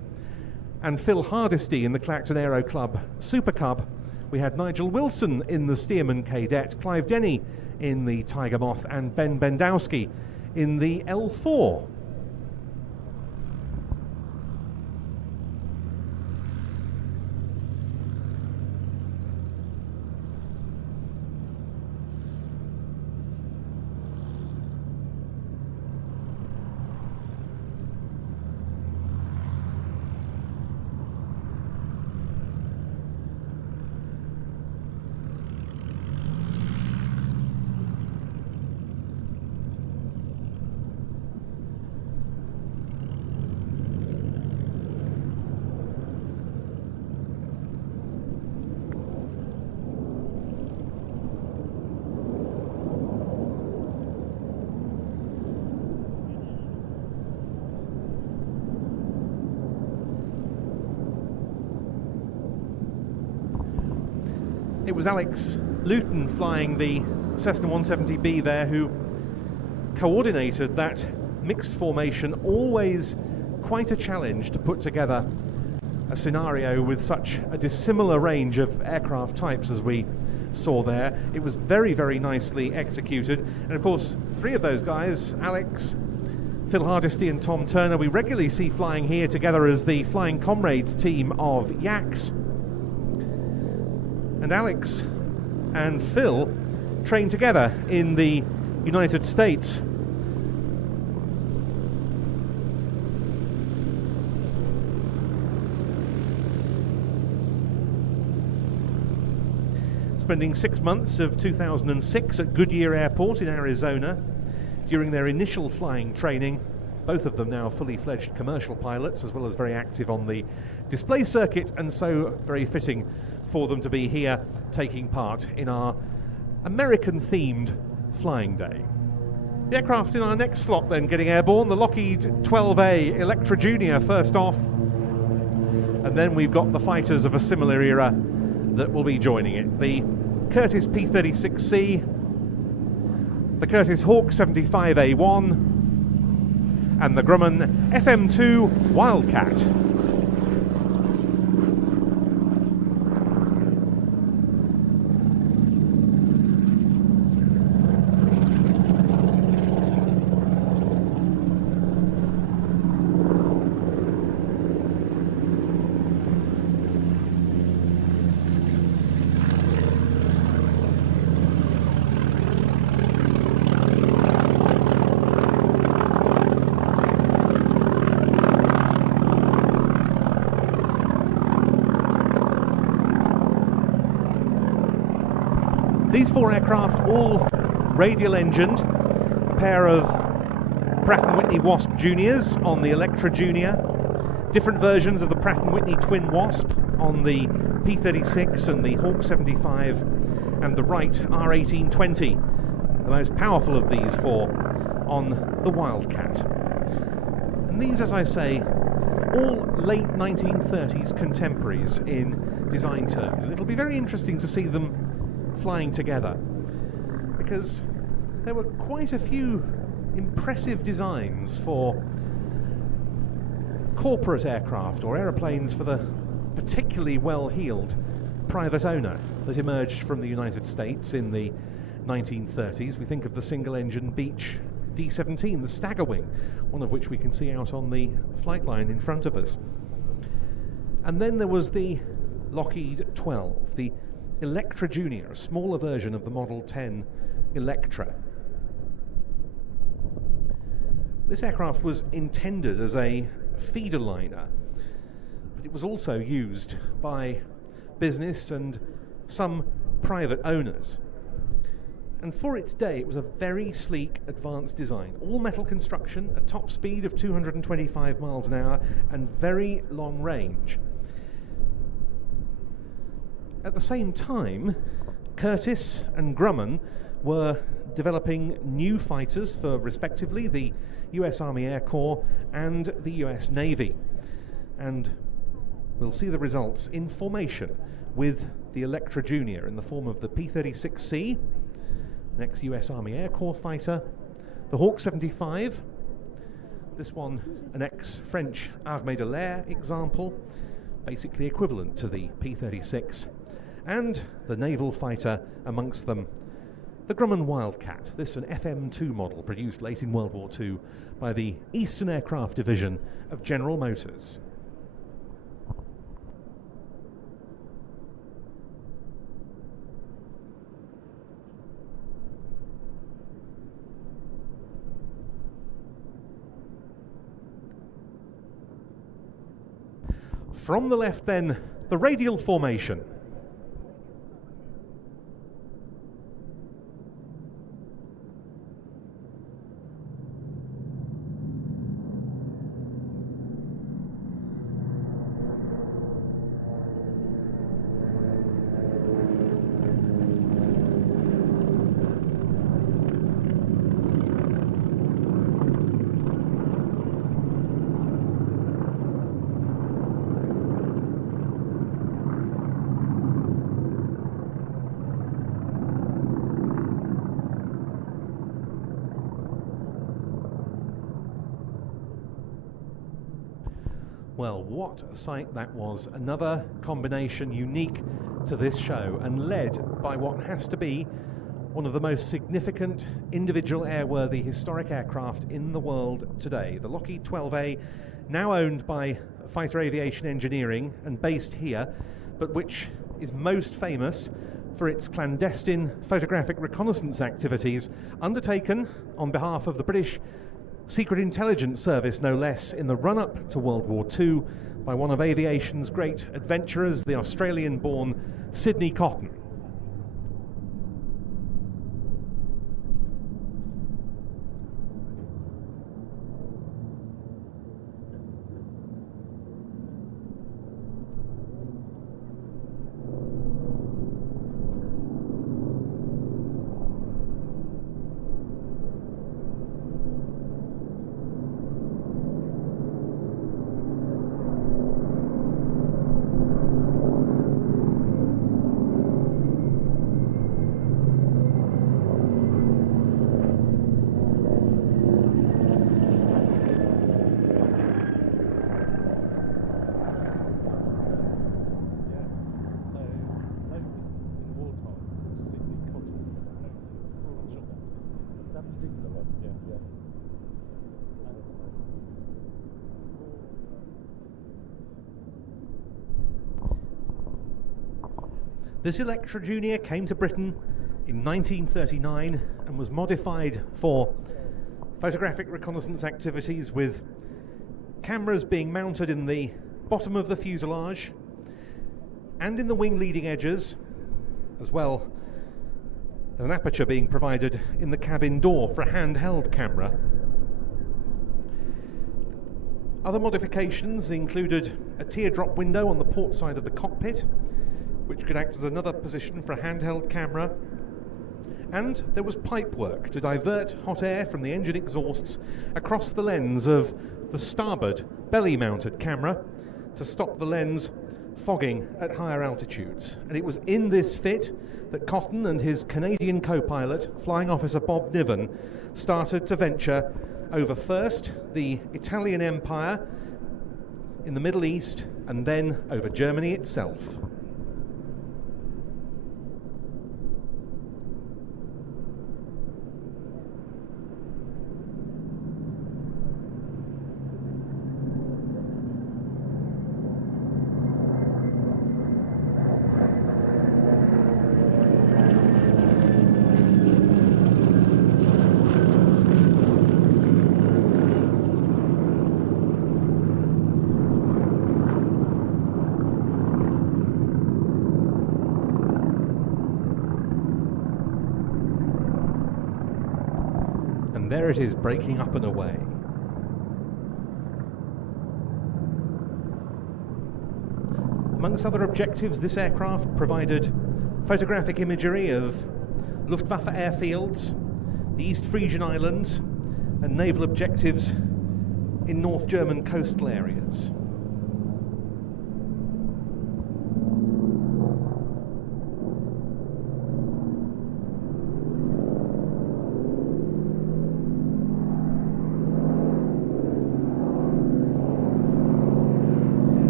and Phil Hardesty in the Clacton Aero Club Super Cub. We had Nigel Wilson in the Stearman Cadet, Clive Denny in the Tiger Moth, and Ben Bendowski in the L4. It was Alex Luton flying the Cessna 170B there who coordinated that mixed formation. Always quite a challenge to put together a scenario with such a dissimilar range of aircraft types as we saw there. It was very, very nicely executed. And of course, three of those guys, Alex, Phil Hardesty and Tom Turner, we regularly see flying here together as the Flying Comrades team of Yaks. And Alex and Phil trained together in the United States. Spending 6 months of 2006 at Goodyear Airport in Arizona during their initial flying training. Both of them now fully fledged commercial pilots, as well as very active on the display circuit, and so very fitting for them to be here taking part in our American-themed flying day. The aircraft in our next slot then getting airborne, the Lockheed 12A Electra Junior first off, and then we've got the fighters of a similar era that will be joining it. The Curtiss P-36C, the Curtiss Hawk 75A1, and the Grumman FM2 Wildcat. These four aircraft, all radial engined, a pair of Pratt & Whitney Wasp Juniors on the Electra Junior, different versions of the Pratt & Whitney Twin Wasp on the P-36 and the Hawk 75 and the Wright R-1820, the most powerful of these four, on the Wildcat. And these, as I say, all late 1930s contemporaries in design terms. And it'll be very interesting to see them flying together, because there were quite a few impressive designs for corporate aircraft or aeroplanes for the particularly well-heeled private owner that emerged from the United States in the 1930s. We think of the single-engine Beech D-17, the stagger wing, one of which we can see out on the flight line in front of us. And then there was the Lockheed 12, the Electra Junior, a smaller version of the Model 10 Electra. This aircraft was intended as a feeder liner, but it was also used by business and some private owners. And for its day, it was a very sleek, advanced design. All metal construction, a top speed of 225 miles an hour, and very long range. At the same time, Curtiss and Grumman were developing new fighters for, respectively, the US Army Air Corps and the US Navy. And we'll see the results in formation with the Electra Junior in the form of the P-36C, an ex-US Army Air Corps fighter, the Hawk 75, this one an ex-French Armée de l'Air example, basically equivalent to the P-36, and the naval fighter amongst them, the Grumman Wildcat, this an FM2 model produced late in World War II by the Eastern Aircraft Division of General Motors. From the left then, the radial formation. Well, what a sight that was. Another combination unique to this show and led by what has to be one of the most significant individual airworthy historic aircraft in the world today. The Lockheed 12A, now owned by Fighter Aviation Engineering and based here, but which is most famous for its clandestine photographic reconnaissance activities undertaken on behalf of the British Secret Intelligence Service, no less, in the run-up to World War II by one of aviation's great adventurers, the Australian-born Sidney Cotton. This Electra Junior came to Britain in 1939 and was modified for photographic reconnaissance activities, with cameras being mounted in the bottom of the fuselage and in the wing leading edges, as well as an aperture being provided in the cabin door for a handheld camera. Other modifications included a teardrop window on the port side of the cockpit, which could act as another position for a handheld camera. And there was pipe work to divert hot air from the engine exhausts across the lens of the starboard belly-mounted camera to stop the lens fogging at higher altitudes. And it was in this fit that Cotton and his Canadian co-pilot, Flying Officer Bob Niven, started to venture over first the Italian Empire in the Middle East and then over Germany itself. And there it is, breaking up and away. Amongst other objectives, this aircraft provided photographic imagery of Luftwaffe airfields, the East Frisian Islands, and naval objectives in North German coastal areas.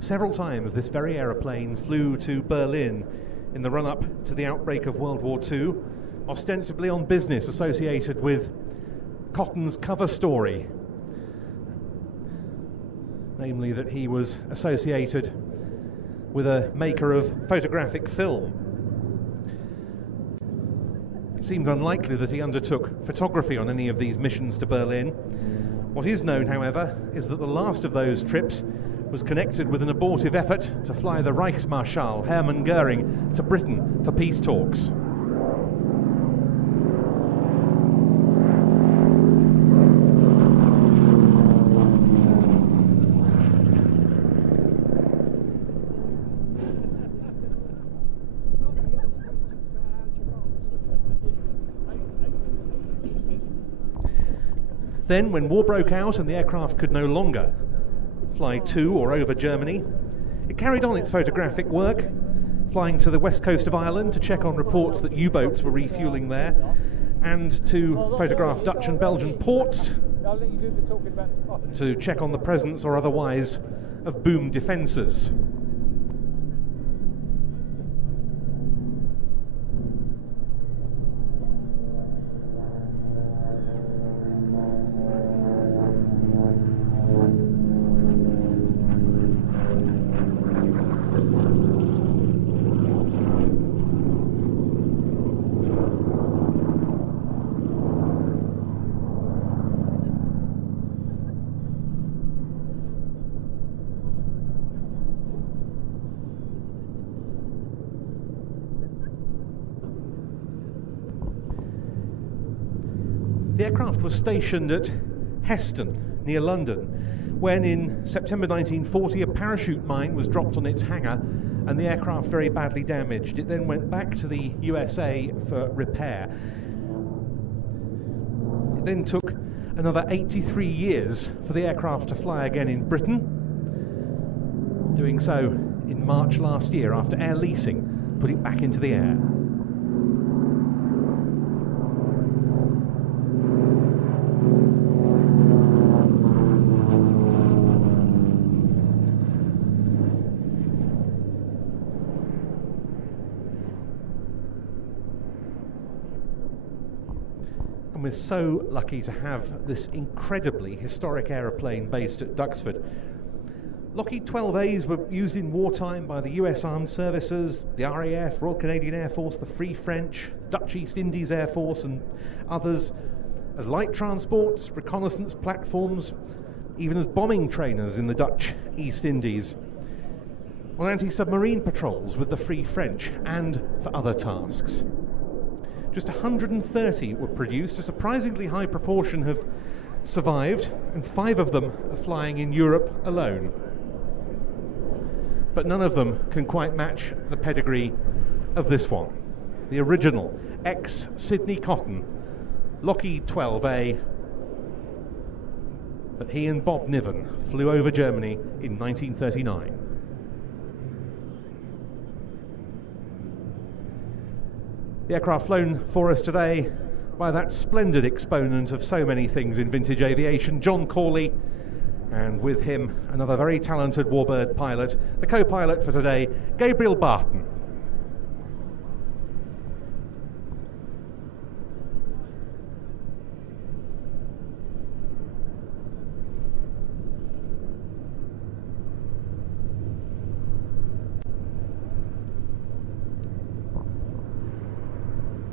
Several times this very aeroplane flew to Berlin in the run-up to the outbreak of World War II, ostensibly on business associated with Cotton's cover story, namely that he was associated with a maker of photographic film. It seemed unlikely that he undertook photography on any of these missions to Berlin. What is known, however, is that the last of those trips was connected with an abortive effort to fly the Reichsmarschall Hermann Goering to Britain for peace talks. Then, when war broke out and the aircraft could no longer fly to or over Germany, it carried on its photographic work, flying to the west coast of Ireland to check on reports that U-boats were refueling there, and to photograph Dutch and Belgian ports to check on the presence or otherwise of boom defences. The aircraft was stationed at Heston, near London, when in September 1940 a parachute mine was dropped on its hangar and the aircraft very badly damaged. It then went back to the USA for repair. It then took another 83 years for the aircraft to fly again in Britain, doing so in March last year after Air Leasing put it back into the air. And we're so lucky to have this incredibly historic aeroplane based at Duxford. Lockheed 12As were used in wartime by the US Armed Services, the RAF, Royal Canadian Air Force, the Free French, Dutch East Indies Air Force and others, as light transports, reconnaissance platforms, even as bombing trainers in the Dutch East Indies, on anti-submarine patrols with the Free French and for other tasks. Just 130 were produced. A surprisingly high proportion have survived, and 5 of them are flying in Europe alone. But none of them can quite match the pedigree of this one. The original ex-Sydney Cotton Lockheed 12A that he and Bob Niven flew over Germany in 1939. The aircraft flown for us today by that splendid exponent of so many things in vintage aviation, John Corley, and with him another very talented warbird pilot, the co-pilot for today, Gabriel Barton.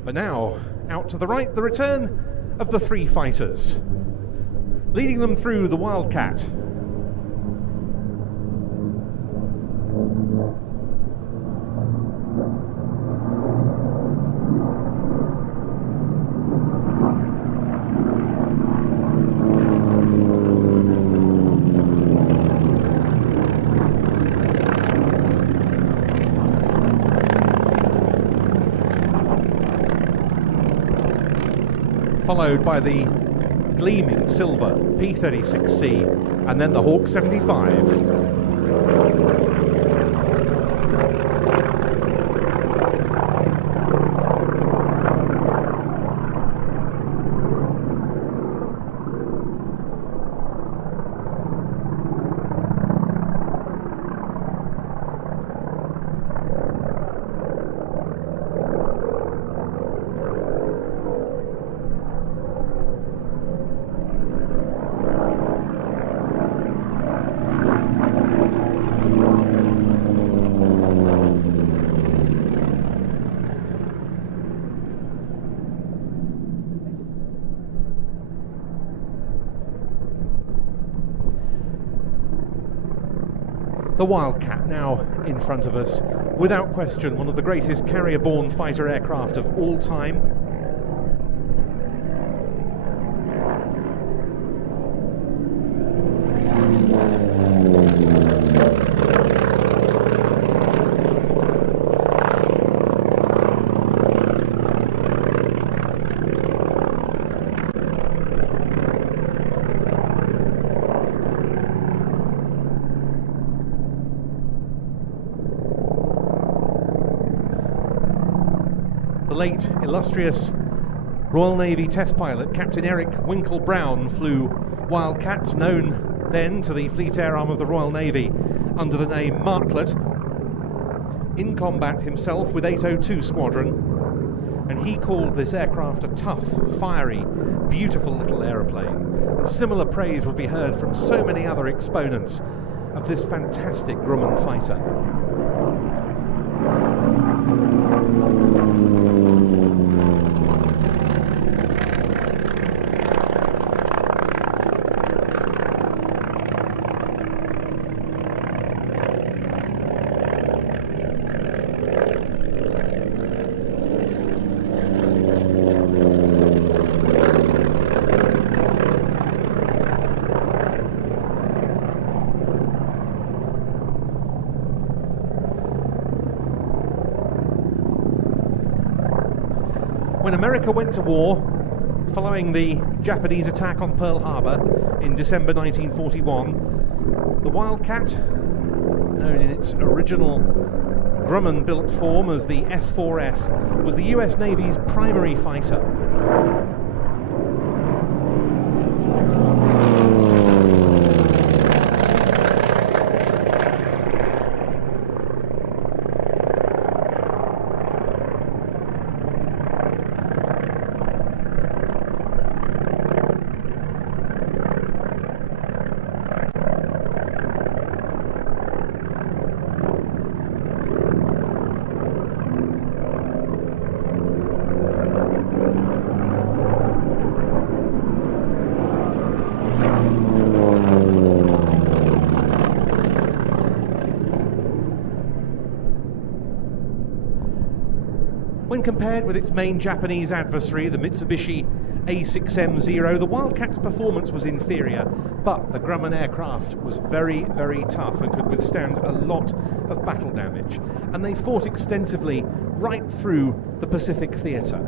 But now, out to the right, the return of the 3 fighters, leading them through the Wildcat. Followed by the gleaming silver P-36C and then the Hawk 75. The Wildcat now in front of us, without question one of the greatest carrier-borne fighter aircraft of all time. The late, illustrious Royal Navy test pilot Captain Eric Winkle Brown flew Wildcats, known then to the Fleet Air Arm of the Royal Navy under the name Martlet, in combat himself with 802 Squadron, and he called this aircraft a tough, fiery, beautiful little aeroplane. And similar praise would be heard from so many other exponents of this fantastic Grumman fighter. When America went to war, following the Japanese attack on Pearl Harbor in December 1941, the Wildcat, known in its original Grumman-built form as the F-4F, was the US Navy's primary fighter. When compared with its main Japanese adversary, the Mitsubishi A6M0, the Wildcat's performance was inferior, but the Grumman aircraft was very, very tough and could withstand a lot of battle damage. And they fought extensively right through the Pacific Theatre.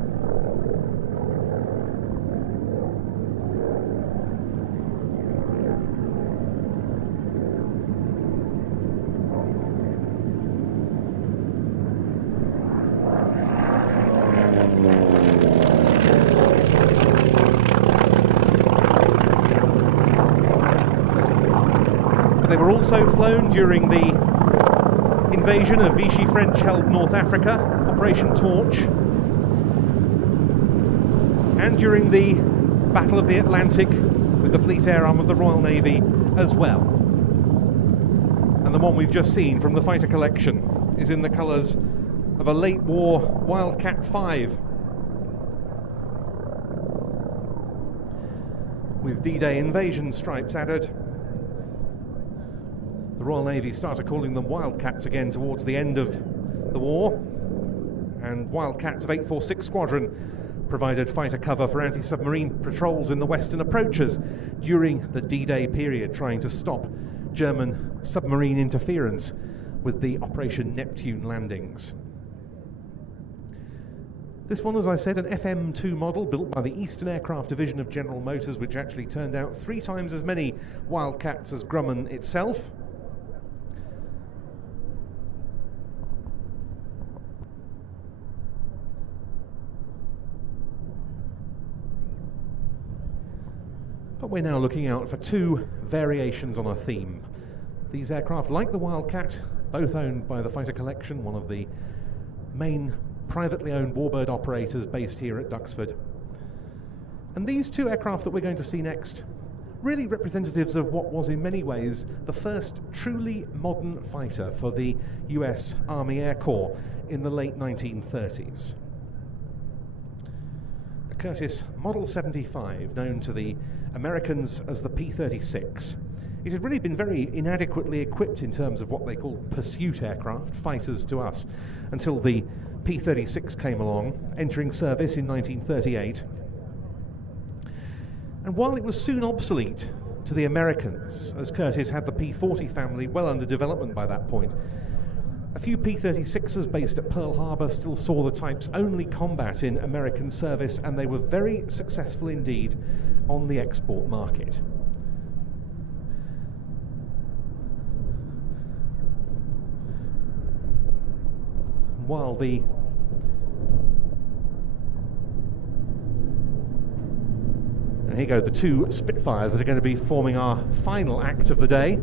They were also flown during the invasion of Vichy French-held North Africa, Operation Torch, and during the Battle of the Atlantic with the Fleet Air Arm of the Royal Navy as well. And the one we've just seen from the fighter collection is in the colours of a late war Wildcat 5, with D-Day invasion stripes added. The Royal Navy started calling them Wildcats again towards the end of the war, and Wildcats of 846 Squadron provided fighter cover for anti-submarine patrols in the western approaches during the D-Day period, trying to stop German submarine interference with the Operation Neptune landings. This one, as I said, an FM2 model built by the Eastern Aircraft Division of General Motors, which actually turned out 3 times as many Wildcats as Grumman itself. But we're now looking out for 2 variations on a theme. These aircraft, like the Wildcat, both owned by the Fighter Collection, one of the main privately owned warbird operators based here at Duxford. And these 2 aircraft that we're going to see next, really representatives of what was in many ways the first truly modern fighter for the US Army Air Corps in the late 1930s. The Curtiss Model 75, known to the Americans as the P-36. It had really been very inadequately equipped in terms of what they called pursuit aircraft, fighters to us, until the P-36 came along, entering service in 1938. And while it was soon obsolete to the Americans, as Curtiss had the P-40 family well under development by that point, a few P-36s based at Pearl Harbor still saw the type's only combat in American service, and they were very successful indeed on the export market. While the and here go the 2 Spitfires that are going to be forming our final act of the day.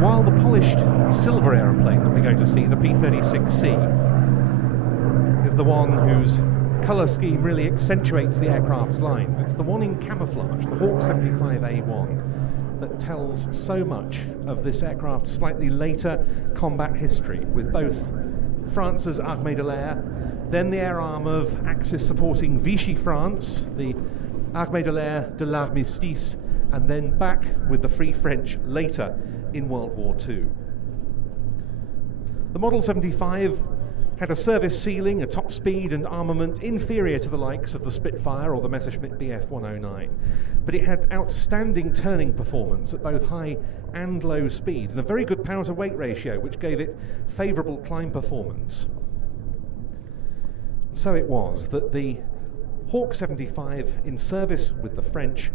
While the polished silver aeroplane that we're going to see, the P-36C, is the one whose colour scheme really accentuates the aircraft's lines. It's the one in camouflage, the Hawk 75A1, that tells so much of this aircraft's slightly later combat history, with both France's Armée de l'Air, then the air arm of Axis supporting Vichy France, the Armée de l'Air de l'Armistice, and then back with the Free French later in World War II. The Model 75 had a service ceiling, a top speed and armament inferior to the likes of the Spitfire or the Messerschmitt Bf 109, but it had outstanding turning performance at both high and low speeds and a very good power to weight ratio, which gave it favourable climb performance. So it was that the Hawk 75 in service with the French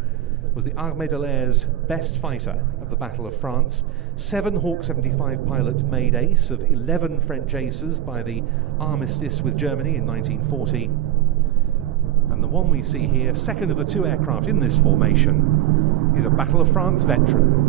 was the Armée de l'Air's best fighter of the Battle of France. 7 Hawk 75 pilots made ace of 11 French aces by the armistice with Germany in 1940. And the one we see here, second of the 2 aircraft in this formation, is a Battle of France veteran.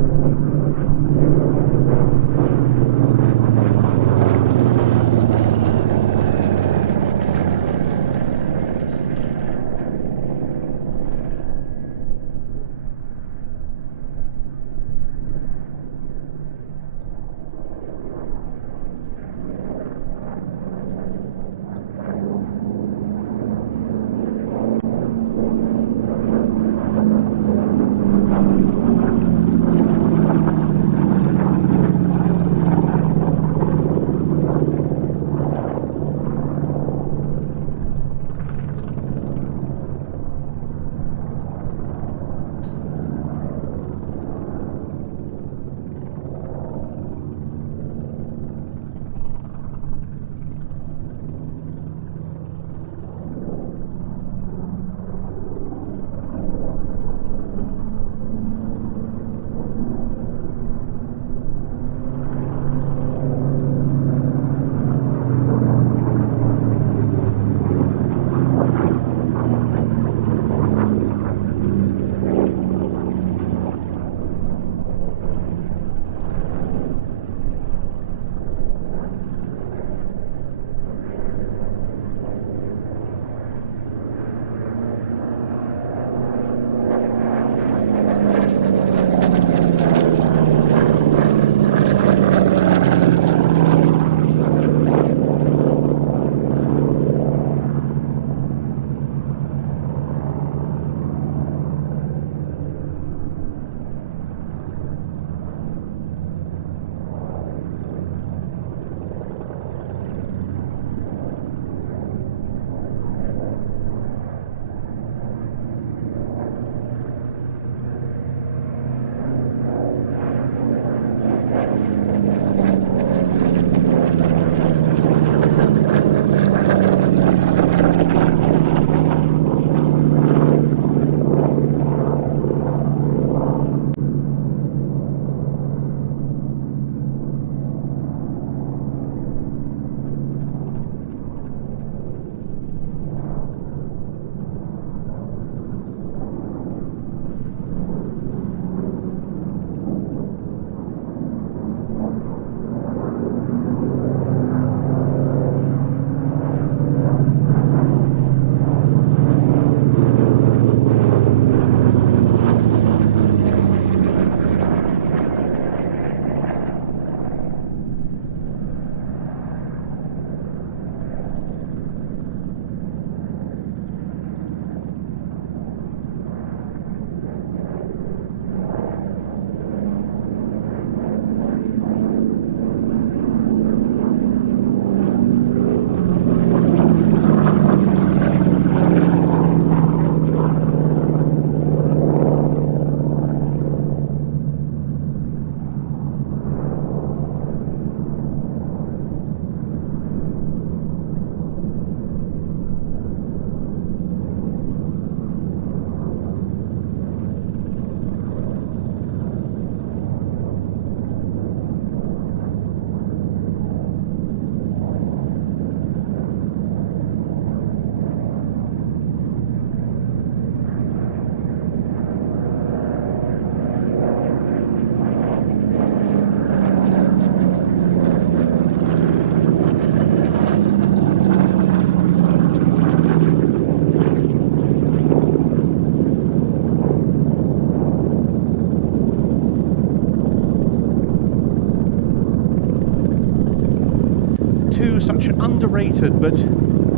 two such underrated but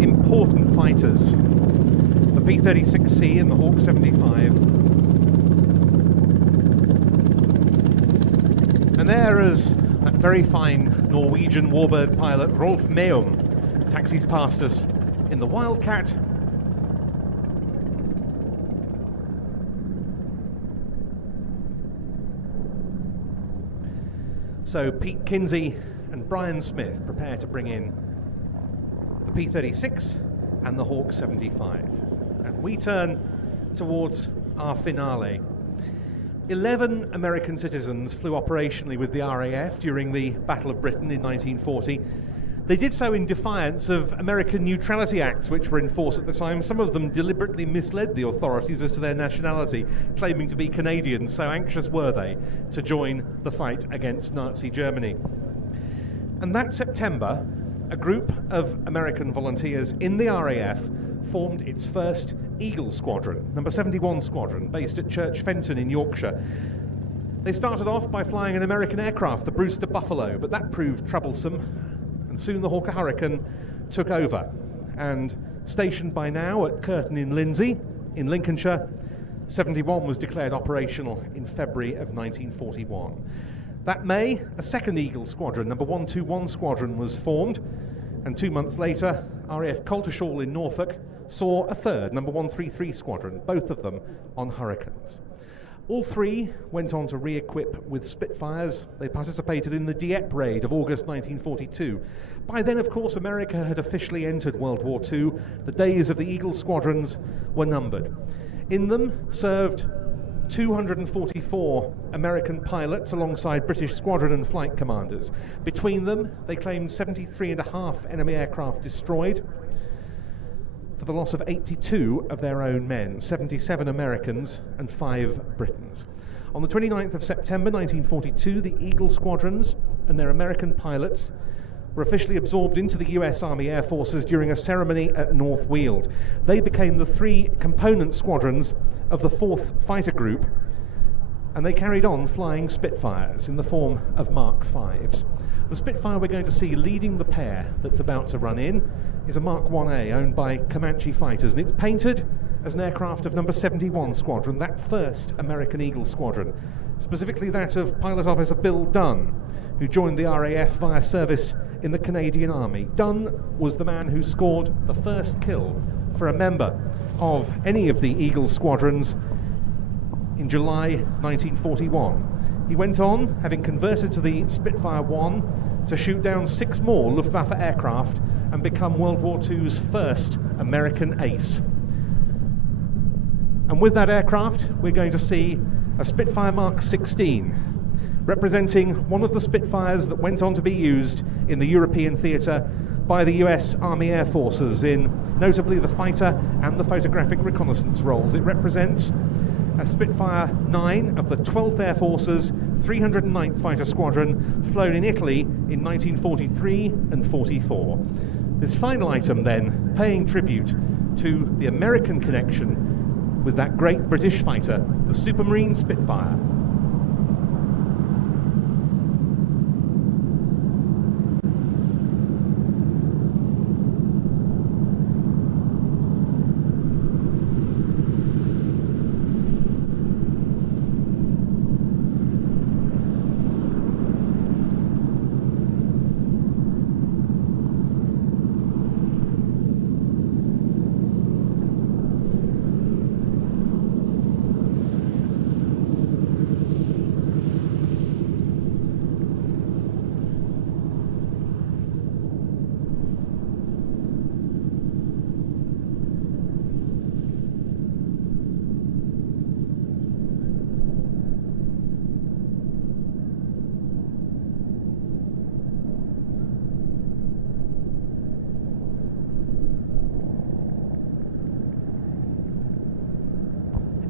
important fighters, the P-36C and the Hawk 75. And there, as that very fine Norwegian warbird pilot Rolf Meum taxis past us in the Wildcat. So Pete Kinsey and Brian Smith prepare to bring in the P-36 and the Hawk 75. And we turn towards our finale. 11 American citizens flew operationally with the RAF during the Battle of Britain in 1940. They did so in defiance of American neutrality acts which were in force at the time. Some of them deliberately misled the authorities as to their nationality, claiming to be Canadians, so anxious were they to join the fight against Nazi Germany. And that September, a group of American volunteers in the RAF formed its first Eagle Squadron, number 71 Squadron, based at Church Fenton in Yorkshire. They started off by flying an American aircraft, the Brewster Buffalo, but that proved troublesome, and soon the Hawker Hurricane took over. And stationed by now at Curtin in Lindsey, in Lincolnshire, 71 was declared operational in February of 1941. That May, a second Eagle squadron, number 121 Squadron, was formed, and 2 months later, RAF Coltishall in Norfolk saw a third, number 133 Squadron, both of them on Hurricanes. All three went on to re-equip with Spitfires. They participated in the Dieppe raid of August 1942. By then, of course, America had officially entered World War II. The days of the Eagle squadrons were numbered. In them served 244 American pilots alongside British squadron and flight commanders. Between them, they claimed 73.5 enemy aircraft destroyed, for the loss of 82 of their own men, 77 Americans and 5 Britons. On the 29th of September 1942, the Eagle squadrons and their American pilots were officially absorbed into the US Army Air Forces during a ceremony at North Weald. They became the 3 component squadrons of the 4th Fighter Group, and they carried on flying Spitfires in the form of Mark Vs. The Spitfire we're going to see leading the pair that's about to run in is a Mark 1A owned by Comanche Fighters, and it's painted as an aircraft of number 71 Squadron, that first American Eagle squadron, specifically that of Pilot Officer Bill Dunn, who joined the RAF via service in the Canadian Army. Dunn was the man who scored the first kill for a member of any of the Eagle squadrons in July 1941. He went on, having converted to the Spitfire 1, to shoot down 6 more Luftwaffe aircraft and become World War II's first American ace. And with that aircraft, we're going to see a Spitfire Mark 16, representing one of the Spitfires that went on to be used in the European theatre by the US Army Air Forces in notably the fighter and the photographic reconnaissance roles. It represents a Spitfire 9 of the 12th Air Force's 309th Fighter Squadron, flown in Italy in 1943 and 44. This final item then paying tribute to the American connection with that great British fighter, the Supermarine Spitfire.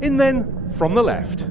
In then, from the left.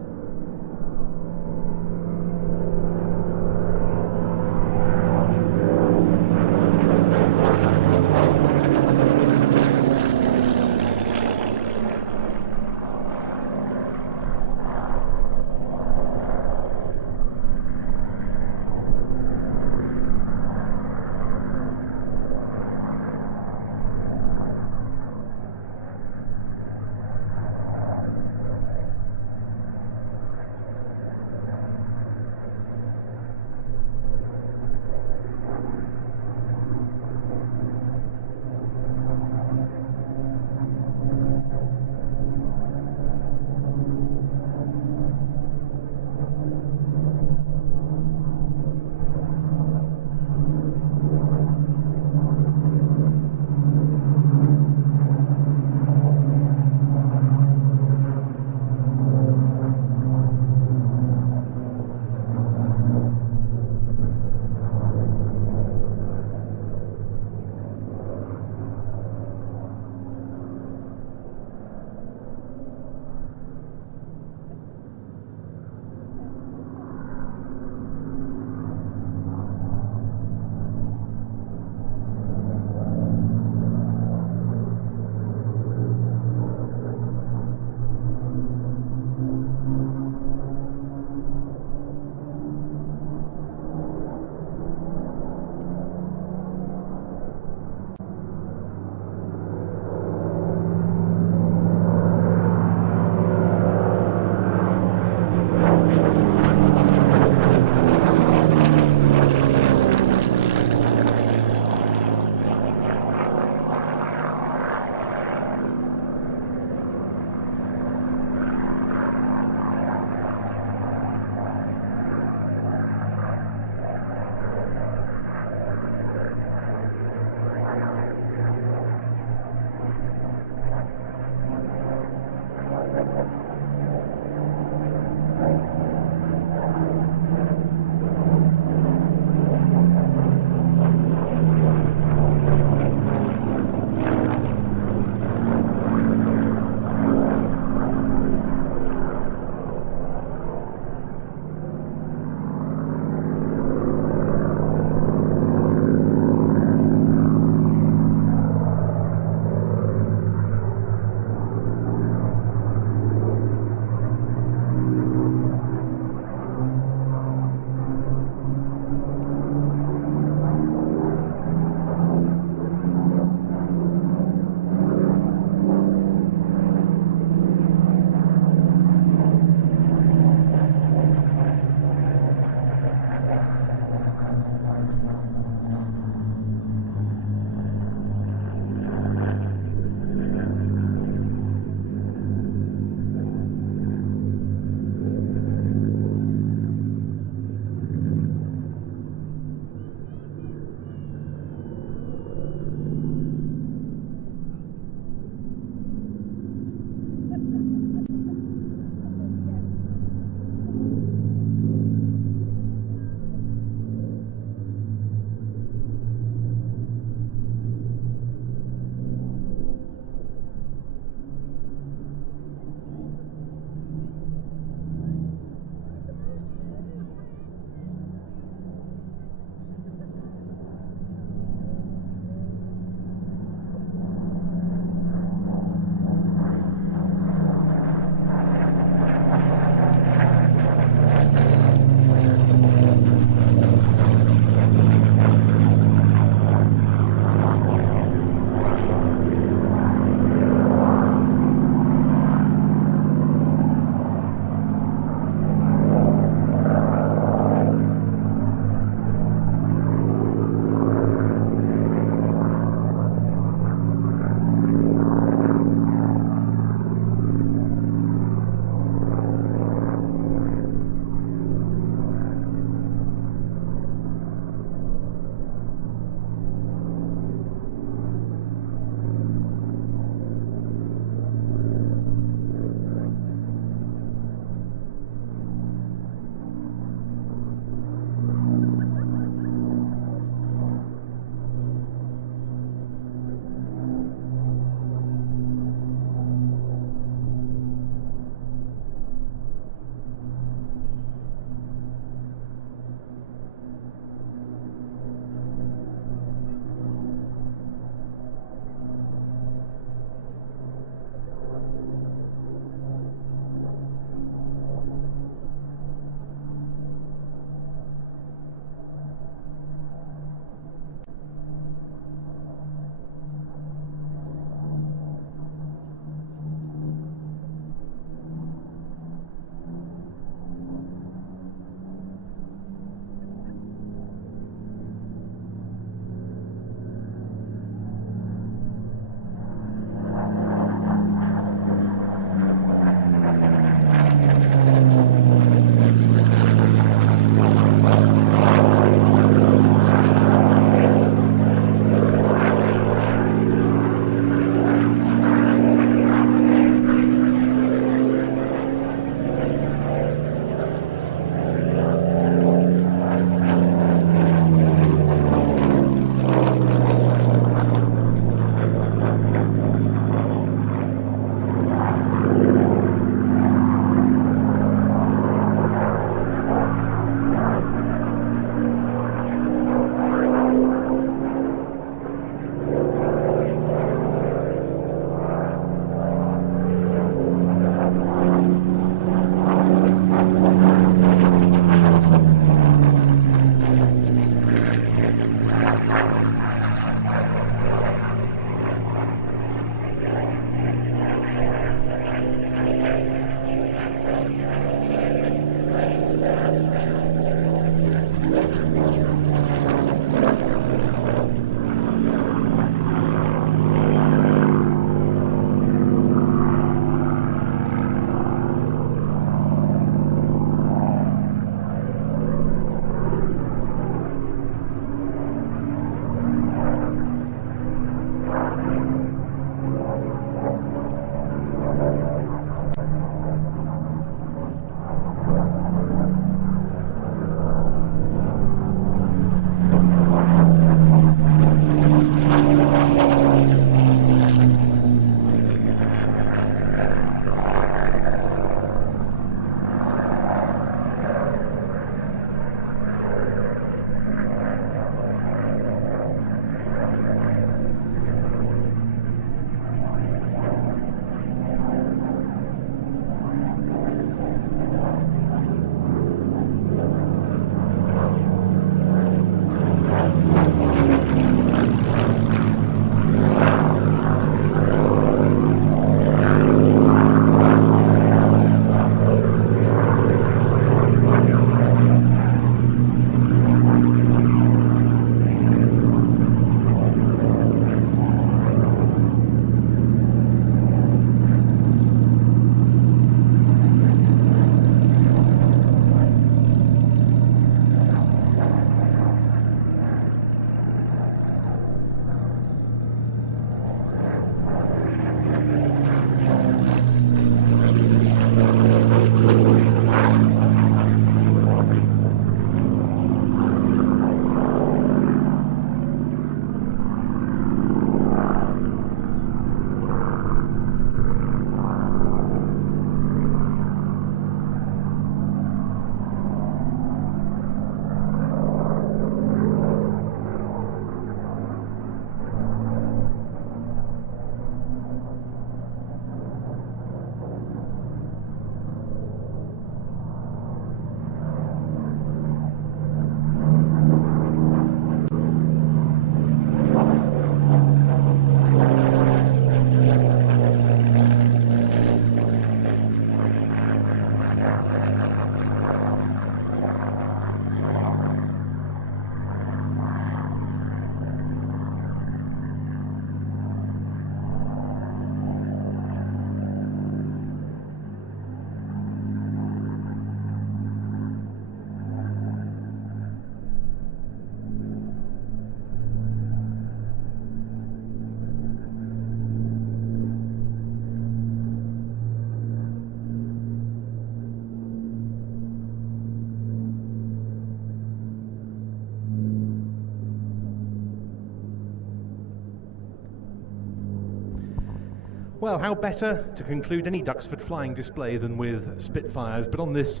Well, how better to conclude any Duxford Flying display than with Spitfires, but on this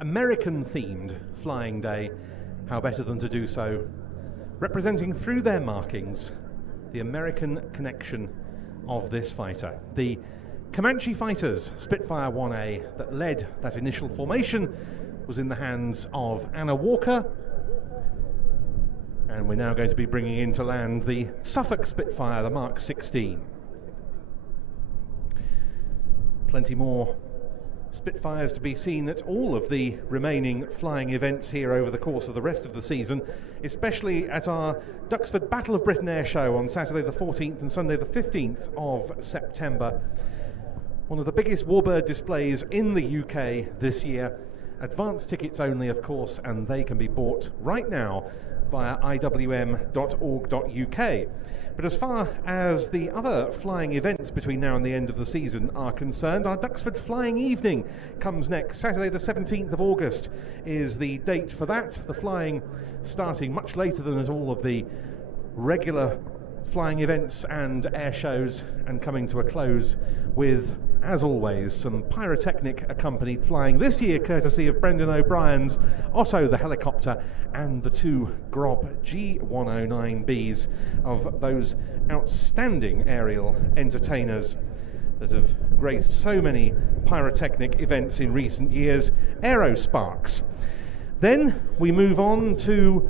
American-themed Flying Day, how better than to do so representing through their markings the American connection of this fighter. The Comanche fighters, Spitfire 1A, that led that initial formation, was in the hands of Anna Walker, and we're now going to be bringing into land the Suffolk Spitfire, the Mark 16. Plenty more Spitfires to be seen at all of the remaining flying events here over the course of the rest of the season, especially at our Duxford Battle of Britain Air Show on Saturday the 14th and Sunday the 15th of September. One of the biggest warbird displays in the UK this year. Advance tickets only, of course, and they can be bought right now via iwm.org.uk. But as far as the other flying events between now and the end of the season are concerned, our Duxford Flying Evening comes next. Saturday the 17th of August is the date for that. The flying starting much later than at all of the regular flying events and air shows, and coming to a close with, as always, some pyrotechnic accompanied flying, this year courtesy of Brendan O'Brien's Otto the helicopter and the two Grob G109Bs of those outstanding aerial entertainers that have graced so many pyrotechnic events in recent years, Aerosparks. Then we move on to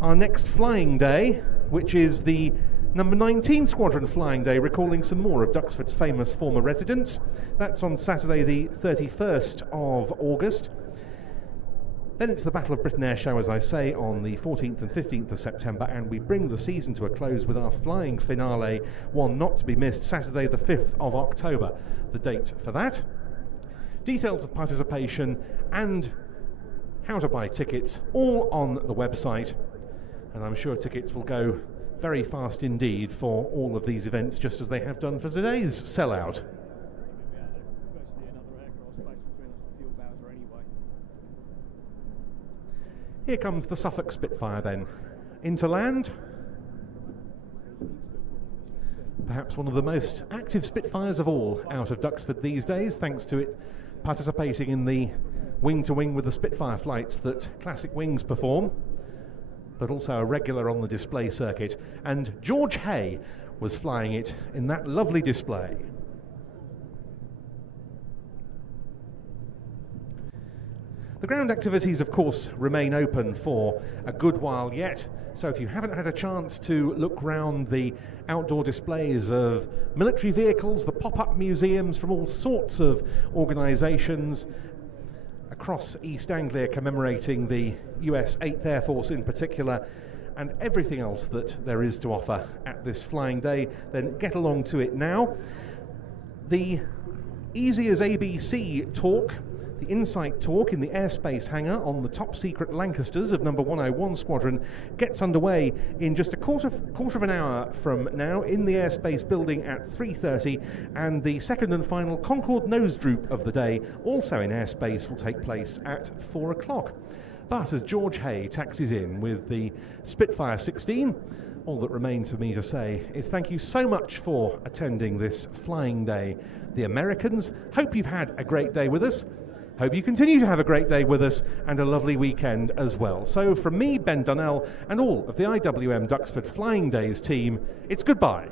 our next flying day, which is the number 19 Squadron Flying Day, recalling some more of Duxford's famous former residents. That's on Saturday the 31st of August. Then it's the Battle of Britain Air Show, as I say, on the 14th and 15th of September, and we bring the season to a close with our flying finale, one not to be missed, Saturday the 5th of October, the date for that. Details of participation and how to buy tickets all on the website, and I'm sure tickets will go very fast indeed for all of these events, just as they have done for today's sellout. Here comes the Suffolk Spitfire then, into land. Perhaps one of the most active Spitfires of all out of Duxford these days, thanks to it participating in the wing-to-wing with the Spitfire flights that Classic Wings perform, but also a regular on the display circuit, and George Hay was flying it in that lovely display. The ground activities, of course, remain open for a good while yet, so if you haven't had a chance to look round the outdoor displays of military vehicles, the pop-up museums from all sorts of organisations across East Anglia commemorating the US 8th Air Force in particular, and everything else that there is to offer at this flying day, then get along to it now. The Easy as ABC talk, the Insight talk in the airspace hangar on the top secret Lancasters of number 101 Squadron, gets underway in just a quarter of an hour from now in the airspace building at 3:30, and the second and final Concorde nose droop of the day, also in airspace, will take place at 4 o'clock. But as George Hay taxis in with the Spitfire 16, all that remains for me to say is thank you so much for attending this flying day. The Americans, hope you've had a great day with us. Hope you continue to have a great day with us and a lovely weekend as well. So from me, Ben Dunnell, and all of the IWM Duxford Flying Days team, it's goodbye.